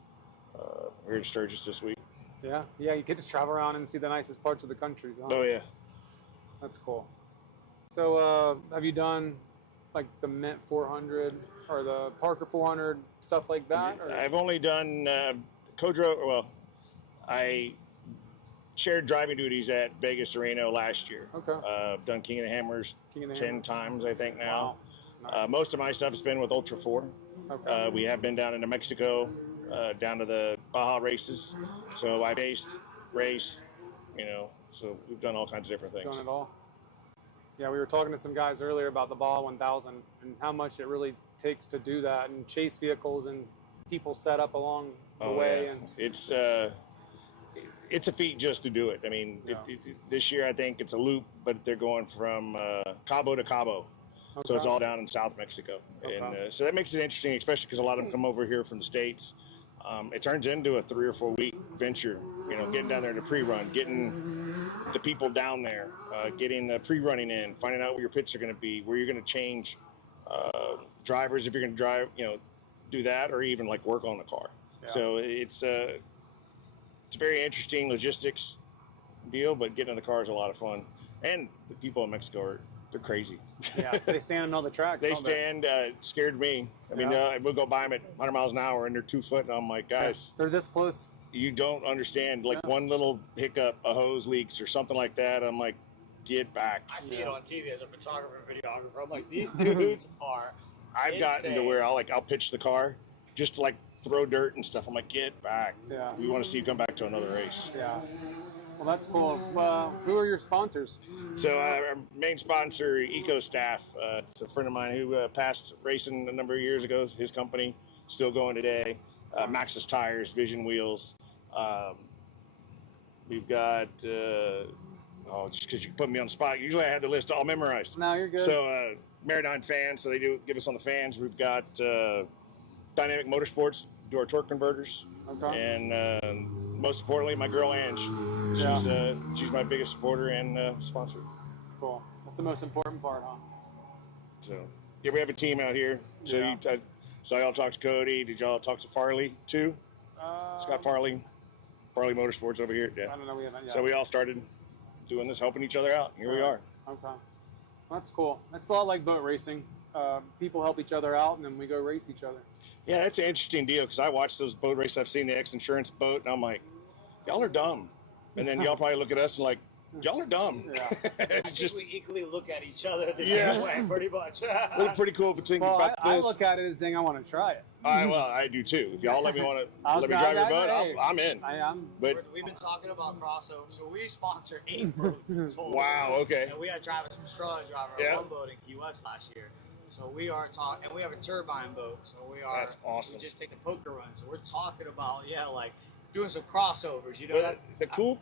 We're in Sturgis this week. Yeah, you get to travel around and see the nicest parts of the country. Huh? Oh, yeah. That's cool. So, have you done like the Mint 400 or the Parker 400, stuff like that? Or? I've only done I shared driving duties at Vegas to Reno last year. Okay. I've done King of the Hammers King of the 10 Hammers. times, I think, now. Wow. Nice. Most of my stuff's been with Ultra 4. Okay. We have been down into Mexico, down to the Baja races. So I raced, you know, so we've done all kinds of different things. Done it all. Yeah, we were talking to some guys earlier about the Baja 1000 and how much it really takes to do that and chase vehicles and people set up along the way. Yeah. And It's a feat just to do it. I mean, this year I think it's a loop, but they're going from Cabo to Cabo. So it's all down in South Mexico. And so that makes it interesting, especially because a lot of them come over here from the States. It turns into a 3 or 4 week venture, you know, getting down there to pre-run, getting the people down there, getting the pre-running in, finding out where your pits are going to be, where you're going to change drivers if you're going to drive, you know, do that or even like work on the car. Yeah. So it's a very interesting logistics deal, but getting in the car is a lot of fun. And the people in Mexico they're crazy. Yeah, they stand on all the tracks. They stand, scared me. I mean, we'll go by them at 100 miles an hour and they're 2 foot, and I'm like, guys. They're this close. You don't understand. Like one little hiccup, a hose leaks or something like that. I'm like, get back. I see it on TV as a photographer and videographer. I'm like, these dudes are I've gotten to where I'll pitch the car just to like throw dirt and stuff. I'm like, get back. Yeah. We want to see you come back to another race. Yeah. Well, that's cool. Who are your sponsors? So our main sponsor, EcoStaff. It's a friend of mine who passed racing a number of years ago. His company, still going today. Maxxis Tires, Vision Wheels. We've got, just because you put me on the spot. Usually I have the list all memorized. No, you're good. So Marathon Fans, so they do give us on the fans. We've got Dynamic Motorsports, do our torque converters. Okay. And most importantly, my girl Ange. She's my biggest supporter and sponsor. Cool. That's the most important part, huh? So yeah, we have a team out here. So y'all talked to Cody. Did y'all talk to Farley too? Scott Farley Motorsports over here. Yeah. I don't know. We haven't yet. So we all started doing this, helping each other out. Here we are. Okay. Well, that's cool. That's a lot like boat racing. People help each other out, and then we go race each other. Yeah, that's an interesting deal because I watch those boat races. I've seen the X Insurance boat, and I'm like, y'all are dumb. And then y'all probably look at us and like, y'all are dumb. Yeah. It's just we equally look at each other the Yeah. same way, pretty much. we're pretty cool between Well, about I this. look at it as, dang, I want to try it. I do too. If y'all let me I'll let me try drive your that. boat, Hey, I'm in. I am. But We've been talking about crossover, so we sponsor 8 boats in total. Wow, okay. And we had Travis Pastrana drive our one boat in Key West last year. So we are talking, and we have a turbine boat. So we are. That's awesome. We just take the poker run. So we're talking about like doing some crossovers. You know, But the cool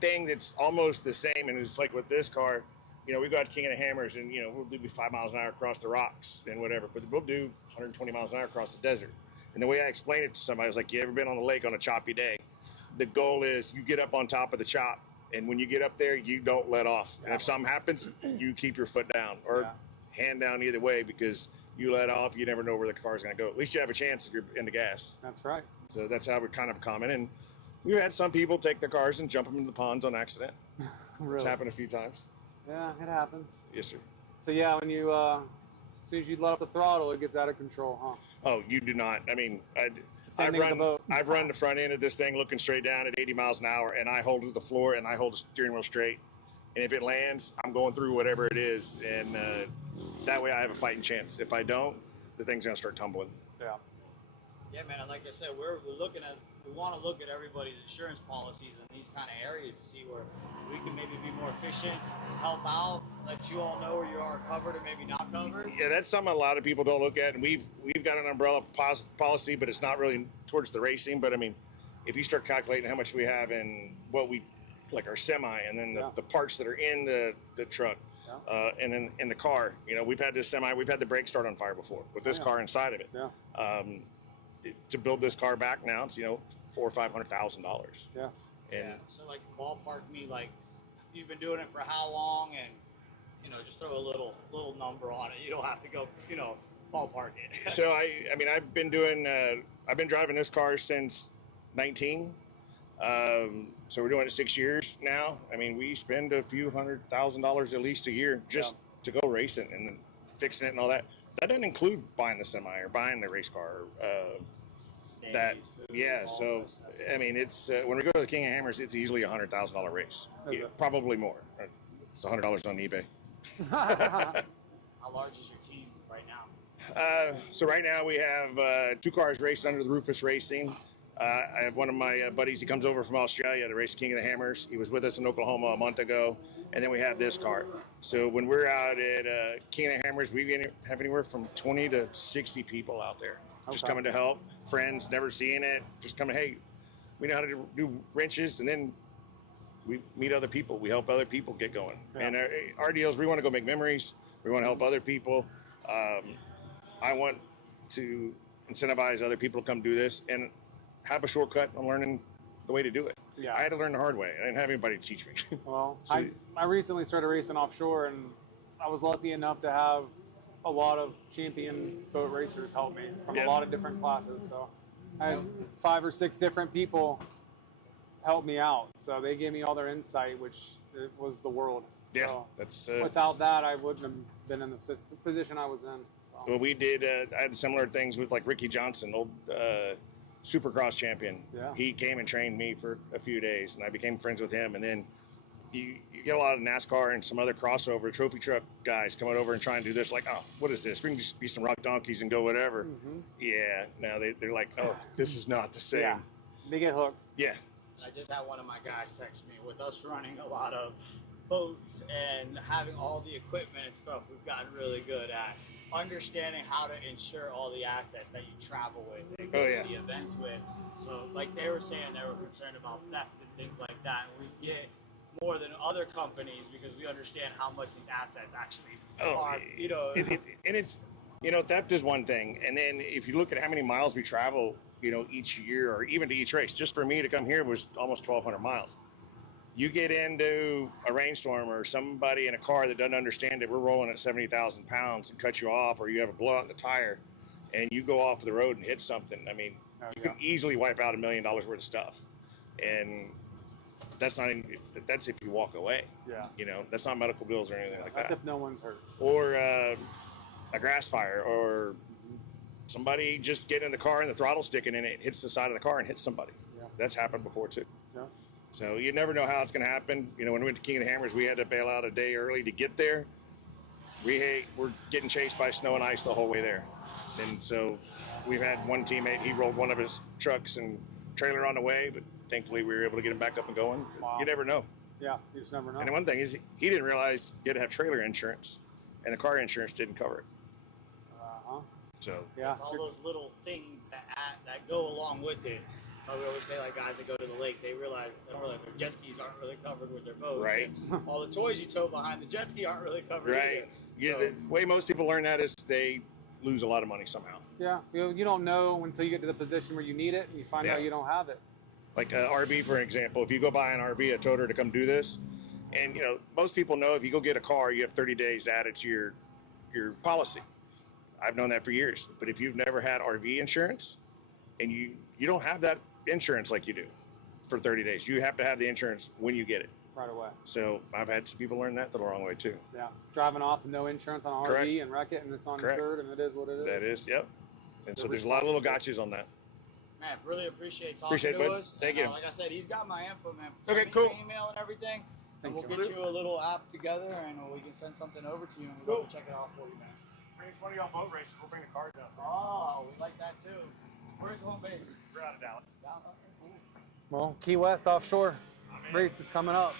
thing that's almost the same, and it's like with this car, we go out to King of the Hammers, and we'll do 5 miles an hour across the rocks and whatever, but we'll do 120 miles an hour across the desert. And the way I explain it to somebody, I was like, you ever been on the lake on a choppy day? The goal is you get up on top of the chop, and when you get up there, you don't let off. And if something happens, you keep your foot down or hand down either way, because you let off, you never know where the car's going to go. At least you have a chance if you're in the gas. That's right. So that's how we're kind of common. And we've had some people take their cars and jump them into the ponds on accident. Really? It's happened a few times. Yeah, it happens. Yes, sir. So yeah, when you as soon as you let off the throttle, it gets out of control, huh? Oh, you do not. I mean, Same thing with the boat. I've run the front end of this thing looking straight down at 80 miles an hour, and I hold to the floor and I hold the steering wheel straight. And if it lands, I'm going through whatever it is, and that way I have a fighting chance. If I don't, the thing's gonna start tumbling. Yeah. Yeah, man. And like I said, we're looking at. We want to look at everybody's insurance policies in these kind of areas to see where we can maybe be more efficient, help out, let you all know where you are covered or maybe not covered. Yeah, that's something a lot of people don't look at, and we've got an umbrella policy, but it's not really towards the racing. But I mean, if you start calculating how much we have in what we like our semi, and then the parts that are in the truck, and then in the car, we've had this semi, we've had the brake start on fire before with this car inside of it. Yeah. To build this car back now, it's $400,000 or $500,000. Yes. And so like ballpark me, like you've been doing it for how long, and just throw a little number on it. You don't have to go ballpark it. So I mean I've been driving this car since 19. So we're doing it 6 years now. I mean, we spend a few $100,000 at least a year just to go racing and then fixing it and all that. That doesn't include buying the semi or buying the race car. So I mean, it's when we go to the King of Hammers, it's easily $100,000 race. Yeah, probably more. It's $100 on eBay. How large is your team right now? So right now we have 2 cars raced under the Rufus Racing. I have one of my buddies. He comes over from Australia to race King of the Hammers. He was with us in Oklahoma a month ago. And then we have this car. So when we're out at King of the Hammers, we have anywhere from 20 to 60 people out there. Just coming to help. Friends, never seeing it. Just coming, hey, we know how to do wrenches. And then we meet other people. We help other people get going. Yeah. And our deal is we want to go make memories. We want to help other people. I want to incentivize other people to come do this and have a shortcut on learning the way to do it. Yeah. I had to learn the hard way. I didn't have anybody to teach me. Well, So- I recently started racing offshore, and I was lucky enough to have a lot of champion boat racers help me from a lot of different classes. So I had 5 or 6 different people help me out. So they gave me all their insight, which it was the world. Yeah, So that's without that, I wouldn't have been in the position I was in. So. Well, we did. I had similar things with like Ricky Johnson, old Supercross champion. Yeah. He came and trained me for a few days, and I became friends with him. And then you get a lot of NASCAR and some other crossover trophy truck guys coming over and trying to do this. Like, oh, what is this? We can just be some rock donkeys and go whatever. Mm-hmm. Yeah. Now they're like, oh, this is not the same. Yeah. They get hooked. Yeah. I just had one of my guys text me with us running a lot of boats and having all the equipment and stuff. We've gotten really good at understanding how to insure all the assets that you travel with and go to the events with. So like they were saying, they were concerned about theft and things like that. And we get more than other companies because we understand how much these assets actually are, And it's, theft is one thing. And then if you look at how many miles we travel, each year or even to each race, just for me to come here was almost 1,200 miles. You get into a rainstorm or somebody in a car that doesn't understand that we're rolling at 70,000 pounds and cut you off, or you have a blowout in the tire and you go off the road and hit something. I mean, you can easily wipe out $1 million worth of stuff. And that's not even, that's if you walk away. Yeah. That's not medical bills or anything like That's that. if no one's hurt. Or a grass fire, or somebody just getting in the car and the throttle sticking in it, hits the side of the car and hits somebody. Yeah. That's happened before too. Yeah. So you never know how it's going to happen. You know, when we went to King of the Hammers, we had to bail out a day early to get there. We're getting chased by snow and ice the whole way there. And so we've had one teammate, he rolled one of his trucks and trailer on the way, but thankfully we were able to get him back up and going. Wow. You never know. Yeah, you just never know. And one thing is, he didn't realize you had to have trailer insurance, and the car insurance didn't cover it. Uh-huh. So yeah, It's all those little things that go along with it. That's why we always say, like, guys that go to the lake, they don't realize their jet skis aren't really covered with their boats. Right. And all the toys you tow behind the jet ski aren't really covered Right. Yeah, So, the way most people learn that is they lose a lot of money somehow. Yeah, you don't know until you get to the position where you need it, and you find out you don't have it. Like RV, for example, if you go buy an RV, a toter to come do this, and you know, most people know if you go get a car, you have 30 days added to your policy. I've known that for years. But if you've never had RV insurance, and you don't have that insurance like you do for 30 days, you have to have the insurance when you get it. Right away. So I've had some people learn that the wrong way too. Yeah, driving off with no insurance on an Correct. RV and wreck it, and it's uninsured, and it is what it is. That is, yep. And so there's a lot of little gotchas on that. man, really appreciate talking Appreciate it, to bud. us. Thank And, you. like I said, he's got my info, man. Okay, Send me cool. your email and everything. And we'll get you a little app together, and we can send something over to you, and we'll check it out for you, man. Bring us one of y'all boat races. We'll bring the cars out. Oh, we like that too. Where's home base? We're out of Dallas. Well, Key West offshore race is coming up.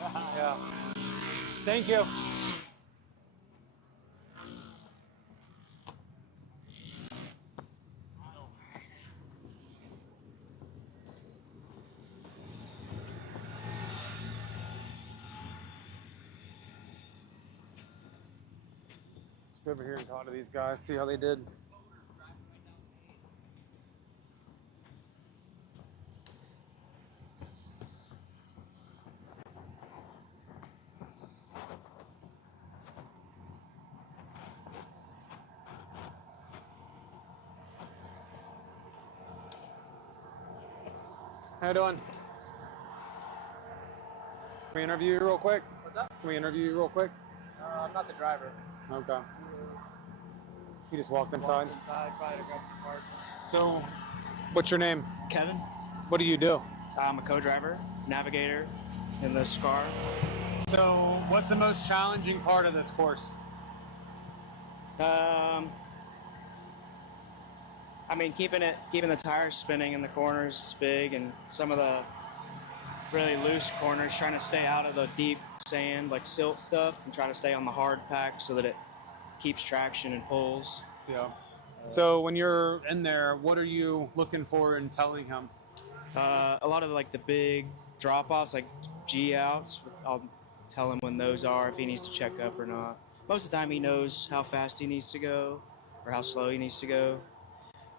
Yeah. Thank you. Let's go over here and talk to these guys, see how they did. How you doing? Can we interview you real quick? What's up? Can we interview you real quick? I'm not the driver. Okay. You just walked inside? Walked inside, probably to grab some parts. So, what's your name? Kevin. What do you do? I'm a co-driver, navigator in this car. So, what's the most challenging part of this course? I mean, keeping the tires spinning in the corners is big, and some of the really loose corners, trying to stay out of the deep sand, like silt stuff, and trying to stay on the hard pack so that it keeps traction and pulls. Yeah. So when you're in there, what are you looking for in telling him? A lot of like the big drop-offs, like G-outs, I'll tell him when those are, if he needs to check up or not. Most of the time he knows how fast he needs to go or how slow he needs to go.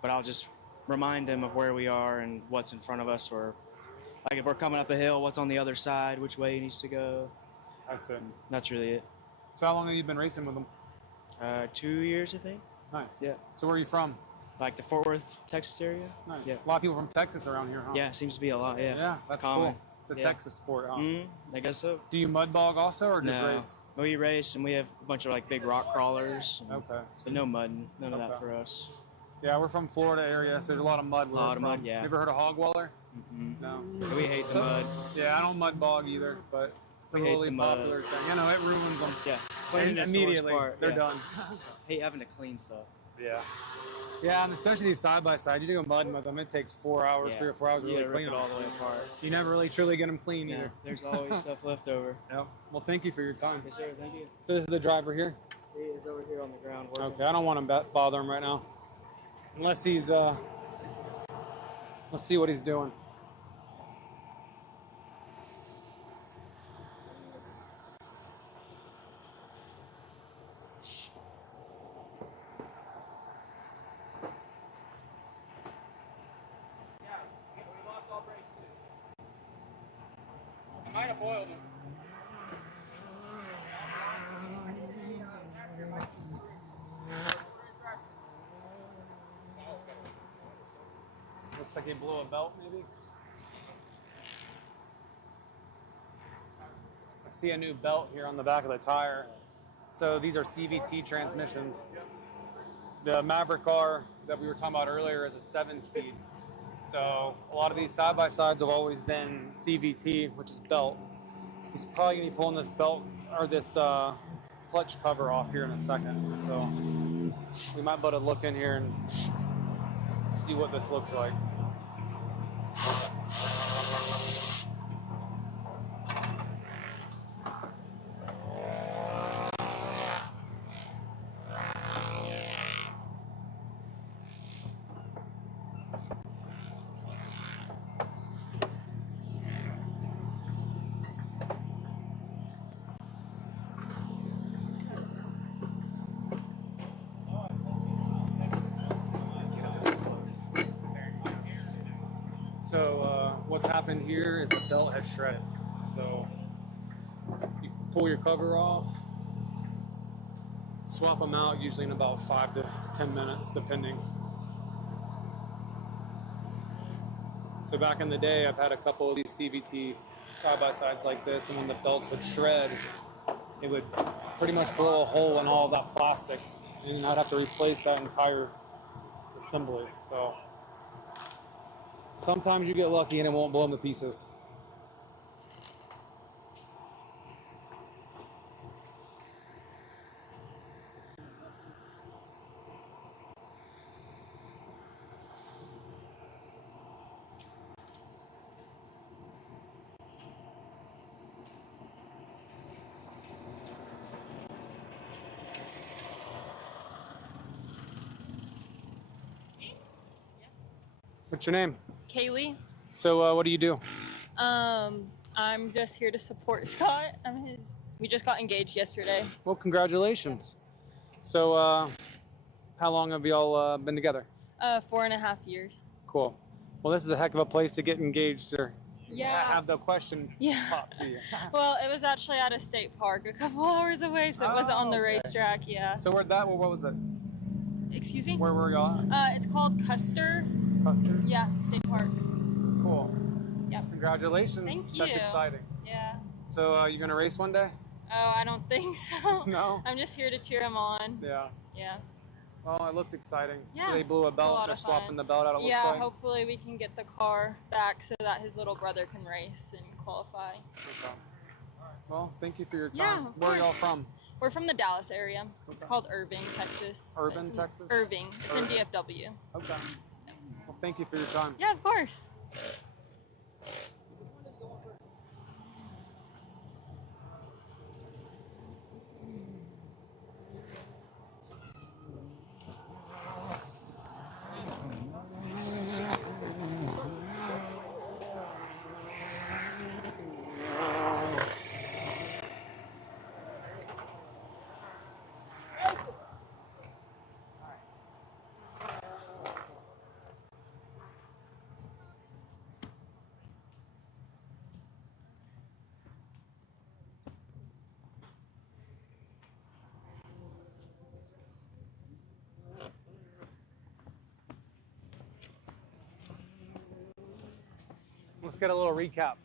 But I'll just remind him of where we are and what's in front of us, or like if we're coming up a hill, what's on the other side, which way he needs to go. That's it. That's really it. So how long have you been racing with him? 2 years, I think. Nice. Yeah. So where are you from? Like the Fort Worth, Texas area. Nice. Yeah. A lot of people from Texas around here, huh? Yeah, it seems to be a lot. Yeah. Yeah, It's that's common. cool. It's a Yeah. Texas sport, huh? I guess so. Do you mud bog also, or just No. race? We race, and we have a bunch of like big rock crawlers. Okay. But no mud, none of that Okay. for us. Yeah, we're from Florida area, so there's a lot of mud. A lot of mud, from. yeah. You ever heard of hog waller? Mm-hmm. No. We hate the mud. Yeah, I don't mud bog either, but it's a We hate really the mud. popular thing. You know, it ruins them. Yeah. And Cleaning is the worst immediately, part, they're yeah. done. Hate having to clean stuff. Yeah. Yeah, and especially these side by side, you do a mud with them, it takes 4 hours, Yeah. 3 or 4 hours to You really gotta clean rip them. it all the way apart. You never really truly get them clean Yeah, either. there's always stuff left over. Yep. Well, thank you for your time. Yes, sir. Thank you. So this is the driver here. He is over here on the ground working. Okay, I don't want to bother him right now, unless he's. Let's see what he's doing. I might have boiled him. Looks like he blew a belt, maybe. I see a new belt here on the back of the tire. So these are CVT transmissions. The Maverick car that we were talking about earlier is a 7-speed. So a lot of these side-by-sides have always been CVT, which is belt. He's probably going to be pulling this belt or this clutch cover off here in a second. So we might be able to look in here and see what this looks like. So what's happened here is the belt has shredded. So you pull your cover off, swap them out usually in about 5 to 10 minutes, depending. So back in the day, I've had a couple of these CVT side-by-sides like this, and when the belts would shred, it would pretty much blow a hole in all of that plastic, and I'd have to replace that entire assembly. So sometimes you get lucky and it won't blow into pieces. What's your name? Kaylee. So what do you do? I'm just here to support Scott. We just got engaged yesterday. Well, congratulations. So how long have y'all been together? 4.5 years. Cool. Well, this is a heck of a place to get engaged or Yeah. have the question pop to you. Well, it was actually at a state park a couple hours away, so it wasn't on the racetrack. Yeah. So what was it? Excuse me? Where were y'all at? It's called Custer. Custer? Yeah, state park. Cool. Yep. Congratulations. Thank you. That's exciting. Yeah. So you gonna race one day? Oh, I don't think so. No? I'm just here to cheer him on. Yeah. Yeah. Well, it looks exciting. Yeah. So they blew a It's belt. lot They're of swapping fun. the belt out. It Yeah, looks like. hopefully we can get the car back so that his little brother can race and qualify. Okay. Well, thank you for your Yeah, time. of Where are y'all course. from? We're from the Dallas area. It's called Irving, Texas. Irving, It's in Texas? Irving. It's in Irving. DFW. Okay. Well, thank you for your time. Yeah, of course. Let's get a little recap.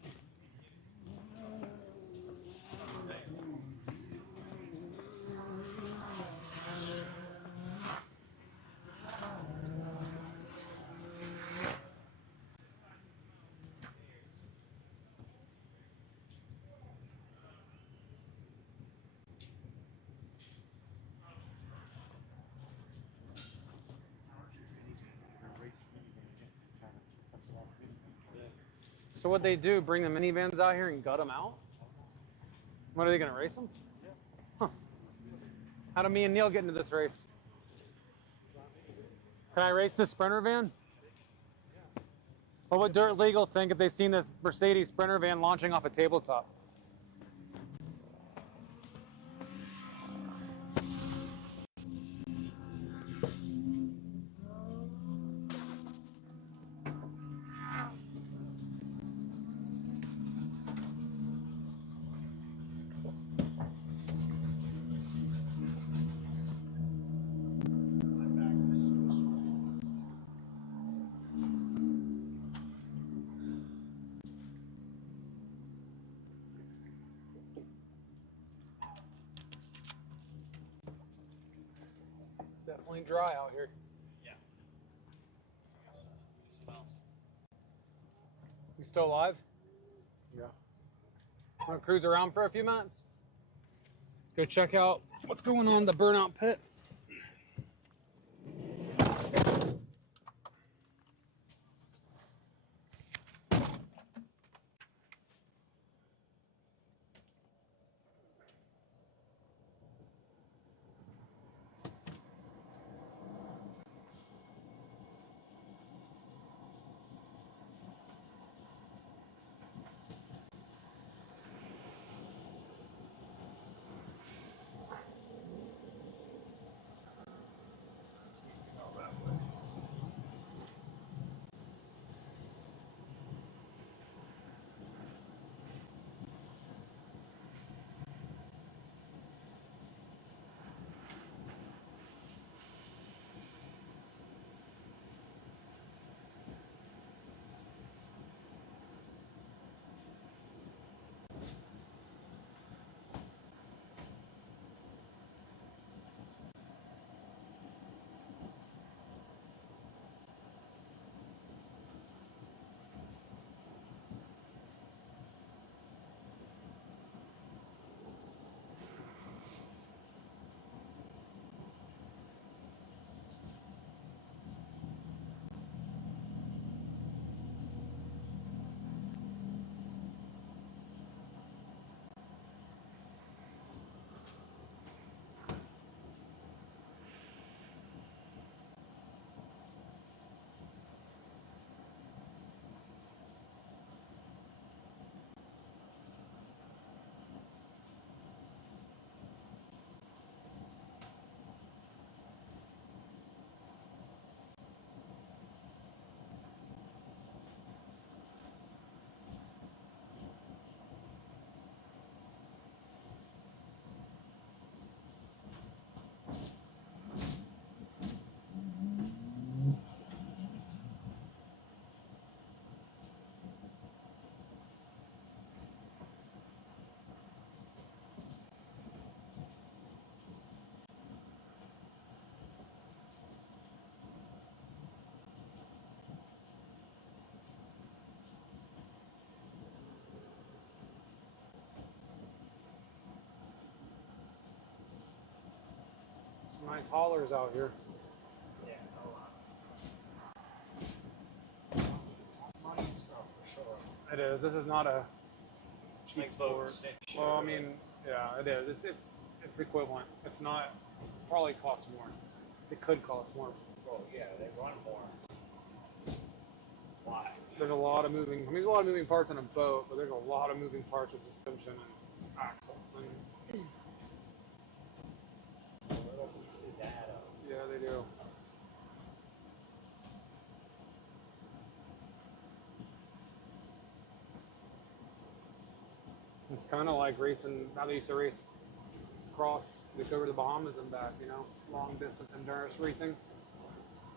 So what they do, bring the minivans out here and gut them out? What are they going to race them? Huh. How do me and Neil get into this race? Can I race this Sprinter van? What would Dirt Legal think if they seen this Mercedes Sprinter van launching off a tabletop? Definitely dry out here. Yeah. Smells. still alive? Yeah. Want to cruise around for a few minutes? Go check out what's going on in the burnout pit. Some nice haulers out here. Yeah, a lot. Money and stuff for sure. It is. This is not a cheap Like sport. boats, sure. Well, I mean, yeah, it is. It's equivalent. It's not. Probably costs more. It could cost more. Well, yeah, they run more. Why? There's a lot of moving. I mean, there's a lot of moving parts on a boat, but there's a lot of moving parts with suspension and axles and. The little pieces add up. Yeah, they do. It's kind of like racing. How they used to race cross, they go over the Bahamas and back. You know, long distance endurance racing.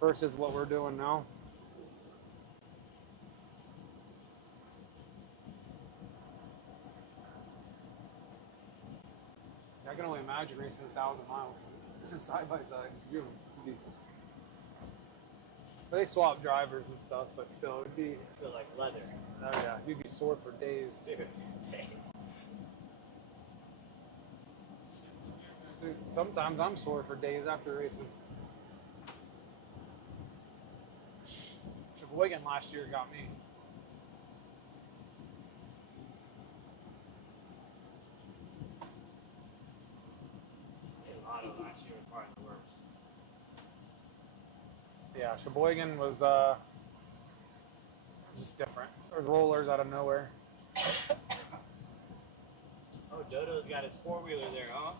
Versus what we're doing now. I can only imagine racing 1,000 miles side by side. But they swap drivers and stuff, but still, it'd be. I feel like leather. Oh yeah, you'd be sore for days. Dude, days. Sometimes I'm sore for days after racing. Sheboygan last year got me. A lot of last year was probably the worst. Yeah, Sheboygan was just different. There's rollers out of nowhere. Oh, Dodo's got his four-wheeler there, huh?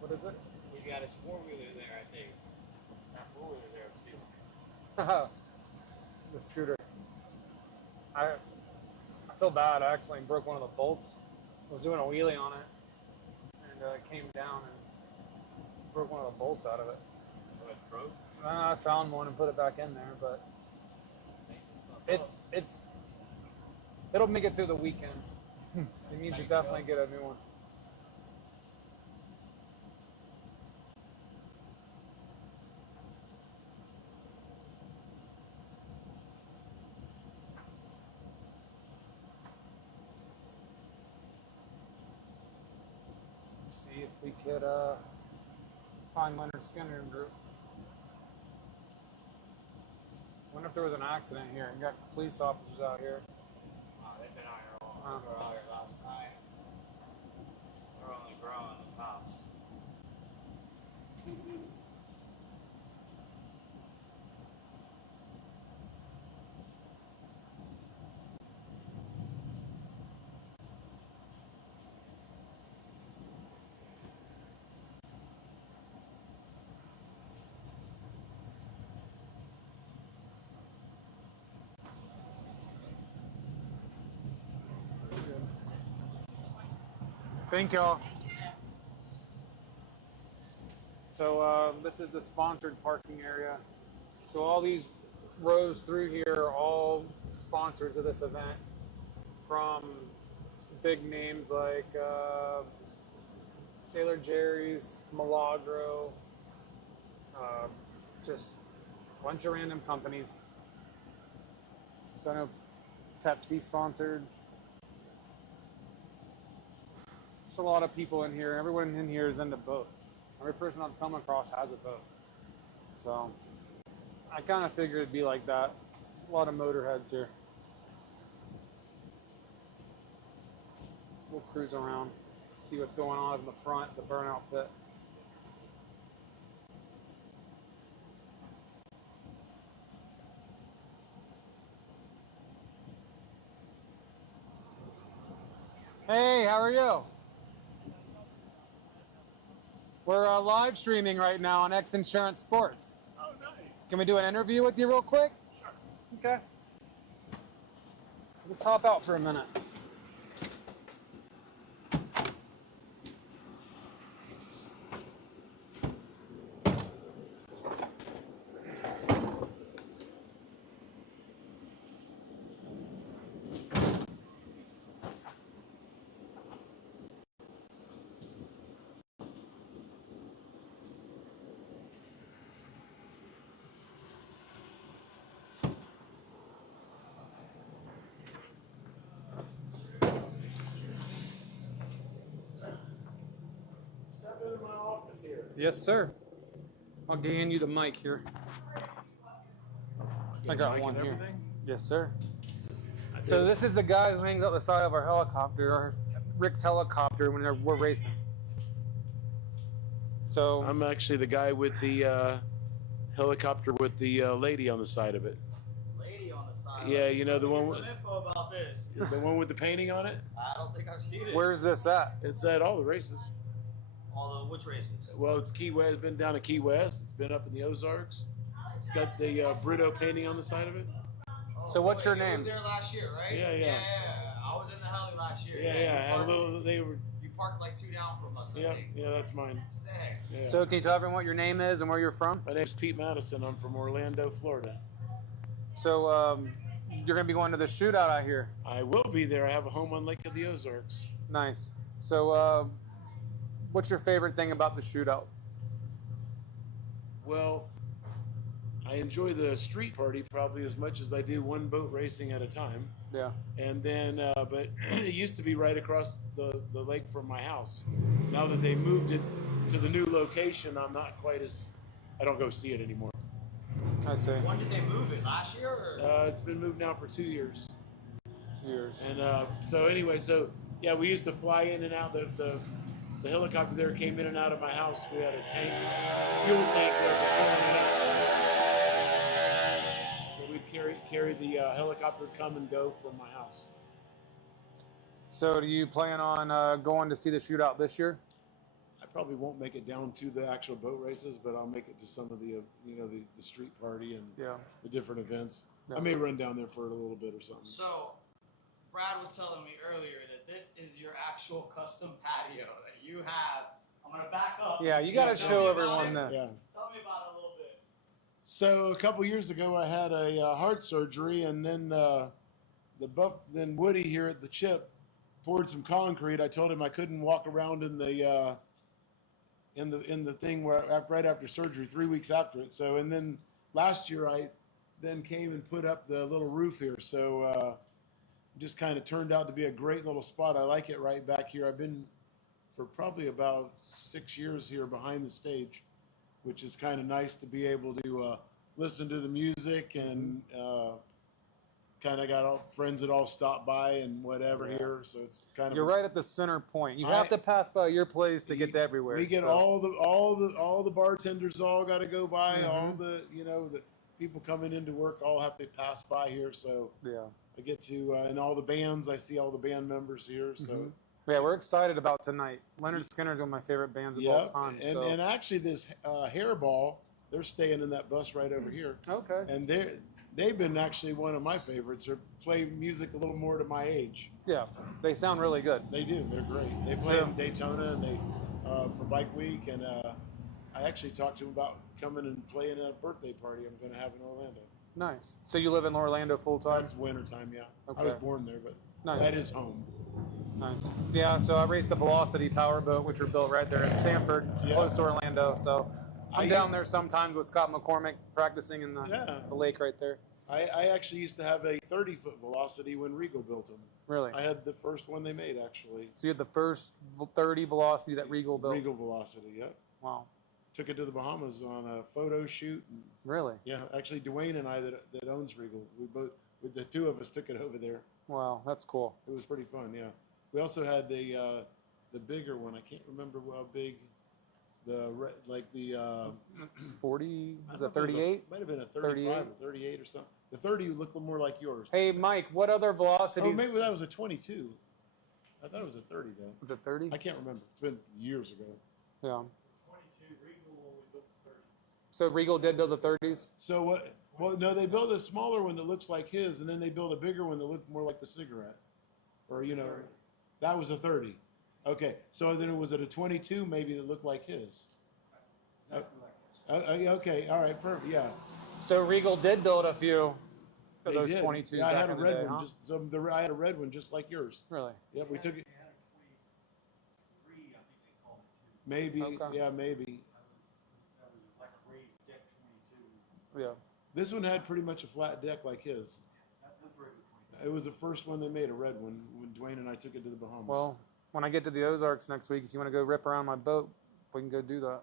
What is it? He's got his four-wheeler there, I think. That four-wheeler there was stealing. The scooter. I feel bad. I accidentally broke one of the bolts. I was doing a wheelie on it, and it came down and broke one of the bolts out of it. So it broke? I found one and put it back in there, but it'll make it through the weekend. It means to definitely get a new one. See if we could find Leonard Skinner group. Wonder if there was an accident here. You got police officers out here. Oh, they've been out here all They were out here last night. They're only growing the cops. Thank y'all. So this is the sponsored parking area. So all these rows through here are all sponsors of this event, from big names like Sailor Jerry's, Milagro, just a bunch of random companies. So I know Pepsi sponsored. There's a lot of people in here. Everyone in here is into boats. Every person I've come across has a boat. So I kind of figured it'd be like that. A lot of motorheads here. We'll cruise around, see what's going on in the front, the burnout pit. Hey, how are you? We're live streaming right now on X Insurance Sports. Oh, nice. Can we do an interview with you real quick? Sure. Okay. Let's hop out for a minute. Step into my office here. Yes, sir. I'll hand you the mic here. I got one here. Yes, sir. So this is the guy who hangs out the side of our helicopter, or Rick's helicopter, when we're racing. So I'm actually the guy with the helicopter with the lady on the side of it. Lady on the side. Yeah, you know the one. Some info about this. The one with the painting on it. I don't think I've seen it. Where's this at? It's at all the races. All the which races? Well, it's Key West. It's been down to Key West. It's been up in the Ozarks. It's got the Brito painting on the side of it. So what's your You name? was there last year, right? Yeah. I was in the heli last year. Yeah. You Had a parked- little. They were. You parked like 2 down from us. I Yeah. think. Yeah, that's mine. Sick. Yeah. So can you tell everyone what your name is and where you're from? My name's Pete Madison. I'm from Orlando, Florida. So you're gonna be going to the shootout out here. I will be there. I have a home on Lake of the Ozarks. Nice. So what's your favorite thing about the shootout? Well, I enjoy the street party probably as much as I do one boat racing at a time. Yeah. And then, but it used to be right across the lake from my house. Now that they moved it to the new location, I'm not quite as, I don't go see it anymore. I see. When did they move it? Last year? Or? It's been moved now for 2 years. 2 years. And so anyway, so yeah, we used to fly in and out. The helicopter there came in and out of my house. We had a tank, fuel tank there for filling it up. So we'd carry the helicopter come and go from my house. So do you plan on going to see the shootout this year? I probably won't make it down to the actual boat races, but I'll make it to some of the the street party and the different events. Yeah. I may run down there for a little bit or something. So, Brad was telling me earlier that this is your actual custom patio that you have. I'm gonna back up. Yeah, you gotta Tell show me about everyone it. this. Yeah. Tell me about it a little bit. So a couple years ago, I had a heart surgery, and then then Woody here at the Chip poured some concrete. I told him I couldn't walk around in the thing right after surgery, 3 weeks after it. So and then last year I then came and put up the little roof here. So just kind of turned out to be a great little spot. I like it right back here. I've been for probably about 6 years here behind the stage, which is kind of nice to be able to listen to the music and kind of got all friends that all stop by and whatever here. So it's kind of You're right at the center point. You have to pass by your place to get to everywhere. We get so. all the bartenders all got to go by. All the the people coming into work all have to pass by here. So yeah, I get to and all the bands. I see all the band members here. So yeah, we're excited about tonight. Leonard Skinner's one of my favorite bands of all time. And actually this Hairball, they're staying in that bus right over here. Okay. And they've been actually one of my favorites. They play music a little more to my age. Yeah, they sound really good. They do. They're great. They play in Daytona and they for Bike Week. And I actually talked to them about coming and playing at a birthday party I'm going to have in Orlando. Nice. So you live in Orlando full time? That's wintertime, yeah. Okay. I was born there, but that is home. Nice. Yeah, so I raced the Velocity powerboat, which are built right there in Sanford, close to Orlando. So I'm down there sometimes with Scott McCormick practicing in the lake right there. I actually used to have a 30-foot Velocity when Regal built them. Really? I had the first one they made, actually. So you had the first 30 Velocity that Regal built? Regal Velocity, yep. Wow. Took it to the Bahamas on a photo shoot. Really? Yeah, actually Dwayne and I that owns Regal, the two of us took it over there. Wow, that's cool. It was pretty fun, yeah. We also had the bigger one. I can't remember how big. The 40, was it 38? Might have been a 35 or 38 or something. The 30 looked a little more like yours. Hey, Mike, what other velocities? Oh, maybe that was a 22. I thought it was a 30 though. Was it 30? I can't remember. It's been years ago. Yeah. 22. Regal only built the 30. So Regal did build the 30s? So what? Well, no, they built a smaller one that looks like his, and then they built a bigger one that looked more like the cigarette, or that was a 30. Okay, so then was it a 22 maybe that looked like his? Okay, all right, perfect, yeah. So Regal did build a few of those 22s. Yeah, I back had a in the red day, one. huh? I had a red one just like yours. Really? Yep, we took it. Maybe, yeah, maybe. Yeah. This one had pretty much a flat deck like his. It was the first one they made, a red one, when Dwayne and I took it to the Bahamas. Well, when I get to the Ozarks next week, if you want to go rip around my boat, we can go do that.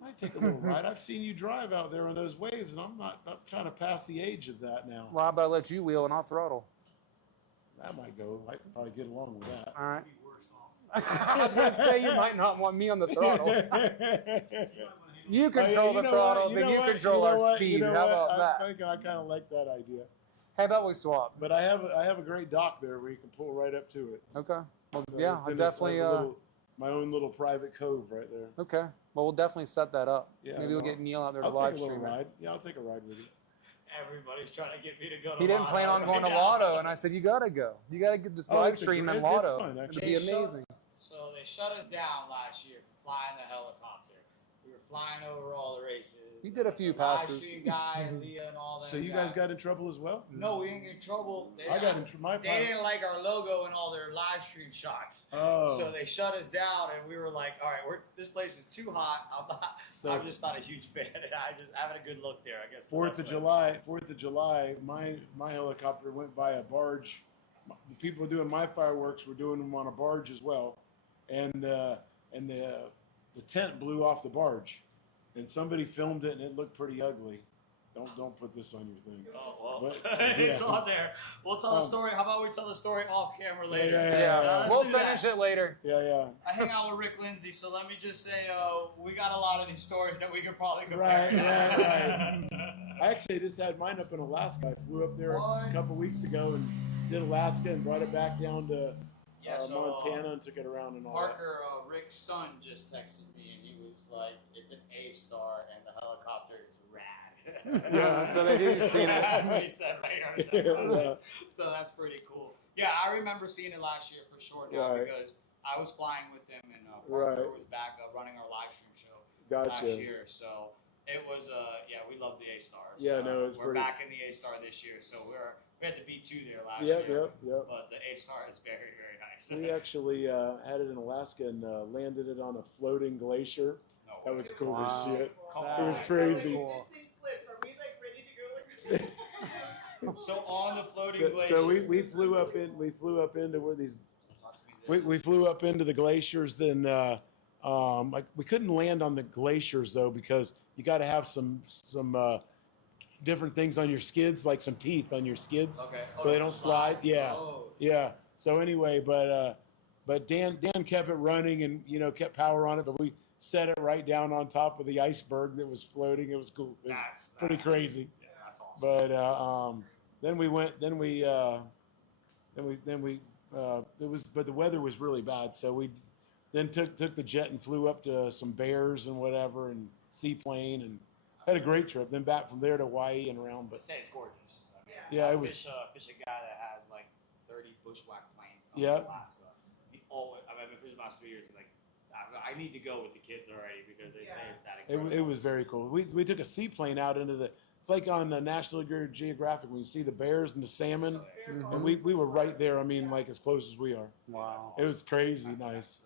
I might take a little ride. I've seen you drive out there on those waves, and I'm kind of past the age of that now. Well, how about I let you wheel and I'll throttle? That might go. I can probably get along with that. All right. I was going to say you might not want me on the throttle. You control the throttle, then you control our speed. How about that? I kind of like that idea. How about we swap? But I have a great dock there where you can pull right up to it. Okay. Well, So yeah, it's I in definitely. my own little private cove right there. Okay. Well, we'll definitely set that up. Yeah, Maybe we'll get Neil out there to I'll live take a little stream it. ride. Yeah, I'll take a ride with you. Everybody's trying to get me to go to He didn't plan on going to Lotto, and I said, you got to go. You got to get this live stream in Lotto. It'd be amazing. So they shut us down last year for flying the helicopter. We were flying over all the races. You did a few Live passes. stream guy, Leah, and all that. So you guys got in trouble as well? No, we didn't get in trouble. I got in my They didn't like our logo and all their live stream shots. Oh. So they shut us down, and we were like, all right, this place is too hot. I'm just not a huge fan, and I just having a good look there, I guess. 4th of July, my helicopter went by a barge. The people doing my fireworks were doing them on a barge as well, and the tent blew off the barge, and somebody filmed it, and it looked pretty ugly. Don't put this on your thing. Oh, well. But, It's yeah. on there. We'll tell the story. How about we tell the story off camera later? Yeah. We'll finish it later. Yeah. I hang out with Rick Lindsay, so let me just say we got a lot of these stories that we could probably compare. Right. I actually just had mine up in Alaska. I flew up there a couple weeks ago and did Alaska and brought it back down to Montana and took it around and all Parker, Rick's son, just texted me, and he was like, it's an A-star, and the helicopter is rad. Yeah, so they did see it. That's what he said right on his text. Yeah. So that's pretty cool. Yeah, I remember seeing it last year for sure now Right. because I was flying with them, and Parker was back running our live stream show last Gotcha. year. So it was, we love the A-stars. Yeah, no, it was we're pretty- back in the A-star this year, so we had the B2 there last year. Yep. But the A-star is very, very nice. We actually had it in Alaska and landed it on a floating glacier. That was cool as shit. It was crazy. So on the floating glacier. So we flew up into where these we flew up into the glaciers and like we couldn't land on the glaciers though because you got to have some different things on your skids, like some teeth on your skids, Okay. so they don't slide. Yeah, Oh. yeah. So anyway, but Dan kept it running and kept power on it, but we set it right down on top of the iceberg that was floating. It was cool. It was pretty crazy. Yeah, that's awesome. But then we went. Then we it was, but the weather was really bad, so we then took the jet and flew up to some bears and whatever and seaplane and had a great trip. Then back from there to Hawaii and around. But But say it's gorgeous. I mean, yeah, I it was. fish a guy that has like 30 bushwhack planes on Yeah. Alaska. He always, I mean, I've been fishing the last 3 years. He's like, I need to go with the kids already because they say it's that incredible. It was very cool. We took a seaplane out into the. It's like on National Geographic when you see the bears and the salmon, and we were right there. I mean, like as close as we are. Wow. It was crazy nice,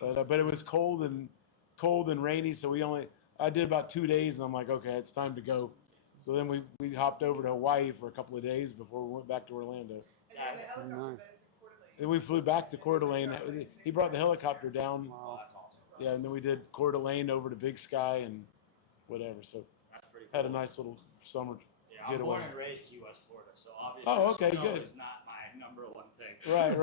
but it was cold and rainy. So I did about 2 days, and I'm like, okay, it's time to go. So then we hopped over to Hawaii for a couple of days before we went back to Orlando. Nice. Then we flew back to Coeur d'Alene. He brought the helicopter down. Wow. That's awesome. Yeah, and then we did Coeur d'Alene over to Big Sky and whatever. So That's pretty cool. had a nice little summer Yeah, I'm getaway. born and raised Key West, Florida, so obviously Oh, okay, snow good. is not my number one thing. Right.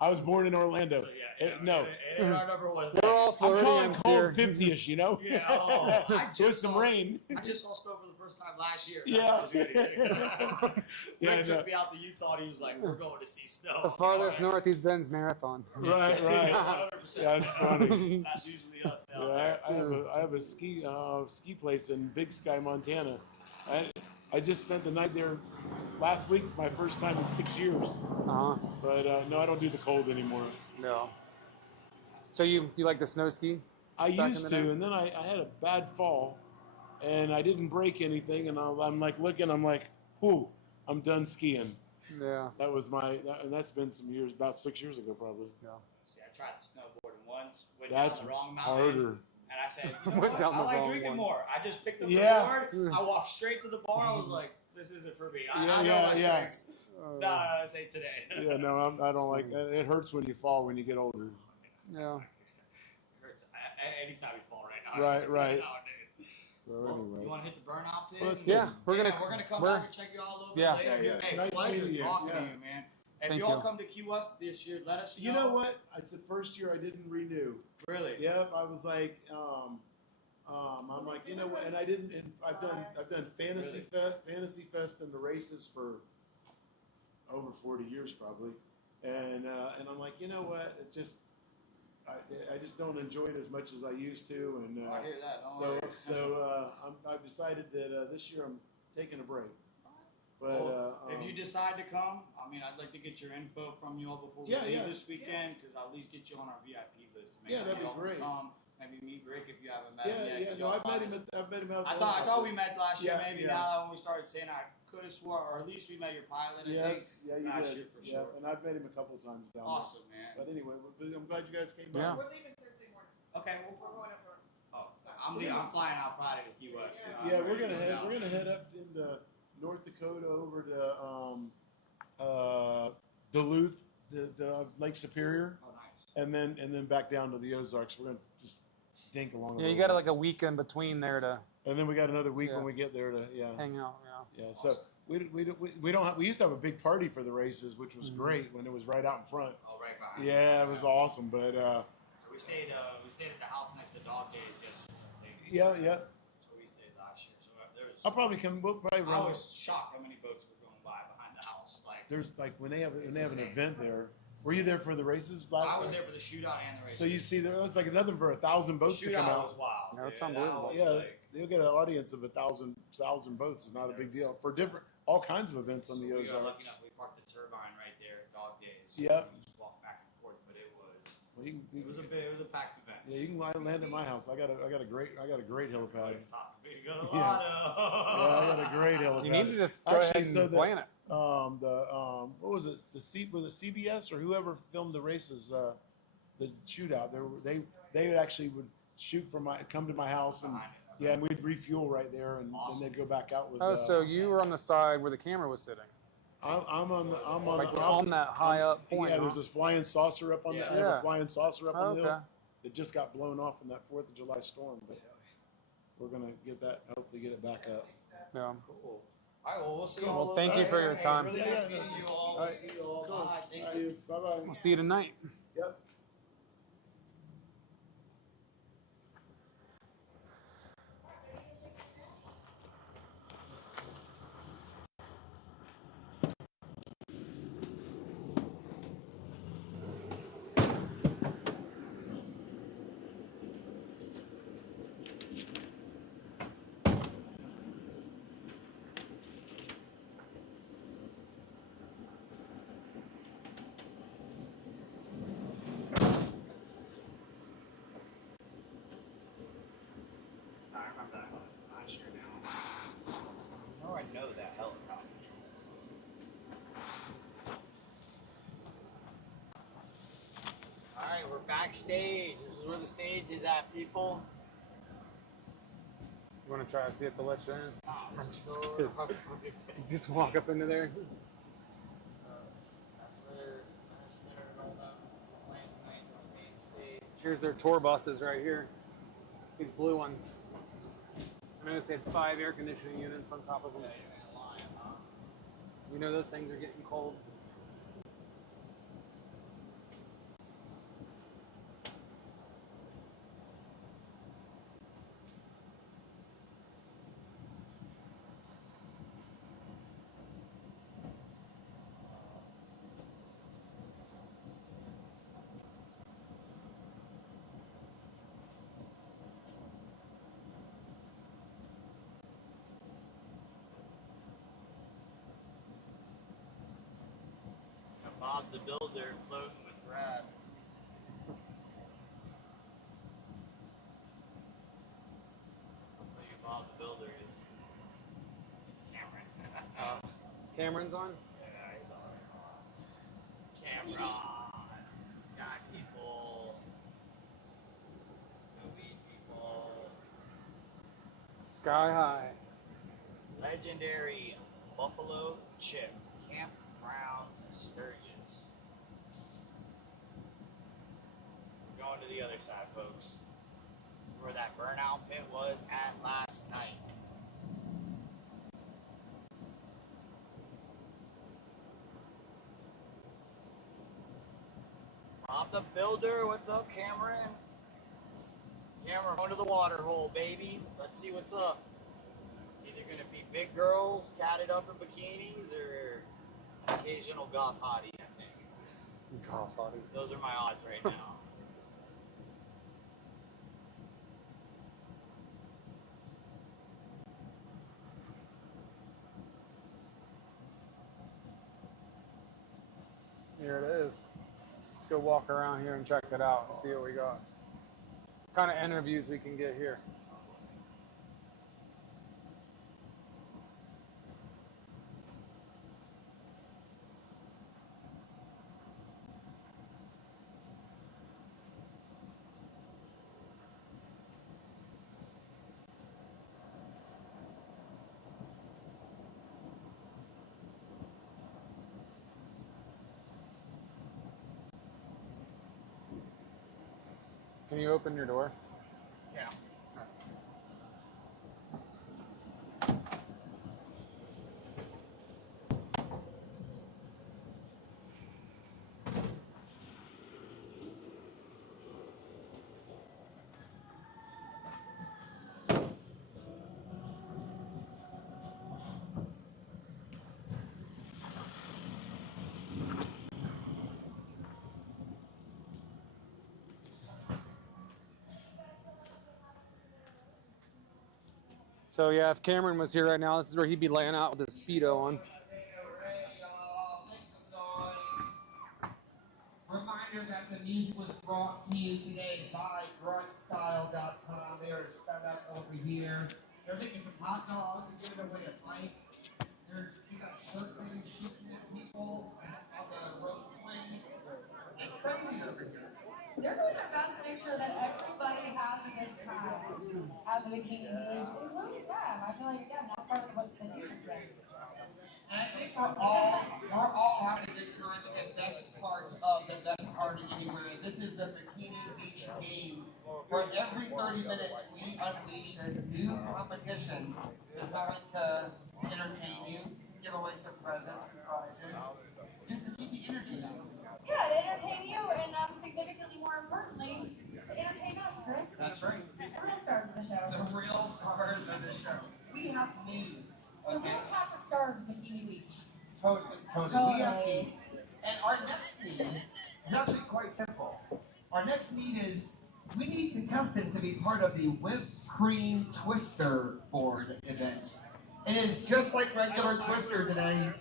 I was born in Orlando. So, yeah, No. it ain't our number one thing. We're all I'm calling Floridians here. cold 50-ish, you know? Yeah, I With some rain. I just saw snow for the first time last year. Yeah. Rick I know. took me out to Utah and he was like, we're going to see snow. The farthest All right. north he's been's marathon. Right. 100%. Yeah, it's funny. That's usually us down Yeah, there. I have a ski place in Big Sky, Montana. I just spent the night there last week, my first time in 6 years. Uh-huh. But no, I don't do the cold anymore. No. So you like the snow ski? I back in used the to, day? and then I had a bad fall, and I didn't break anything, and I'm like looking, I'm like, whew, I'm done skiing. Yeah. That was and that's been some years, about 6 years ago probably. Yeah. See, I tried snowboarding once, went That's down the wrong mountain, harder. and I said, you know Went what? down I the like wrong drinking one. more. I just picked up Yeah. the board, I walked straight to the bar, I was like, this isn't for me. I know Yeah, my yeah. strengths. No, I say today. Yeah, no, I don't like that. It hurts when you fall when you get older. Yeah. Hurts anytime you fall right now. Right, It's right. nowadays. So Well, anyway. you want to hit the burnout pit? Well, that's Yeah, good. we're gonna come back and check you all over Yeah. later. Yeah, Hey, nice pleasure meeting you. talking Yeah. to you, man. If Thank you all you. come to Key West this year, let us know. You know what? It's the first year I didn't renew. Really? Yep, I was like, I'm like, you know what? And I didn't. And I've done Fantasy Fest and the races for over 40 years probably, and I'm like, you know what? It just I just don't enjoy it as much as I used to, and I hear that. Don't so worry. so I've decided that this year I'm taking a break. But Well, if you decide to come, I mean, I'd like to get your info from you all before we Yeah, leave yeah. this weekend, because I'll at least get you on our VIP list to make Yeah, sure that'd you be all great. can come. Maybe meet Rick if you haven't met him yet. yeah, 'cause no, y'all I've met find him. us- I've met him out. I thought we met last year, Yeah, maybe. yeah. Now when we started saying, I could have swore, or at least we met your pilot. I think Yes, yeah, you last did. year for Yeah, sure. and I've met him a couple of times down Awesome, there. man. But anyway, I'm glad you guys came by. Yeah. We're leaving Thursday morning. Okay, we're going up for. Oh, I'm flying out Friday to Key West. You know, Yeah, I'm we're ready gonna to go head. down We're gonna there. head up into North Dakota over to Duluth, to Lake Superior, Oh, nice. and then back down to the Ozarks. We're gonna just dink along. Yeah, you got like a week in between there to And then we got another week Yeah. when we get there to hang out. Yeah. Yeah, so we don't have, we used to have a big party for the races, which was great when it was right out in front. Oh, right behind. Yeah, it was awesome, but We stayed at the house next to Dog Days yesterday. yeah. So we stayed last year. So there's. I'll probably come. We'll probably I run. was shocked how many boats were going by behind the house. Like There's like when they have an insane. event there. Were you there for the races? I was there for the shootout and the races. So you see, there's like another for 1,000 boats to come Shootout out. was wild. Yeah, it's dude. That unbelievable. was Yeah, like- they'll get an audience of 1,000 boats. It's not a big deal for all kinds of events on the we got lucky Ozarks. enough. We parked the turbine right there at Dog Days. Yep. You just walk back and forth, but it was. Well, It was a packed event. Yeah, you can land at my house. I got a great helipad. It's top. You got a Yeah. lot of. Yeah, I got a great helipad. You need to just go ahead and plan it. What was it? Was it CBS or whoever filmed the races? The shootout. They would actually shoot from come to my house and and we'd refuel right there and then they'd go back out with. Oh, so you were on the side where the camera was sitting. I'm on the Like on that high up point. Yeah, huh? there's this flying saucer up on the. I have Yeah. a flying saucer up on the Okay. hill. It just got blown off in that 4th of July storm, but we're gonna get that. Hopefully, get it back up. Yeah. Cool. All right, well, we'll see you Well, all thank over you for there. your time. Really nice meeting you all. All We'll right. see you all. Cool. Bye. Thank All you. right. Bye-bye. We'll see you tonight. Yep. I remember that last year now. How do I know that helicopter? All right, we're backstage. This is where the stage is at, people. You want to try to see if they'll let you in? I'm just kidding. Just walk up into there. That's where all that playing tonight. This main stage. Here's their tour buses right here. These blue ones. I noticed they had 5 air conditioning units on top of them. You know those things are getting cold. Bob the Builder floating with Brad. I'll tell you, Bob the Builder is. It's Cameron. Cameron's on? Yeah, he's on. Cameron, Sky People, Movie People, Sky high. legendary Buffalo Chip, Campgrounds Sturgis. We're going to the other side, folks. Where that burnout pit was at last night. Bob the Builder, what's up, Cameron? Cameron, going to the water hole, baby. Let's see what's up. It's either going to be big girls tatted up in bikinis or an occasional goth hottie, I think. Goth hottie. Those are my odds right now. Here it is. Let's go walk around here and check it out and see what we got. What kind of interviews we can get here. Can you open your door? Yeah. So yeah, if Cameron was here right now, this is where he'd be laying out with his Speedo on. Reminder that the music was brought to you today by grunstyle.com. They are set up over here. They're making some hot dogs and giving away a bike. They got shirt things shooting at people on the road swing. It's crazy over here. They're doing their best to make sure that everybody has a good time at the Bikini Beach, including them. I feel like, again, that's part of what the t-shirt is. And I think we're all having a good time at the best part of the best party anywhere. This is the Bikini Beach Games, where every 30 minutes we unleash a new competition designed to entertain you, to give away some presents and prizes, just to keep the energy up. Yeah, to entertain you, and significantly more importantly, to entertain us, Chris. That's right. The real stars of the show. The real stars of the show. We have needs. The Okay? real Patrick stars of Bikini Beach. Totally. We have needs. And our next need is actually quite simple. Our next need is we need contestants to be part of the whipped cream twister board event. It is just like regular twister today.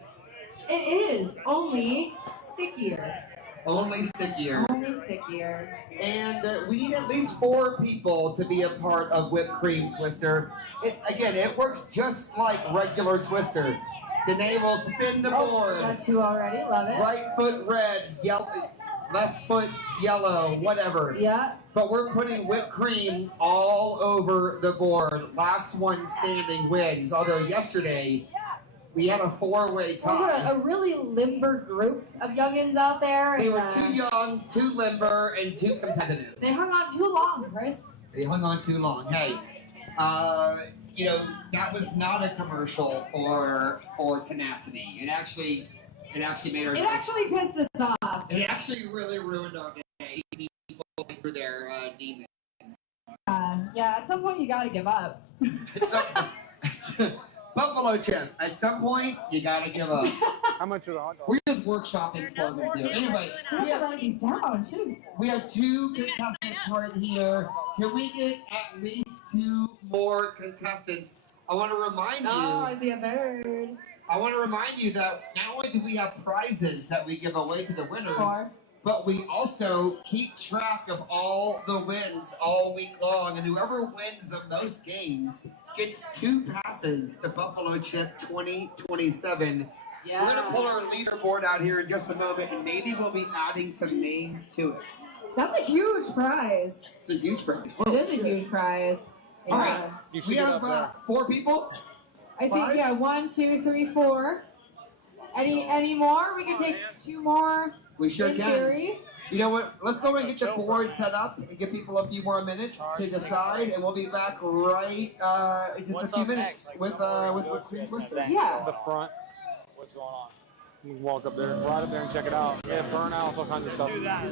It is only stickier. Only stickier. Only stickier. And we need at least 4 people to be a part of whipped cream twister. It works just like regular twister. Danae will spin the board. Got 2 already, love it. Right foot red, left foot yellow, whatever. Yeah. But we're putting whipped cream all over the board. Last one standing wins. Although yesterday we had a 4-way tie. A really limber group of youngins out there. They were too young, too limber, and too competitive. They hung on too long, Chris. They hung on too long. Hey, that was not a commercial for tenacity. It actually made our. It actually pissed us off. It actually really ruined our day. People for their demons. Yeah, at some point you gotta give up. Buffalo Chip. At some point, you gotta give up. How much are the hot dogs? We're just workshopping slogans here. Anyway, we have 2 contestants right here. Can we get at least 2 more contestants? I want to remind you. Oh, I see a bird. I want to remind you that not only do we have prizes that we give away to the winners, but we also keep track of all the wins all week long, and whoever wins the most games gets 2 passes to Buffalo Chip 2027. Yeah. We're going to pull our leaderboard out here in just a moment, and maybe we'll be adding some names to it. That's a huge prize. It's a huge prize. It is a huge prize. All right. We have 4 people. I think, 1, 2, 3, 4. Any more? We can take 2 more. We sure in can. Theory. You know what? Let's go and get the board set up and give people a few more minutes to decide, and we'll be back right in just a few minutes with Whipped Cream Twister. Yeah. The front. What's going on? You can walk up there, right up there and check it out. Yeah, burnouts, all kinds of stuff. Do that.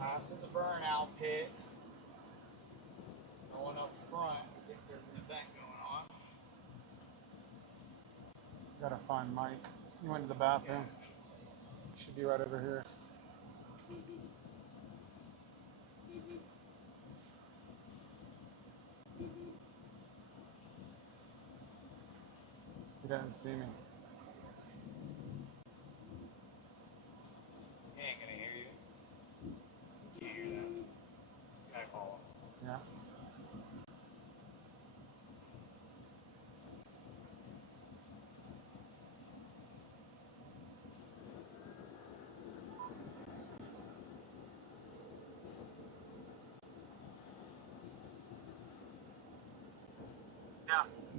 Passing the burnout pit. Going up front. I think there's an event going on. Gotta find Mike. He went to the bathroom. Should be right over here. He didn't see me.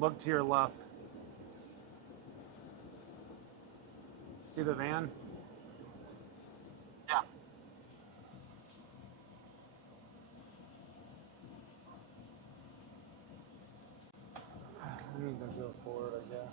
Look to your left. See the van? Yeah. I need to go forward, I guess.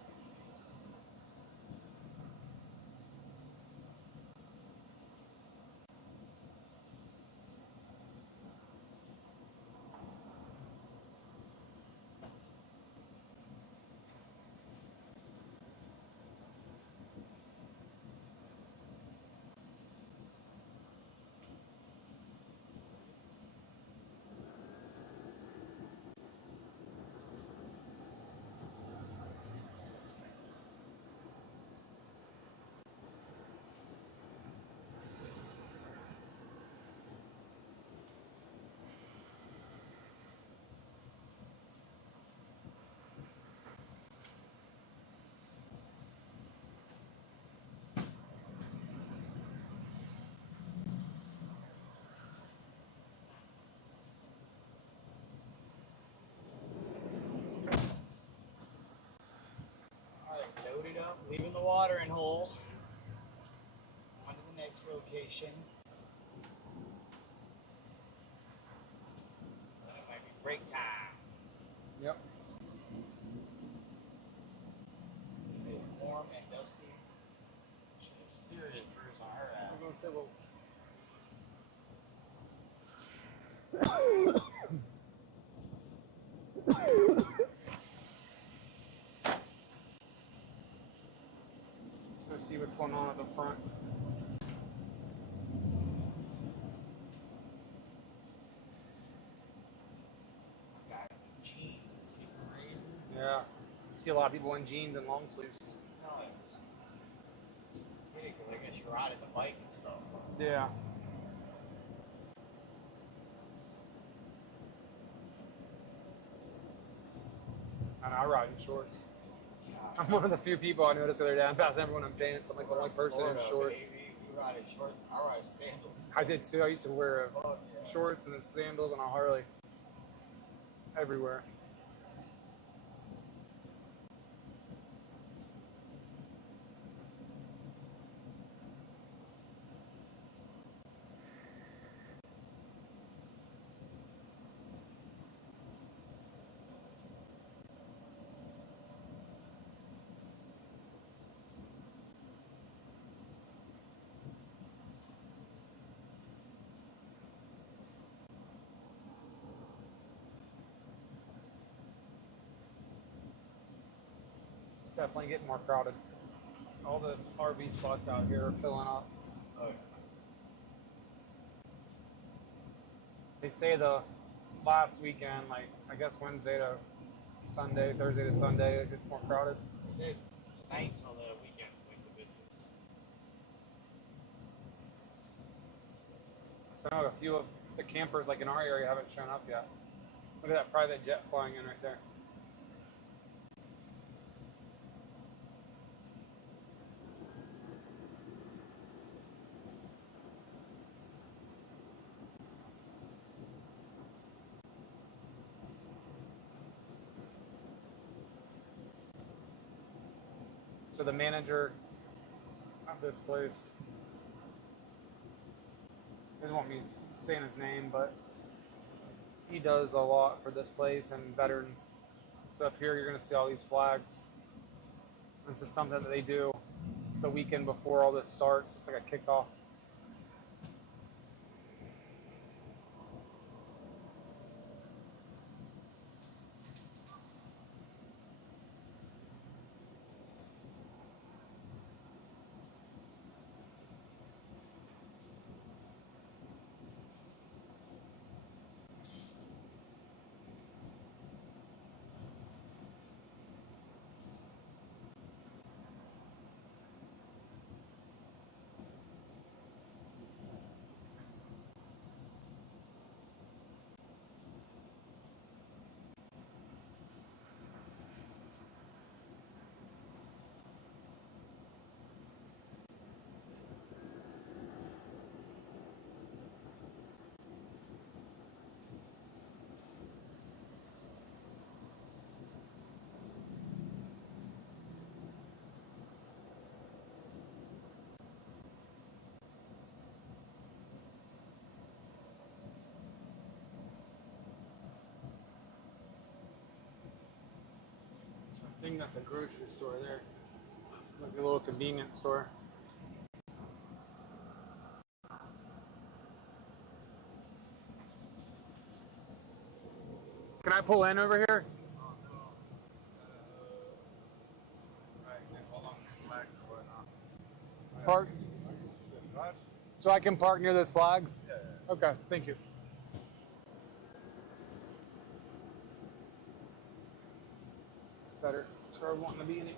Alright, loaded up, leaving the watering hole. On to the next location. It might be break time. Yep. It's warm and dusty. She's a serious bruise on her ass. I'm gonna say, well, let's go see what's going on at the front. Yeah. You see a lot of people in jeans and long sleeves. No, it's because I guess you're riding the bike and stuff. Yeah. And I ride in shorts. I'm one of the few people I noticed the other day. I'm passing everyone in pants. I'm like the only person in shorts. Baby. You ride in shorts. I ride sandals. I did too. I used to wear shorts and sandals on a Harley. Everywhere. It's definitely getting more crowded. All the RV spots out here are filling up. Oh, yeah. They say the last weekend, like I guess Wednesday to Sunday, Thursday to Sunday, it gets more crowded. They say tonight till the weekend is like the busiest. So I know a few of the campers like in our area haven't shown up yet. Look at that private jet flying in right there. So the manager of this place, I don't want me saying his name, but he does a lot for this place and veterans. So up here you're going to see all these flags. This is something that they do the weekend before all this starts. It's like a kickoff. I think that's a grocery store there. Like a little convenience store. Can I pull in over here? Park. So I can park near those flags? Yeah. Okay, thank you. It's better. That's where I want to be anyway.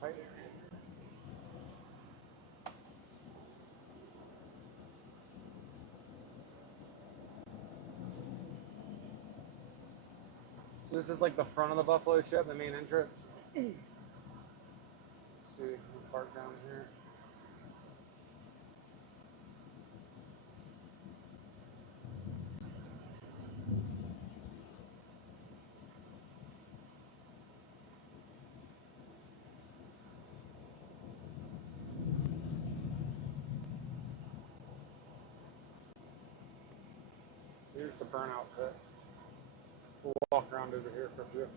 Tight area. So this is like the front of the Buffalo Ship, the main entrance. Let's see, we'll park down here. Here's the burnout pit. We'll walk around over here for a few.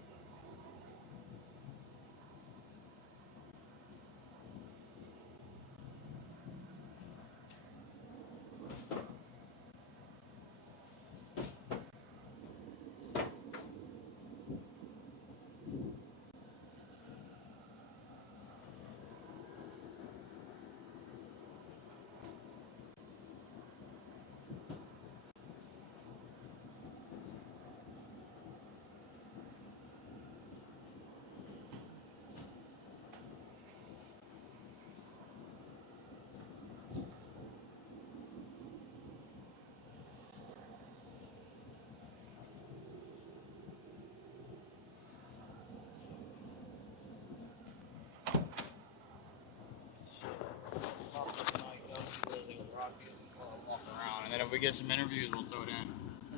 Walk around, and then if we get some interviews, we'll throw it in.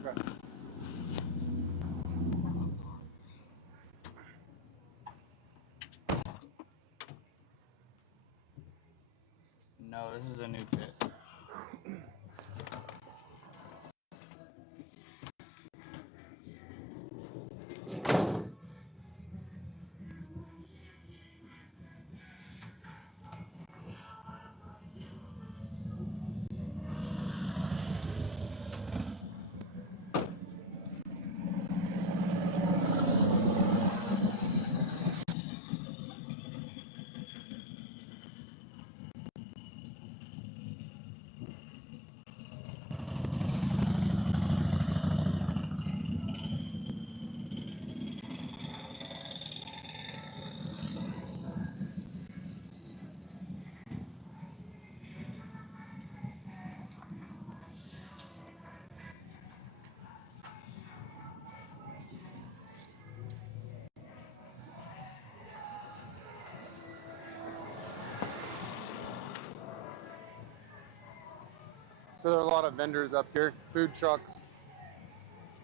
Okay. No, this is a new pit. So there are a lot of vendors up here, food trucks.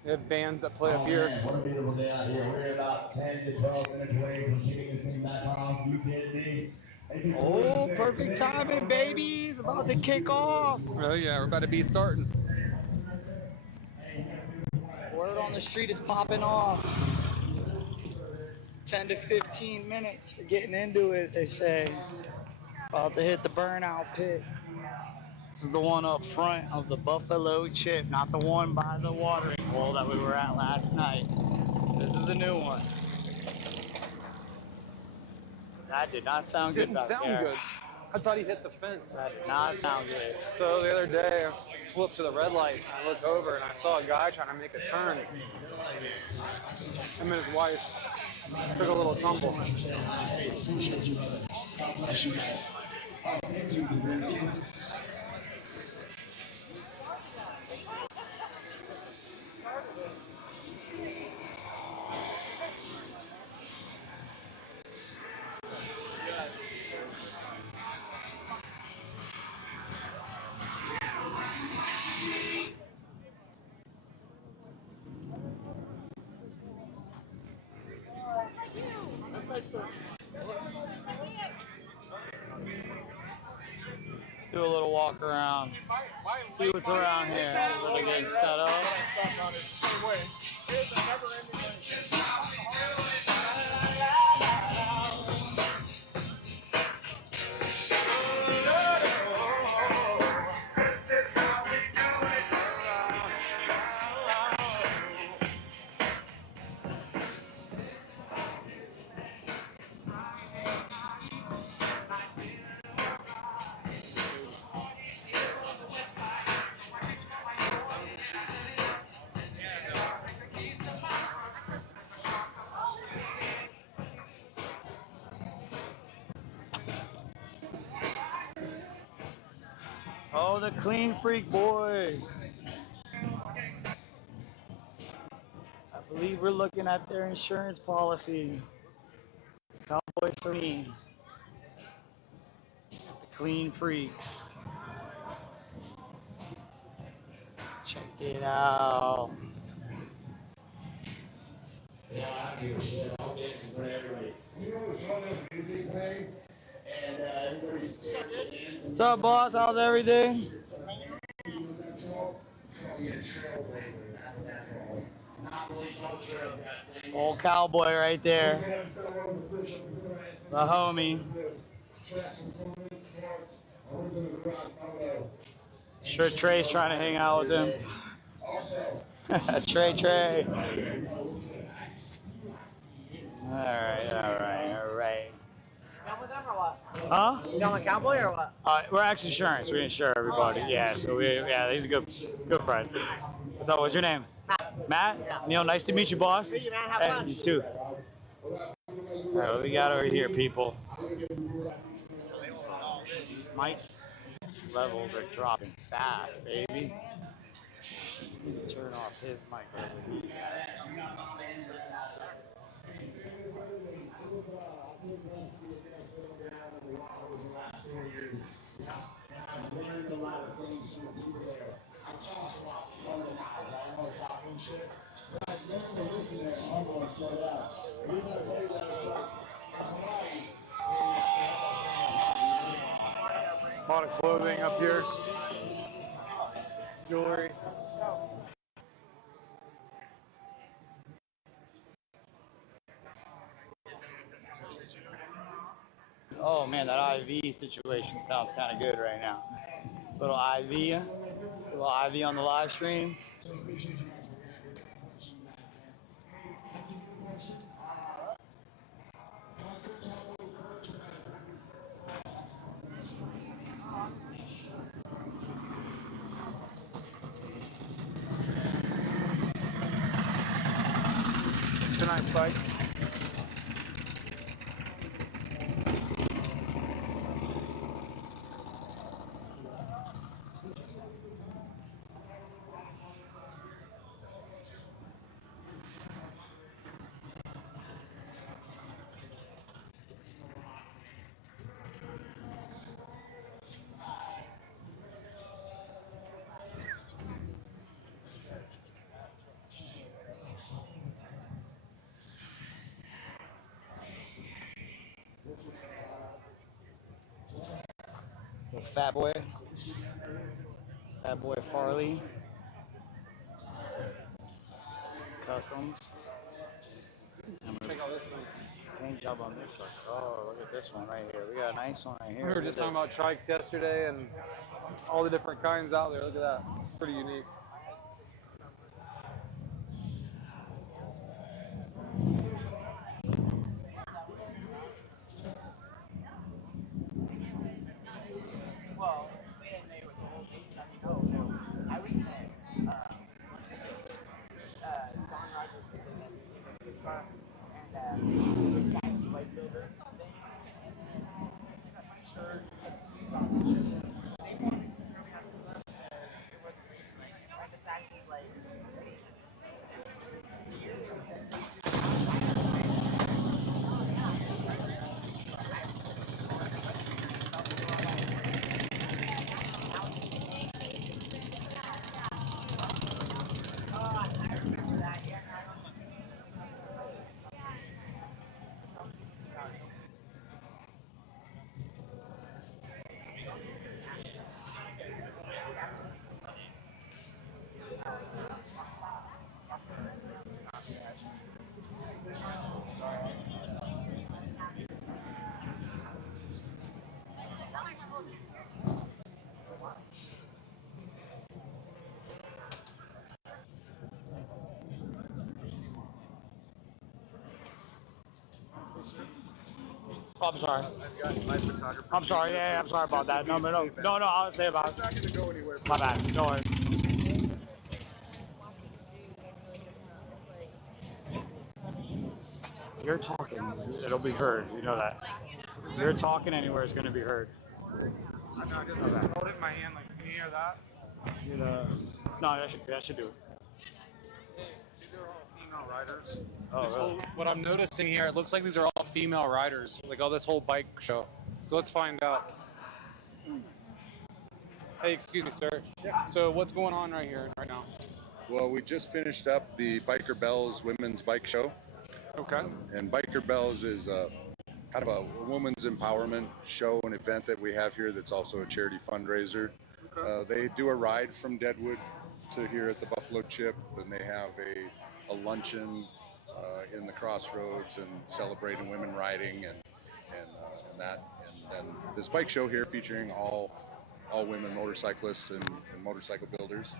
They have bands that play up here. Man, what a beautiful day out here. We're about 10 to 12 minutes away from kicking this thing back off. You kidding me? Oh, perfect timing, baby. It's about to kick off. Oh yeah, we're about to be starting. Word on the street is popping off. 10 to 15 minutes. We're getting into it, they say. About to hit the burnout pit. This is the one up front of the Buffalo Chip, not the one by the watering hole that we were at last night. This is a new one. That did not sound good Didn't back sound there. good. I thought he hit the fence. That did not sound good. So the other day, I flipped to the red light and I looked over and I saw a guy trying to make a turn. Him and his wife took a little tumble. Appreciate you, brother. God bless you guys. Oh, thank you, Jesus. do a little walk around, see what's around here. That are getting set up. Oh, the Clean Freak boys. I believe we're looking at their insurance policy. Cowboy 3. The Clean Freaks. Check it out. Yeah, I give a shit. I'll get for everybody. You know what's one of those music thing? And everybody's What's up, boss? How's everything? Old cowboy right there. The homie. Sure, Trey's trying to hang out with him. Trey. All right. Done with them or what? Huh? You done with Cowboy or what? We're actually insurance. We insure everybody. Yeah, so he's a good friend. So, what's your name? Matt? Yeah. Neil, nice to meet you, boss. Meet you, man. Have Hey, fun. you too. All right, what we got over here, people? These mic levels are dropping fast, baby. Turn off his mic level. He's at. learned a lot of things from people there. I talk about organized, I know stop and shit. But I've never listened there, I'm going straight out. The reason I tell you that is like, Hawaii A lot of clothing up here. Jewelry. Oh man, that IV situation sounds kind of good right now. Little IV on the live stream. Tonight's fight. Little Fat Boy Farley. Customs. Check out this thing. Paint job on this one. Oh, look at this one right here. We got a nice one right here. We were just talking about trikes yesterday and all the different kinds out there. Look at that. It's pretty unique. Well, we didn't know what the whole thing was. No. I was there. Don Rogers was in that his car, and the taxi white builder or something. And then I'm pretty sure they wanted to throw me out of the bus because it wasn't raining. Like the taxi's like. Oh, I'm sorry. My photographer. I'm sorry. Yeah, I'm sorry about that. No, I'll say about it. It's not going to go anywhere. My bad. No worries. You're talking. It'll be heard. You know that. You're talking anywhere is going to be heard. I know, just hold it in my hand. Like, can you hear that? You know. No, that should do it. These are all female riders. Oh, This really? whole, what I'm noticing here, it looks like these are all female riders. Like all this whole bike show. So let's find out. Hey, excuse me, sir. So what's going on right here, right now? Well, we just finished up the Biker Bells Women's Bike Show. Okay. And Biker Bells is kind of a women's empowerment show and event that we have here that's also a charity fundraiser. They do a ride from Deadwood to here at the Buffalo Chip, and they have a luncheon in the crossroads and celebrating women riding and that. And then this bike show here featuring all women motorcyclists and motorcycle builders.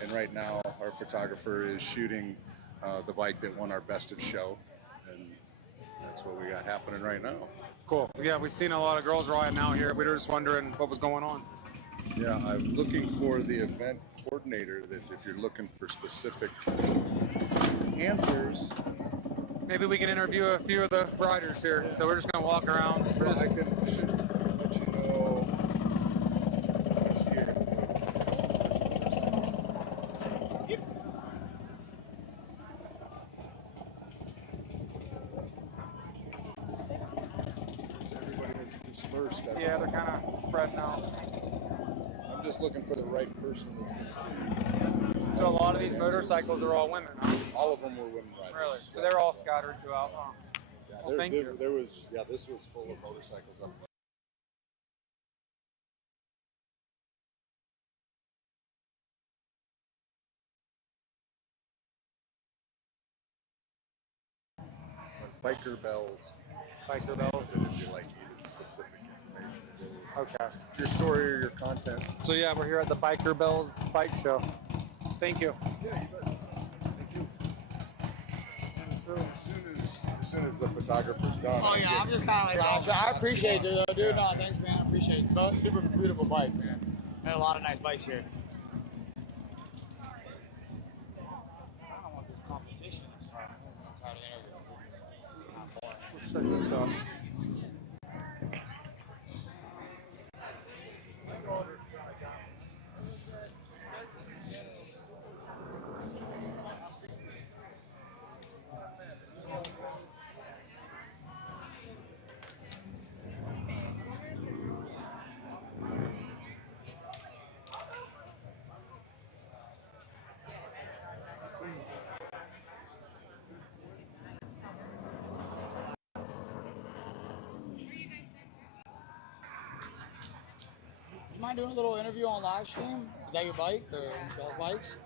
And right now our photographer is shooting the bike that won our best of show, and that's what we got happening right now. Cool. Yeah, we've seen a lot of girls riding out here. We were just wondering what was going on. Yeah, I'm looking for the event coordinator, that if you're looking for specific answers. Maybe we can interview a few of the riders here. So we're just gonna walk around. I should let you know who's here. Everybody has dispersed. Yeah, they're kind of spreading out. I'm just looking for the right person that's So a lot of these motorcycles are all women, huh? All of them were women riders. Really? So they're all scattered throughout, huh? Yeah, Well, thank you. There was, this was full of motorcycles up there. Biker Bells. Biker Bells. If you like either specific information. Okay. Your story or your content. So yeah, we're here at the Biker Bells Bike Show. Thank you. Yeah, you bet. Thank you. And so as soon as the photographer's done. Oh yeah, I'm just kind of like, I appreciate it, though, dude. No, thanks, man. I appreciate it. But super beautiful bike, man. Had a lot of nice bikes here. I don't want this competition. I'm tired of the interview. Let's check this out. You mind doing a little interview on live stream? Is that your bike or y'all's bikes?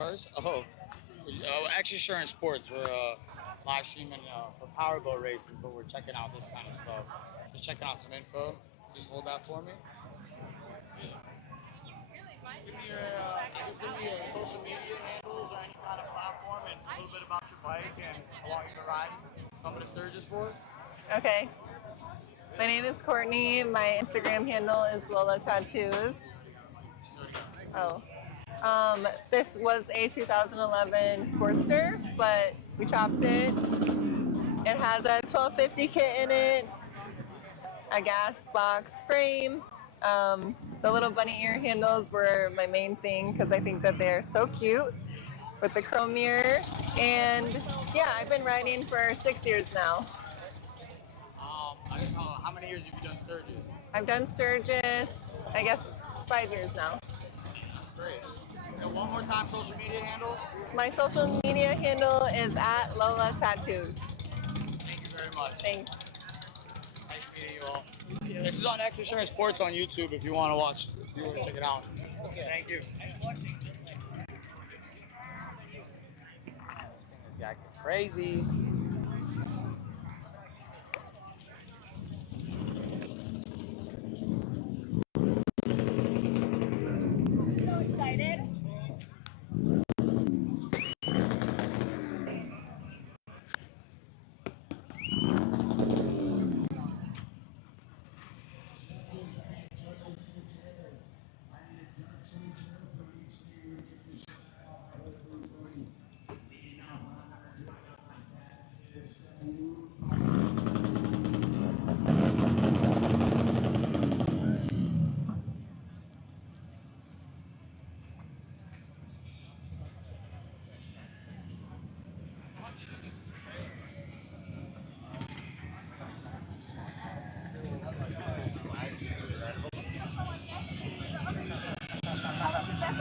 Ours? Oh, Extra Insurance Sports. We're live streaming for powerboat races, but we're checking out this kind of stuff. Just checking out some info. Just hold that for me. Just give me your social media handles or any kind of platform and a little bit about your bike and how long you've been riding. Coming to Sturgis for. Okay. My name is Courtney. My Instagram handle is Lola Tattoos. Oh. This was a 2011 Sportster, but we chopped it. It has a 1250 kit in it, a gas box frame. The little bunny ear handles were my main thing because I think that they're so cute with the chrome mirror. And yeah, I've been riding for 6 years now. I guess how many years have you done Sturgis? I've done Sturgis, I guess 5 years now. That's great. And one more time, social media handles? My social media handle is at Lola Tattoos. Thank you very much. Thanks. Nice meeting you all. This is on Extra Insurance Sports on YouTube if you want to watch, if you want to check it out. Okay. Thank you. This thing is acting crazy. Excited?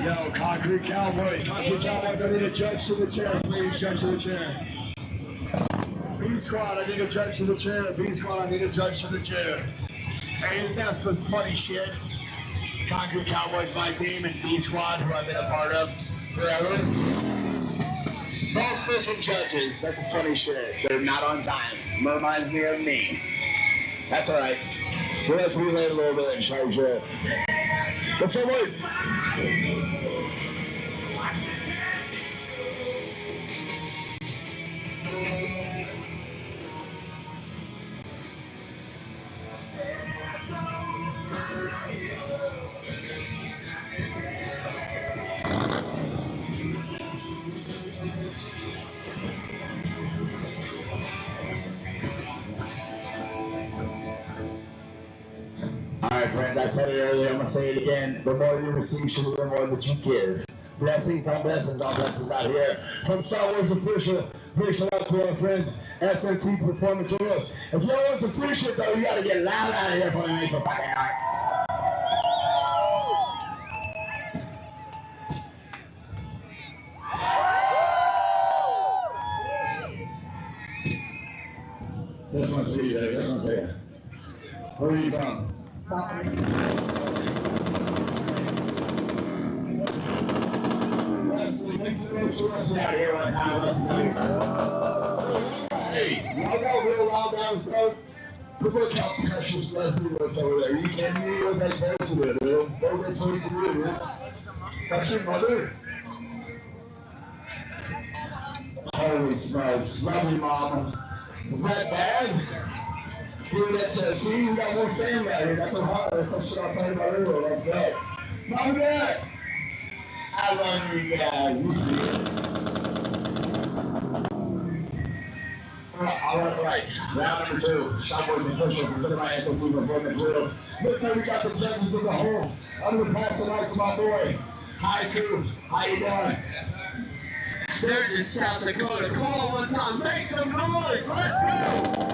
Yo, Concrete Cowboys. Concrete Cowboys, I need a judge to the chair, please. Judge to the chair. B Squad, I need a judge to the chair. B Squad, I need a judge to the chair. Hey, isn't that some funny shit? Concrete Cowboys, my team, and B Squad, who I've been a part of forever. Both missing judges. That's some funny shit. They're not on time. Reminds me of me. That's all right. We'll have to relate a little bit and charge it. Let's go, boys. All right, friends, I said it earlier, I'm going to say it again. The more you receive should be the more that you give. Blessings on blessings out here. From Star Wars Official, big shout out to our friends, SMT Performance Rules. If you don't want some free shit, though, you got to get loud out of here for the next fucking night. This one's for you, Dave. This one's for you. Where are you from? Leslie, thanks so much for us out here right now. Hey, y'all got real loud downstairs? Look how precious Leslie looks over there. You kidding me? What that supposed to do? What that supposed to do? That's your mother? Holy smokes. Love you, Mama. Is that bad? Dude, that's see, we got more family out here. That's so hard. That's what I was talking about earlier. That's good. Mom, Dad. I love you guys. You see it. All right. Round number 2. Shopboys Official. Consider my SMT Performance Rules. Looks like we got the judges in the hole. I'm going to pass it out to my boy. Haiku. How you doing? Sturgis, South Dakota. Come on one time. Make some noise. Let's go.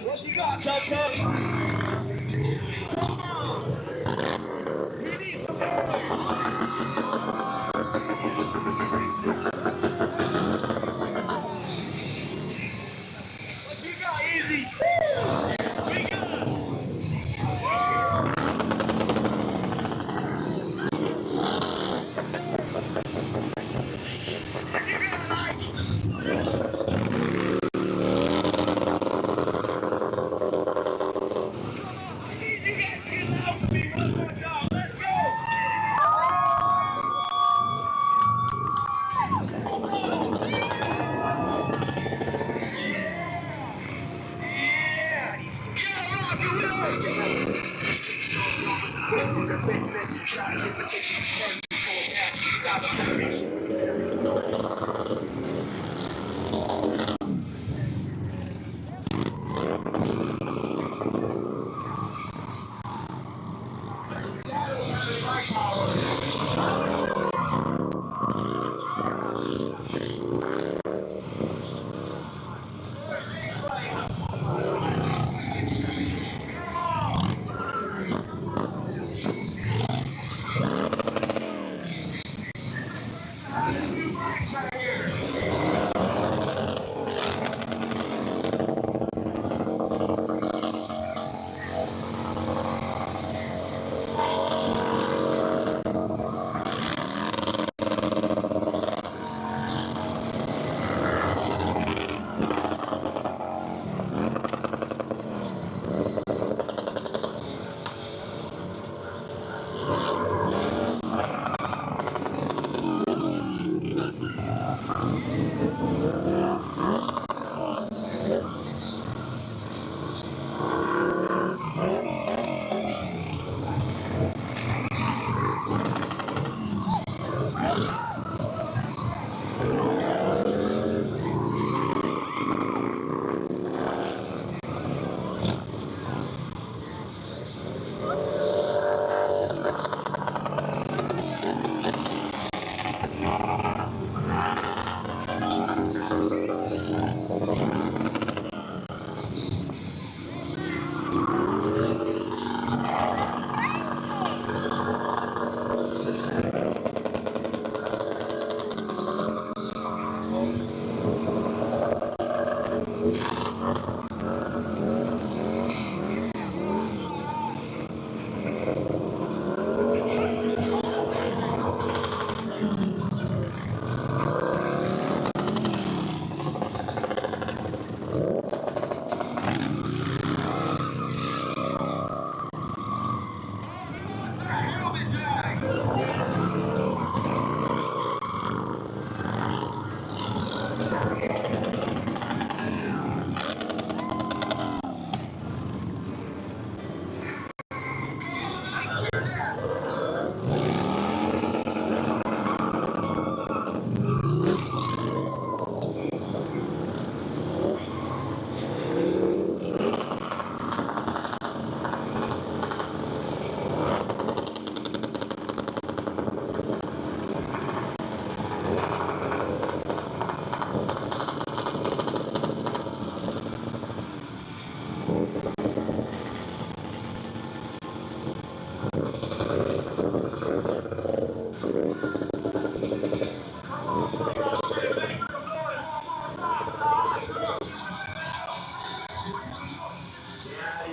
What you got, Top Coach? We need some more. What you got, Easy? We got.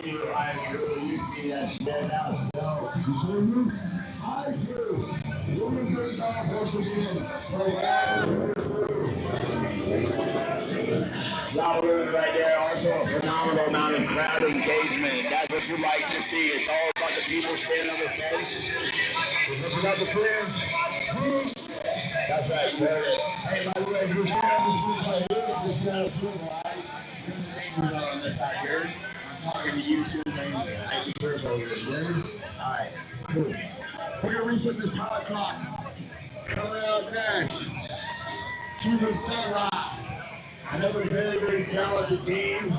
you, I do. You see that shit now? No. You sure you? I do. What a great job once again. Y'all doing right there. Also a phenomenal amount of crowd engagement. That's what you like to see. It's all about the people standing on the fence. It's about the friends. That's right, you heard it. Hey, by the way, if you're standing on the fence right here, just get out of swivel, all right? You're the neighbors on this side here. I'm talking to you two, and I can serve over here. You ready? All right, cool. We're going to reset this time clock. Coming up next, to the Stunt Rock. Another very, very talented team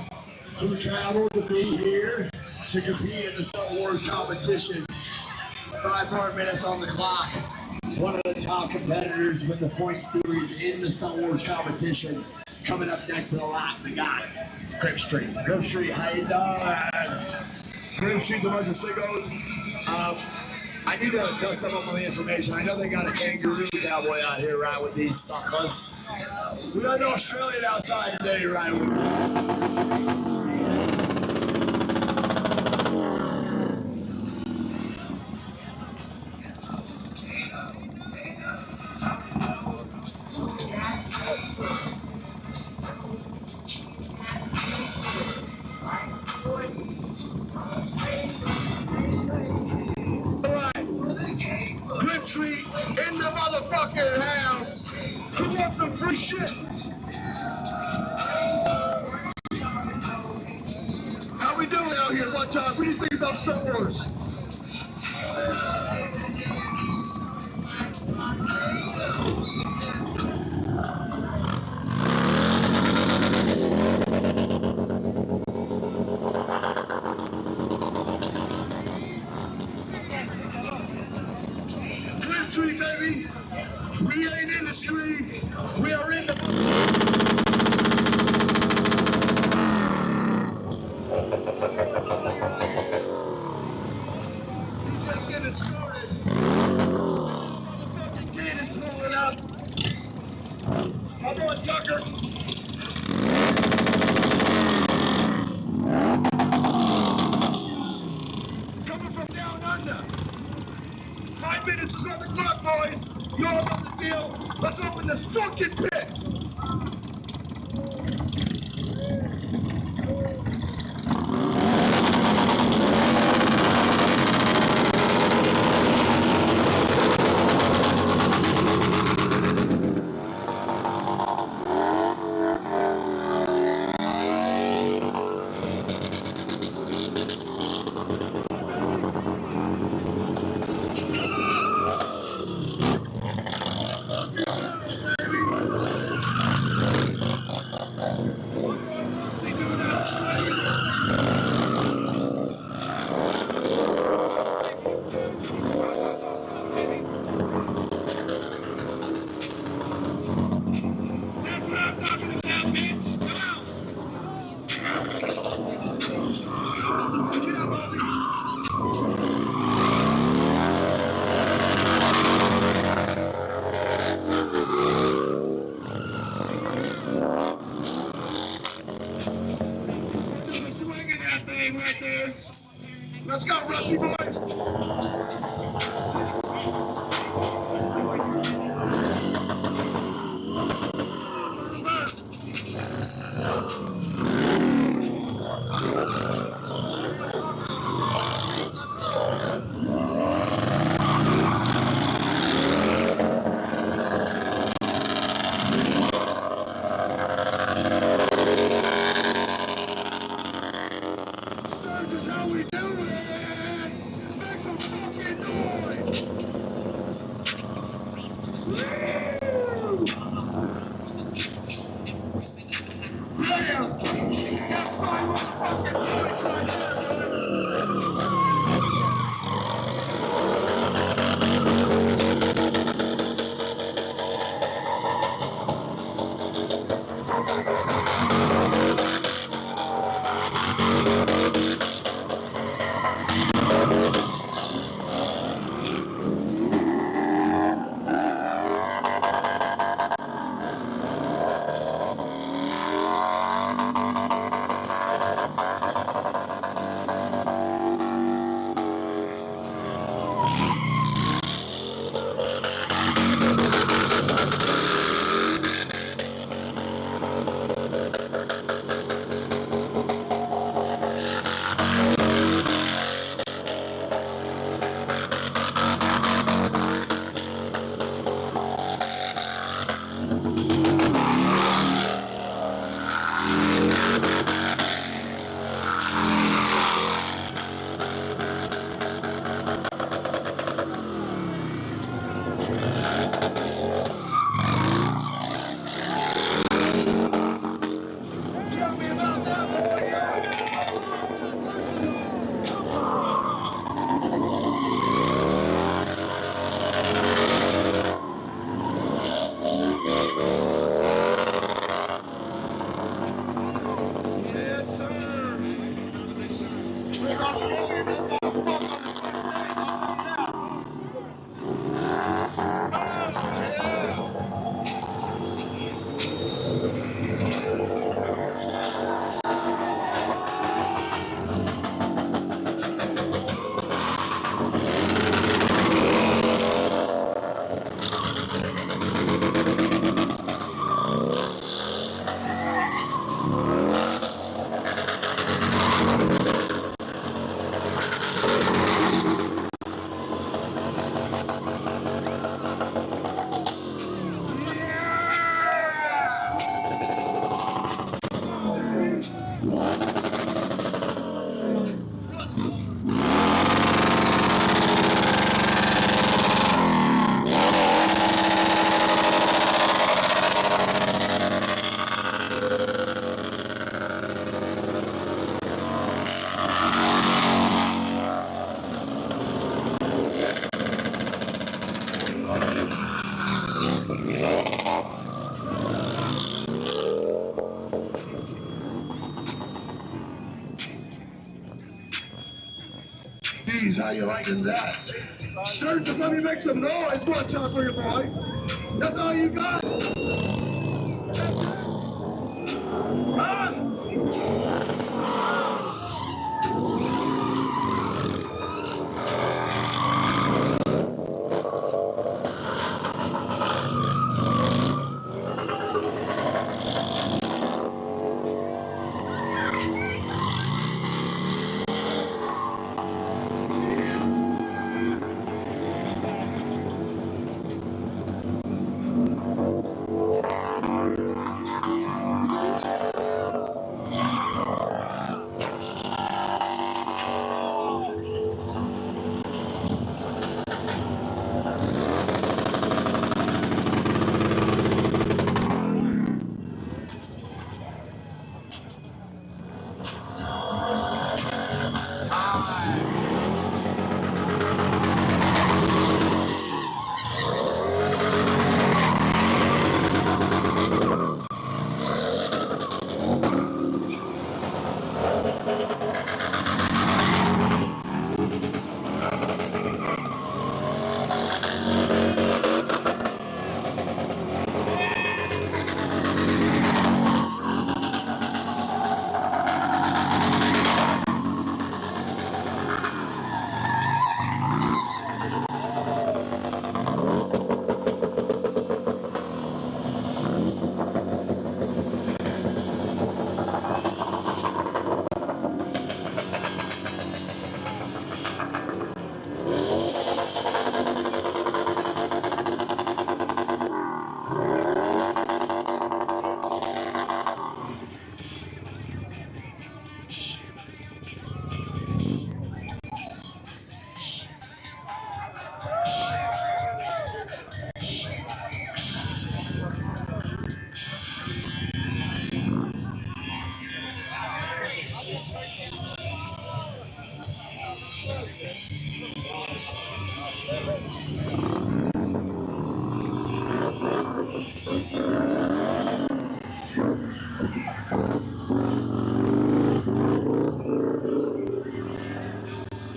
who traveled to be here to compete in the Stunt Wars competition. 5 more minutes on the clock. One of the top competitors with the point series in the Stunt Wars competition. Coming up next to the lot, we got Grip Street. Grip Street, how you doing? Grip Street's a bunch of sickos. I need to dust up on the information. I know they got a kangaroo cowboy out here riding with these suckers. We got an Australian outside today riding with Grip Street in the motherfucking house. Who wants some free shit? How we doing out here, Lunch Time? What do you think about Star Wars? Grip Street, baby. We ain't in the street. We are in the... Just getting started. Motherfucking gate is rolling up. Come on, Tucker. Coming from down under. 5 minutes is on the clock, boys. You all know the deal. Let's open this fucking pit. Swinging that thing right there. Let's go, Rusty boy. Sturgis, how we doing? Make some fucking noise. Woo! Yeah. That's my motherfucking voice right there. Geez, how you liking that? Sturgis, let me make some noise one time for your boy. That's all you got?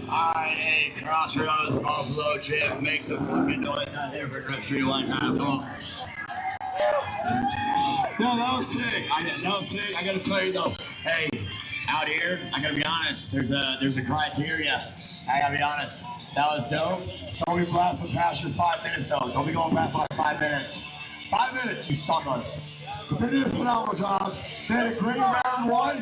Alright, hey, Crossroads, Buffalo Chip, make some fucking noise out here for country one time. Come on. No, that was sick. That was sick. I gotta tell you though, hey, out here, I gotta be honest, there's a criteria. I gotta be honest. That was dope. Don't be blasting past your 5 minutes though. Don't be going past like 5 minutes. 5 minutes, you suckers. They did a phenomenal job. They had a great round one,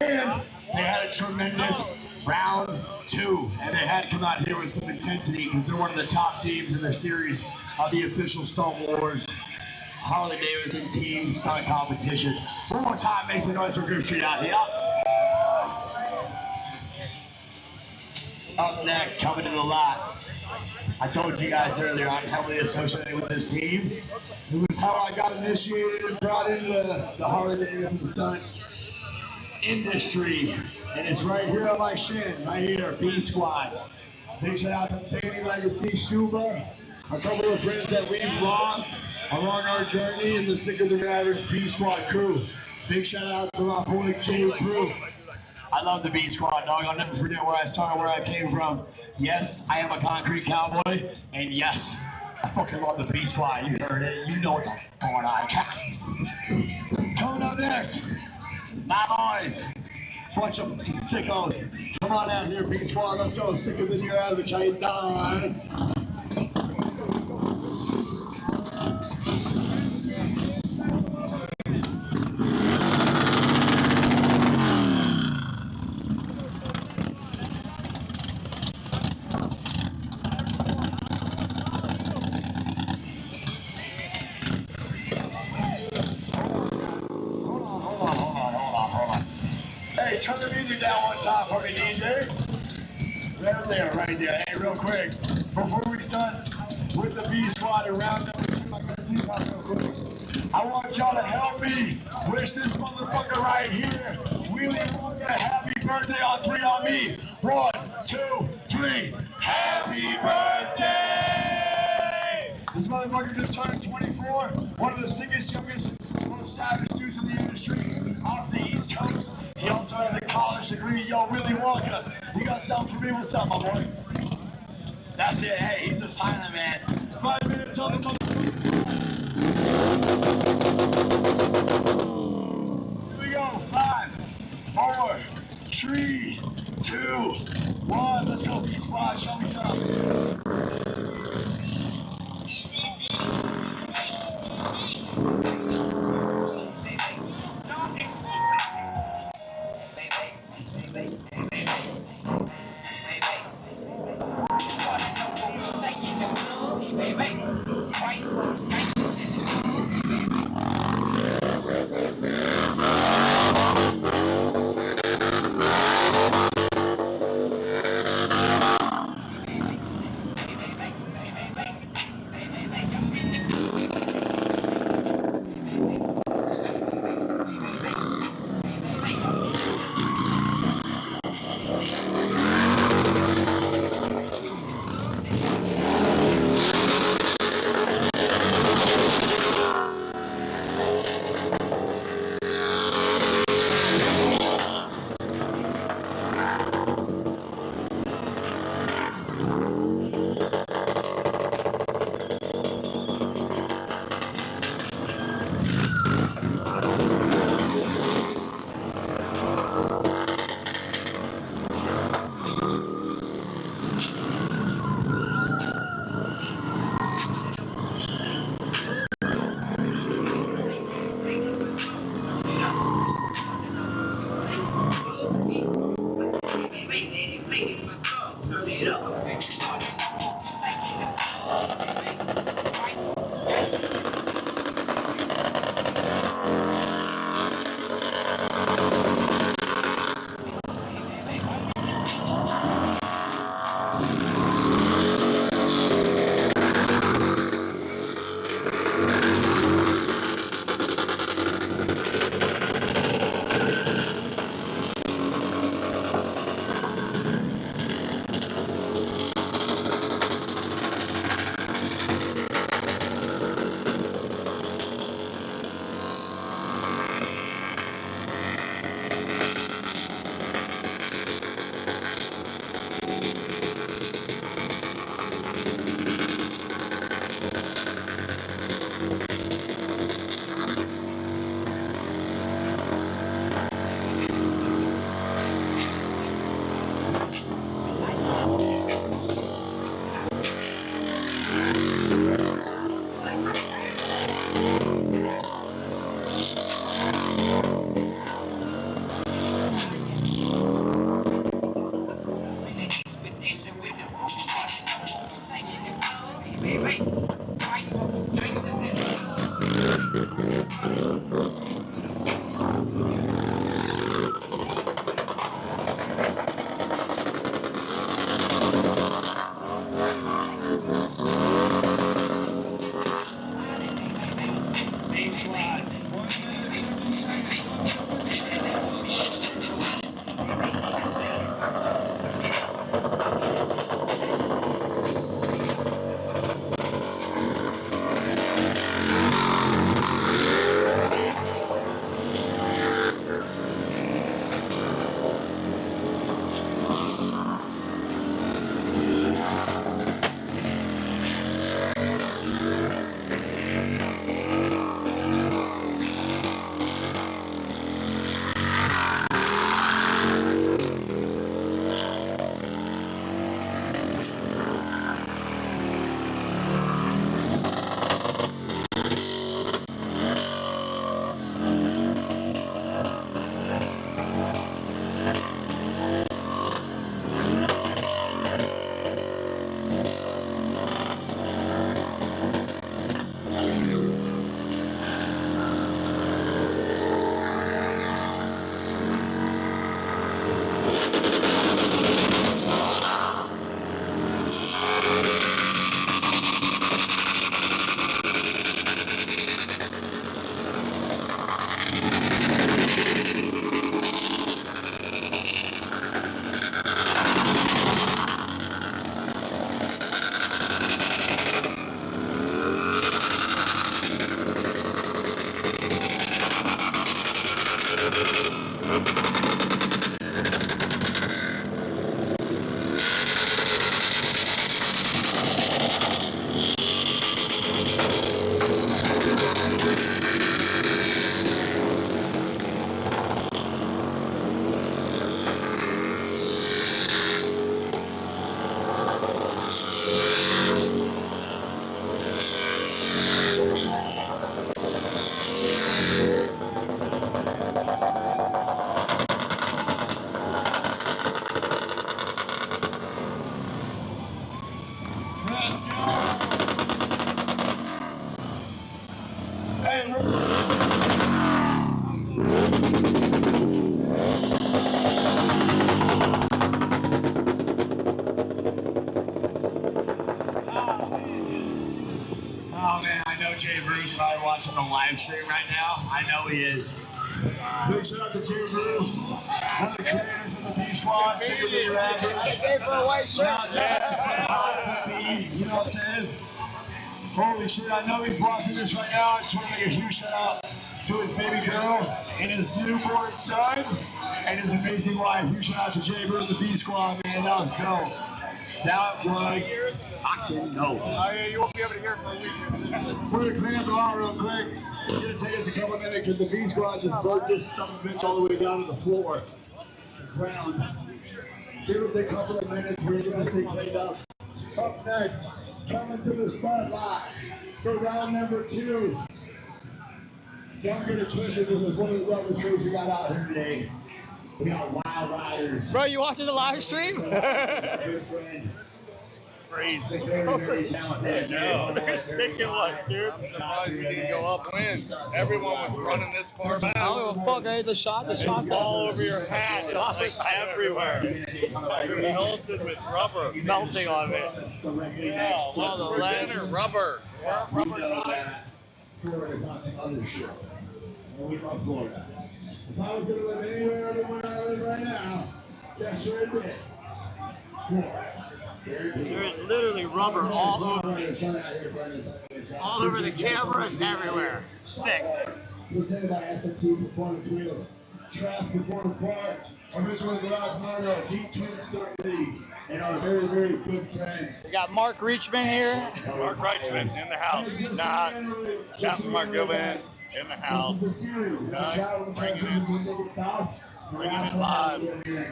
and they had a tremendous round two. And they had to come out here with some intensity because they're one of the top teams in the series of the official Stunt Wars Harley Davidson team stunt competition. One more time, make some noise for Group Street out here. Up next, coming to the lot. I told you guys earlier, I'm heavily associated with this team. It was how I got initiated and brought into the Harley Davidson stunt industry. And it's right here on my shin, right here, B Squad. Big shout out to Danny Legacy, Shuba, a couple of friends that we've lost along our journey in the Sicker Than Average B Squad crew. Big shout out to my boy Jay Crew. I love the B Squad, dog. I'll never forget where I started, where I came from. Yes, I am a concrete cowboy, and yes, I fucking love the B Squad. You heard it. You know what's going on. Coming up next, my boys. Bunch of sickos. Come on out here, B Squad. Let's go. Sicker than your average. How you doing? Hold on. Hey, turn the music down one time for me, DJ. Right there, right there. Hey, real quick, before we start with the B Squad and round number 2, I gotta do something real quick. I want y'all to help me wish this motherfucker right here, Willie Wonka, happy birthday on 3 on me. 1, 2, 3. Happy birthday! This motherfucker just turned 24. One of the sickest, youngest, most savage dudes in the industry off the East Coast. He also has a college degree. Yo, Willie Wonka, you got something for me? What's up, my boy? That's it. Hey, he's a silent man. 5 minutes on the motherfucker. Here we go. 5, 4, 3, 2, 1. Let's go, B Squad. Show me something. know Jay Bruce probably watching the live stream right now. I know he is. Big shout out to Jay Bruce, one of the creators of the B Squad. Pay for a white shirt. You know what I'm saying? Holy shit, I know he's watching this right now. I just want to make a huge shout out to his baby girl and his newborn son and his amazing wife. Huge shout out to Jay Bruce, the B Squad, man. That was dope. That was fucking dope. Oh yeah, you won't be able to hear it for a week. We're gonna clean up the lot real quick. It's gonna take us a couple minutes because the B Squad just burnt this son of a bitch all the way down to the floor. The ground. Give us a couple of minutes. We're gonna stay cleaned up. Up next, coming to the spotlight for round number 2. Don't get it twisted. This is one of the roughest crews we got out here today. We got Wild Riders. Bro, you watching the live stream? Good friend. Crazy. Very talented. No, sick it was, dude. I'm surprised we didn't go up and win. Everyone was running this far back. I don't give a fuck, eh? The shot's all over your hat. It's like everywhere. It's melted with rubber. Melting on it. Yeah, what's for dinner? Rubber. Rubber time. Florida's on some other shit. And we love Florida. If I was going to live anywhere other than where I live right now, guess where it'd be? Florida. There is literally rubber all over the cameras, everywhere. Sick. Presented by SMT Performance Wheels. Trask Performance Parts. Original Garage Moto. D Twin Star League. And our very, very good friends. We got Mark Reachman here. Mark Reichman in the house. Not Captain Mark Gilman in the house. This is a series. Bringing it live.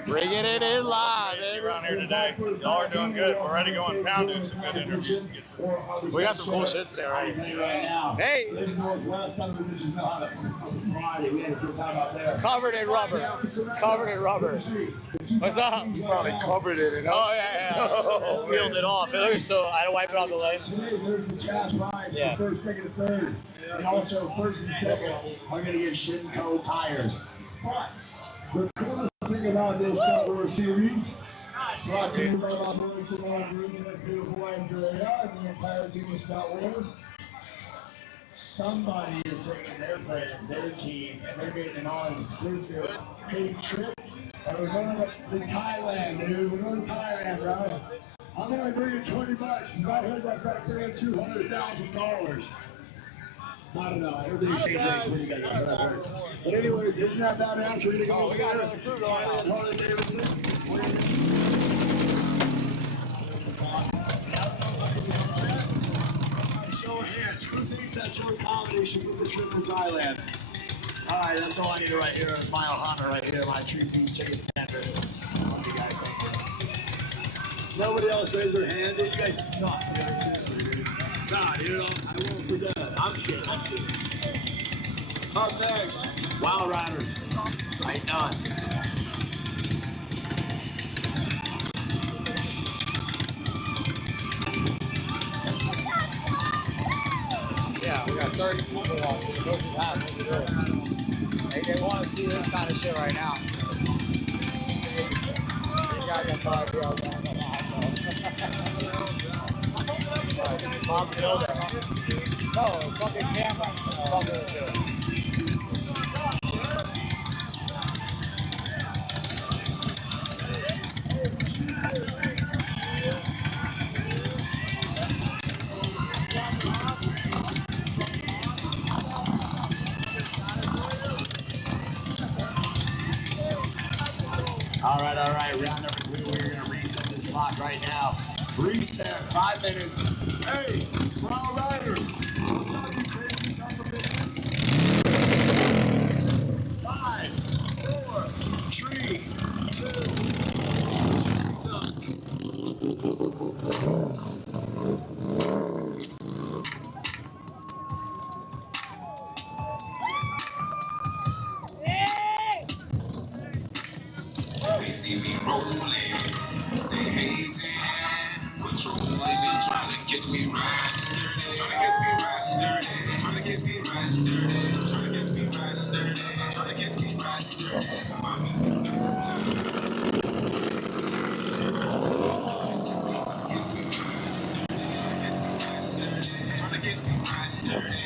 Bringing it in live. Around here today. Y'all are doing good. We're ready to go in town, do some good interviews. We got some cool shit today, right? Hey! Covered in rubber. Covered in rubber. What's up? You probably covered it in. Oh, yeah. Peeled it off. It looks so. I had to wipe it off the legs. Today, there's the Jazz Rides for first, second, and third. And also, first and second are going to get Shinko tires. But the coolest thing about this Stunt series, brought to you by my boys Simone Bruce and his beautiful wife Julia and the entire team of Stunt Wheels. Somebody is taking their friends, their team, and they're getting an all-exclusive paid trip. And we're going to Thailand, dude. We're going to Thailand, bro. I'm only bringing $20. I heard that's like bringing $200,000. I don't know. I heard the exchange rate's pretty good. That's what I heard. But anyways, isn't that badass? We're going to go there. Thailand, Harley Davidson. Show of hands. Who thinks that Joe Comedy should get the trip to Thailand? All right, that's all I need right here is my Ohana right here, my 3-piece chicken tender. Love you guys, thank you. Nobody else raised their hand. You guys suck. Nah, dude, I won't forget. I'm scared. Up next, Wild Riders. Right done. Yeah, we got Sturgis Motorcycle Rally. They want to see this kind of shit right now. You got that car girl down the Mom builder. No, fucking camera. All right. Round number 2. We're going to reset this clock right now. Reset. 5 minutes. Hey, Wild Riders. What's up, you crazy sons of bitches? 5, 4, 3, 2. They see me rolling, they hating, controlling, they trying to catch me riding dirty, trying to catch me riding dirty, trying to catch me riding dirty, trying to catch me riding dirty, trying to catch me riding dirty. My music's so trying to catch me riding dirty.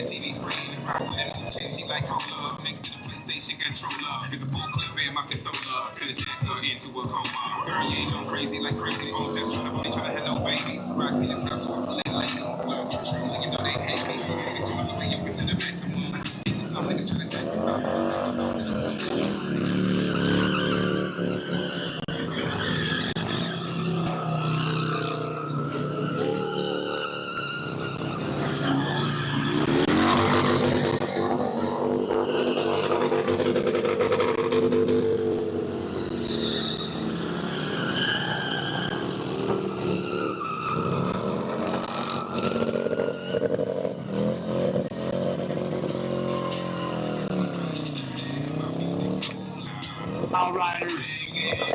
the TV screen. Rock with that new shit, she like cola. Next to the PlayStation controller. There's a full clip in my pistola. Send a jacker into a coma. Girl, you ain't going crazy like crazy. I'm just tryna have no babies. Rock me the sex with the ladies. Girls are true, you know they hate me. Music to the way up into the maximum. Some niggas tryna check this out. Outriders,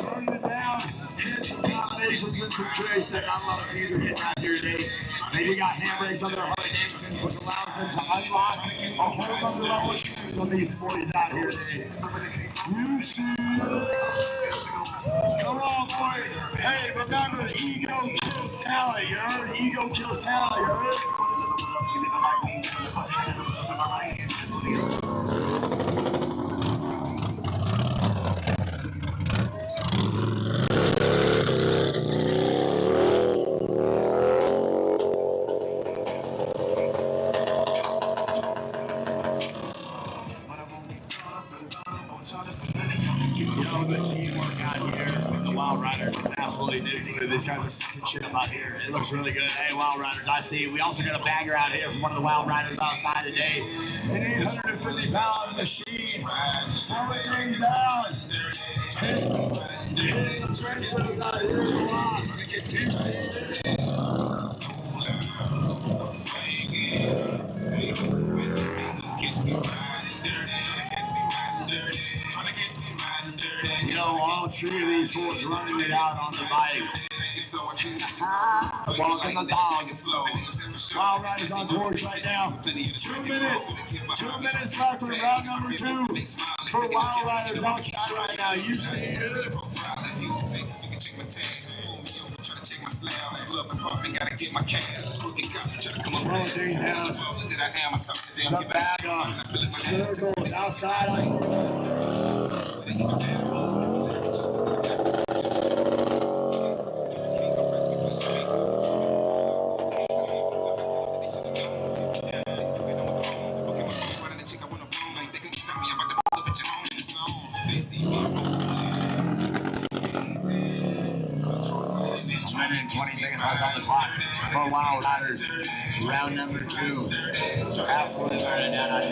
burning it down. Combinations and some tricks that a lot of teams are hitting out here today. Maybe got handbrakes on their Harley Davidsons, which allows them to unlock a whole other level of tricks on these sporties out here today. You see, come on, boys. Hey, remember, ego kills talent, you heard? Ego kills talent, you heard? These guys are good shit out here. It looks really good. Hey, Wild Riders, I see. We also got a bagger out here from one of the Wild Riders outside today. An 850-pound machine. Slowing things down. Hit some trendsetters out here in the lot. You know, all three of these fools running it out on the bikes. Walking the dog. Wild Riders on course right now. 2 minutes. 2 minutes left for round number 2. For Wild Riders outside right now. You see it. Slow things down. The bag circles outside. Minute 20 seconds left on the clock for Wild Riders. Round number 2. Absolutely burning down on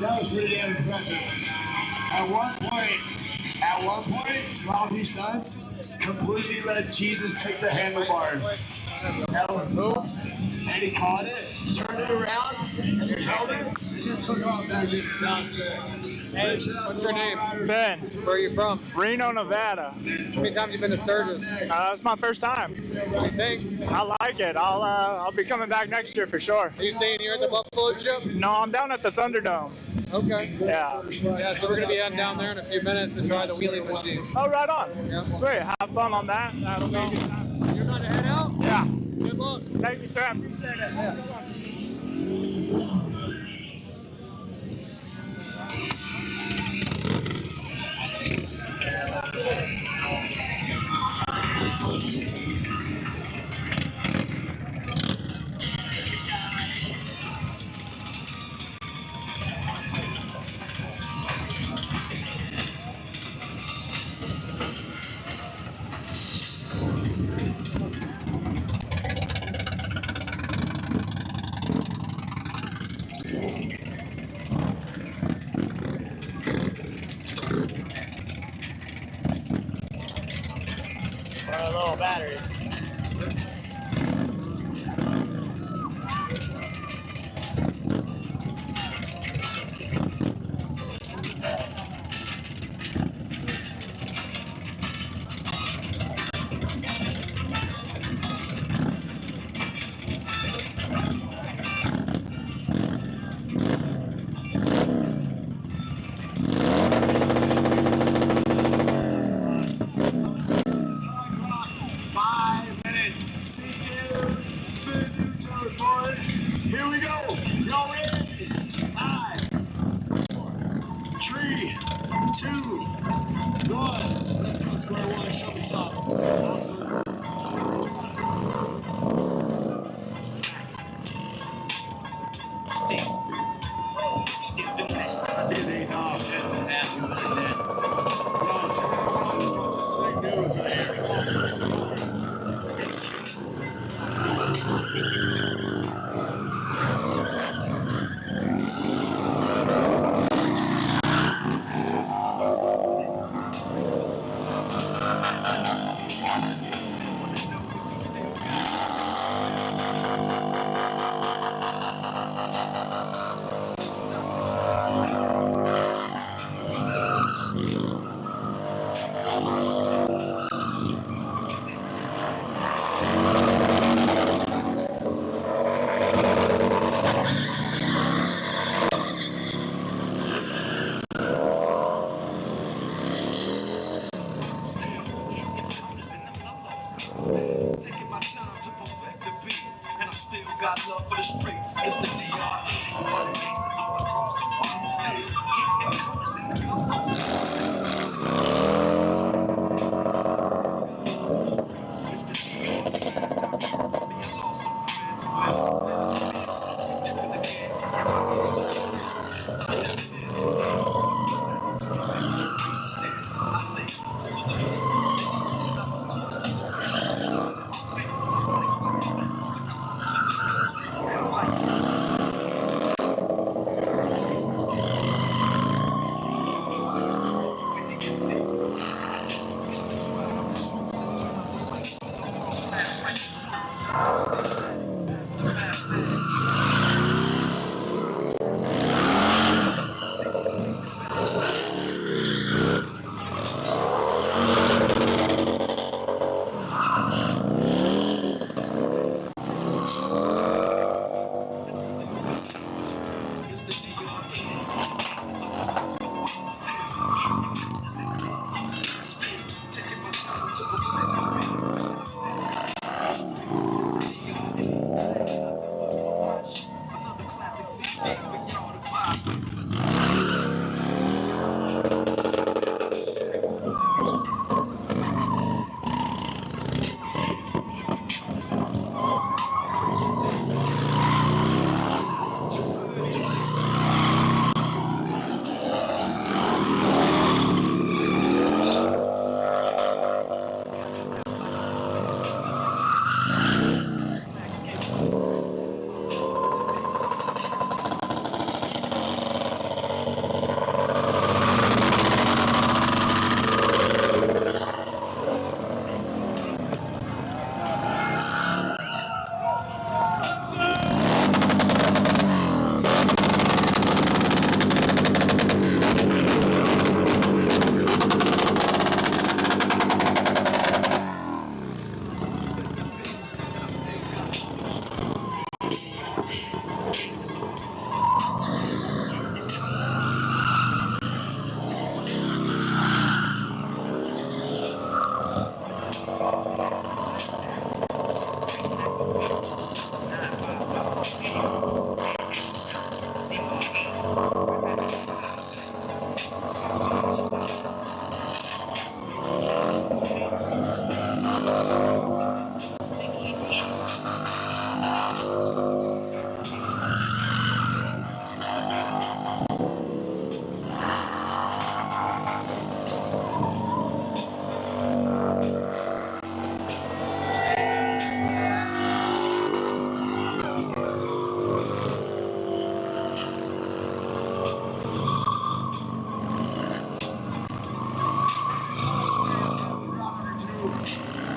That was pretty damn impressive. At one point, Sloppy Stunts completely let Jesus take the handlebars. That was boom, and he caught it, turned it around, and he held it, and just took off back in. That was sick. Hey, what's your name? Ben. Where are you from? Reno, Nevada. How many times have you been to Sturgis? It's my first time. What do you think? I like it. I'll be coming back next year for sure. Are you staying here at the Buffalo Chip? No, I'm down at the Thunderdome. Okay. Yeah. Yeah, so we're going to be heading down there in a few minutes and try the wheelie machine. Oh, right on. Yeah. Sweet. Have fun on that. That'll be good. You're about to head out? Yeah. Good luck. Thank you, sir. I appreciate it. Yeah. A little battery. Here we go. Y'all ready? 5, 3, 2, 1. Let's go square one. Show me something. Taking my time to perfect the beat, and I still got love for the streets. It's the DRE, all across the bottom, still getting close in the It's the DRE, being lost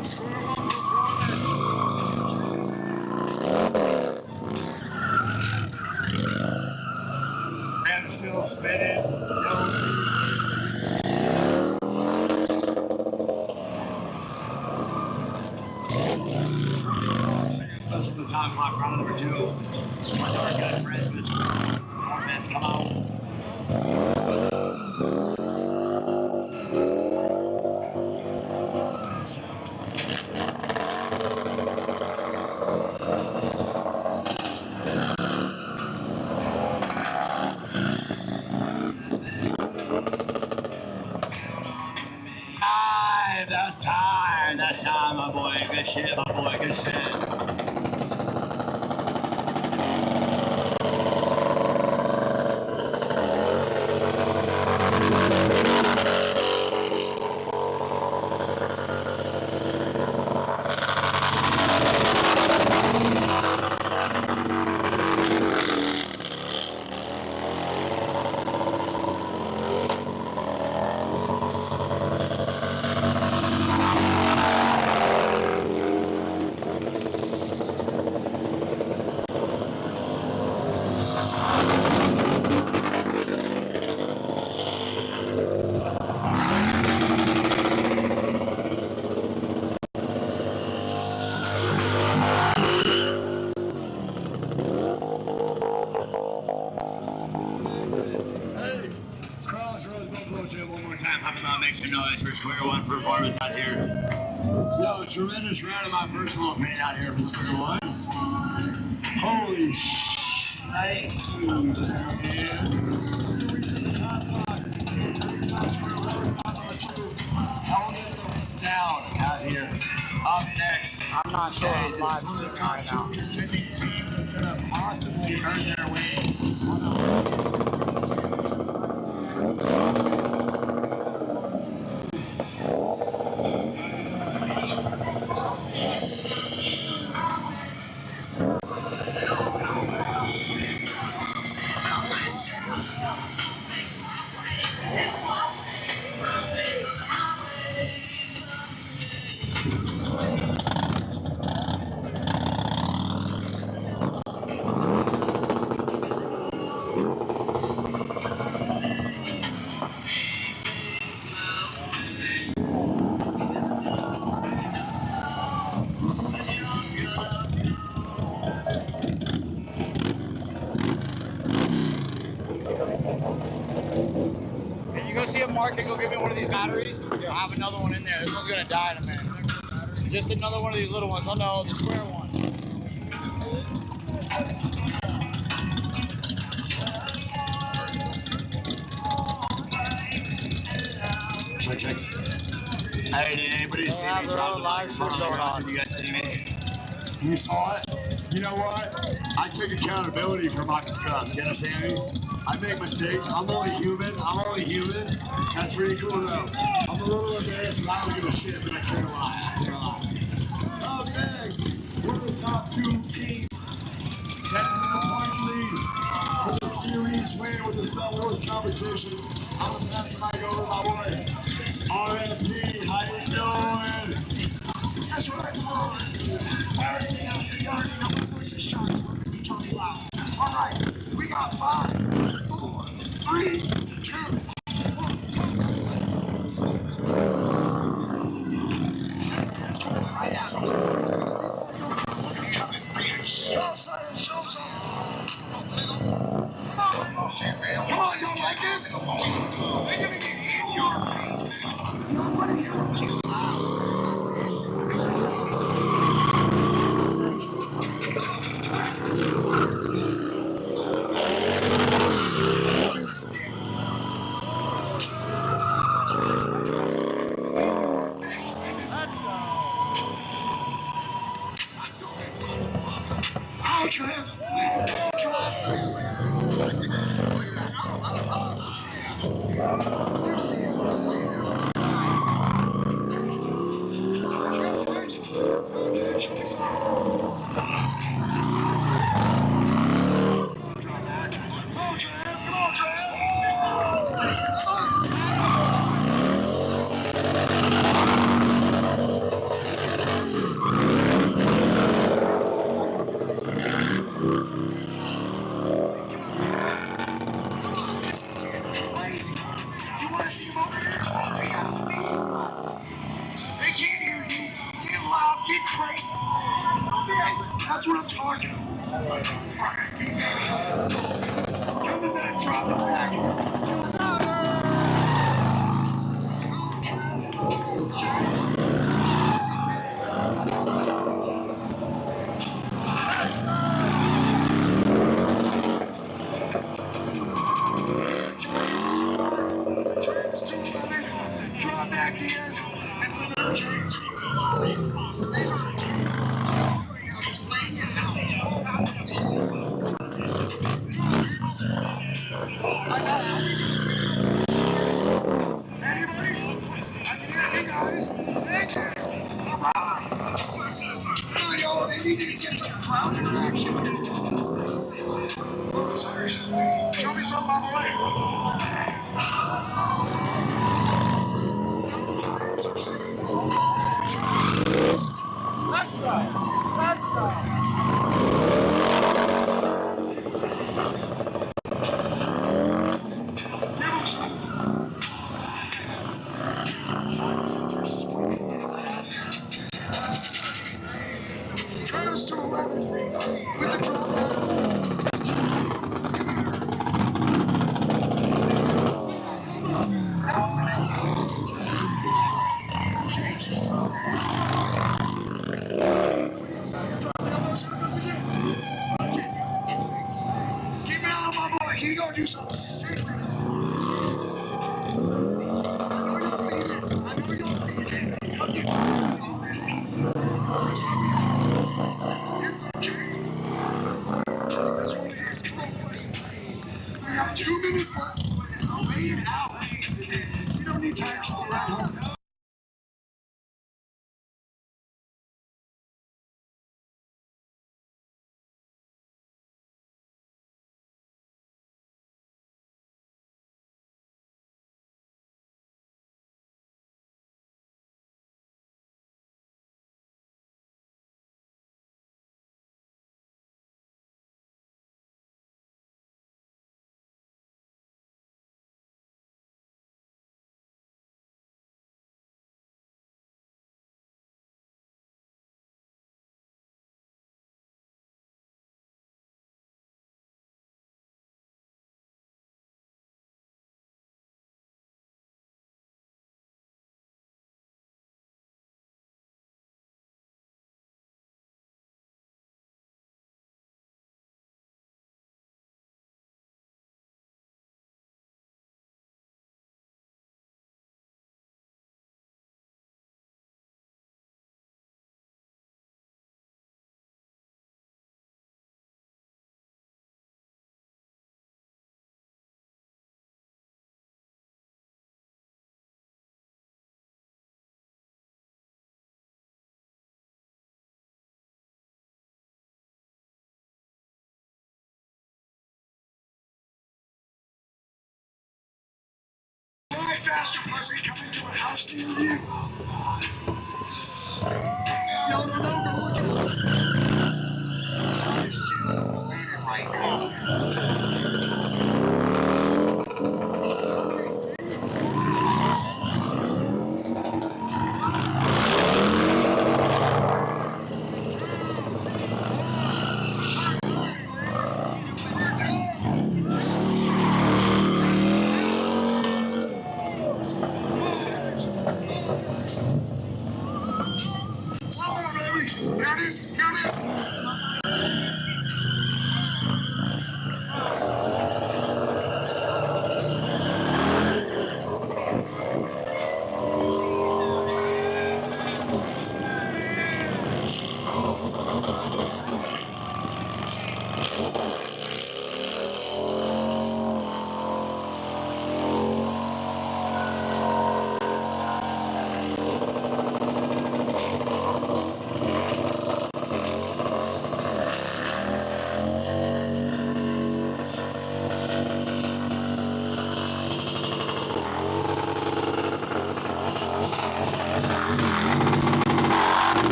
I'm still spinning. That's from the time clock, round number 2. My daughter got a friend with 4 minutes, come out. That's time, my boy. Good shit, my boy. Good shit. One more time, pop about, make some noise for Square One performance out here. Yo, tremendous round in my personal opinion out here from Square One. Holy shit. We set the time clock. Square One, round number 2. Held it down out here. Up next. I'm not sure. Hey, this is one of the top 2 contending teams that's going to possibly earn their way. See a market, go give me one of these batteries. You'll have another one in there. This one's gonna die in a minute. Just another one of these little ones. Oh no, the square one. Check. Hey, did anybody see me drop the microphone on the ground? Did you guys see me? You saw it? You know what? I take accountability for my cups. You understand me? I make mistakes. I'm only human. That's pretty cool though. I'm a little embarrassed, but I don't give a shit, but I can't lie. Up next, we're the top 2 teams. That's in the points lead for the series win with the Star Wars competition. I'm gonna pass the mic over to my boy, RFP. How you doing? That's right, boy. I already know my voice is shot, so we're gonna be talking loud. All right, we got 5, 4, 3, 2, 1. Come on, y'all like this? They're gonna get in your face. Nobody here will kill what I'm talking about. Coming back, dropping back. Draw back the edge and they need to get some crowd interaction. Oh, sorry. Show me something on the way. Trails to 11 with the drop. Keep it on, my boy. He gonna do something sick. It's okay. That's what it is. We got 2 minutes left. Lay it out. You don't need time to around. Fly faster, pussy, coming to a house near you. No, go look at it right now. Come on, baby. Here it is. Here it is.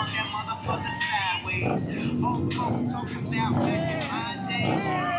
That motherfucker side wait. Old folks talking about back in my day.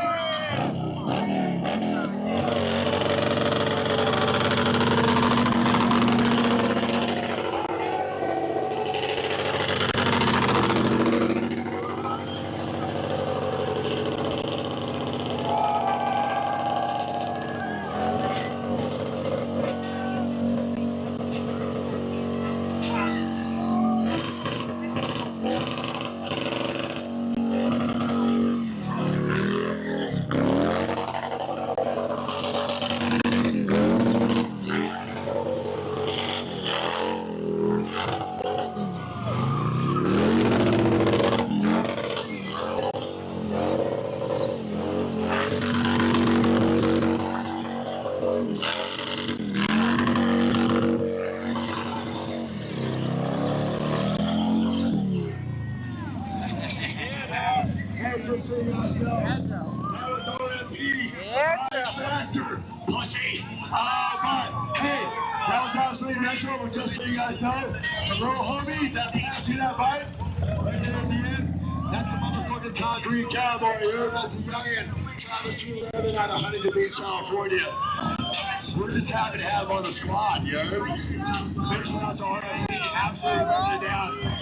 Hey, just so you guys know, that was OMP. Faster, pussy. But hey, that was absolutely retro. But just so you guys know, the bro homie that passed me that bike right there in the end, that's a motherfucking concrete cowboy here. That's the youngest Travis 211 out of Huntington Beach, California. We're just happy to have him on the squad, you know? Big shout out to RMT, absolutely running it down.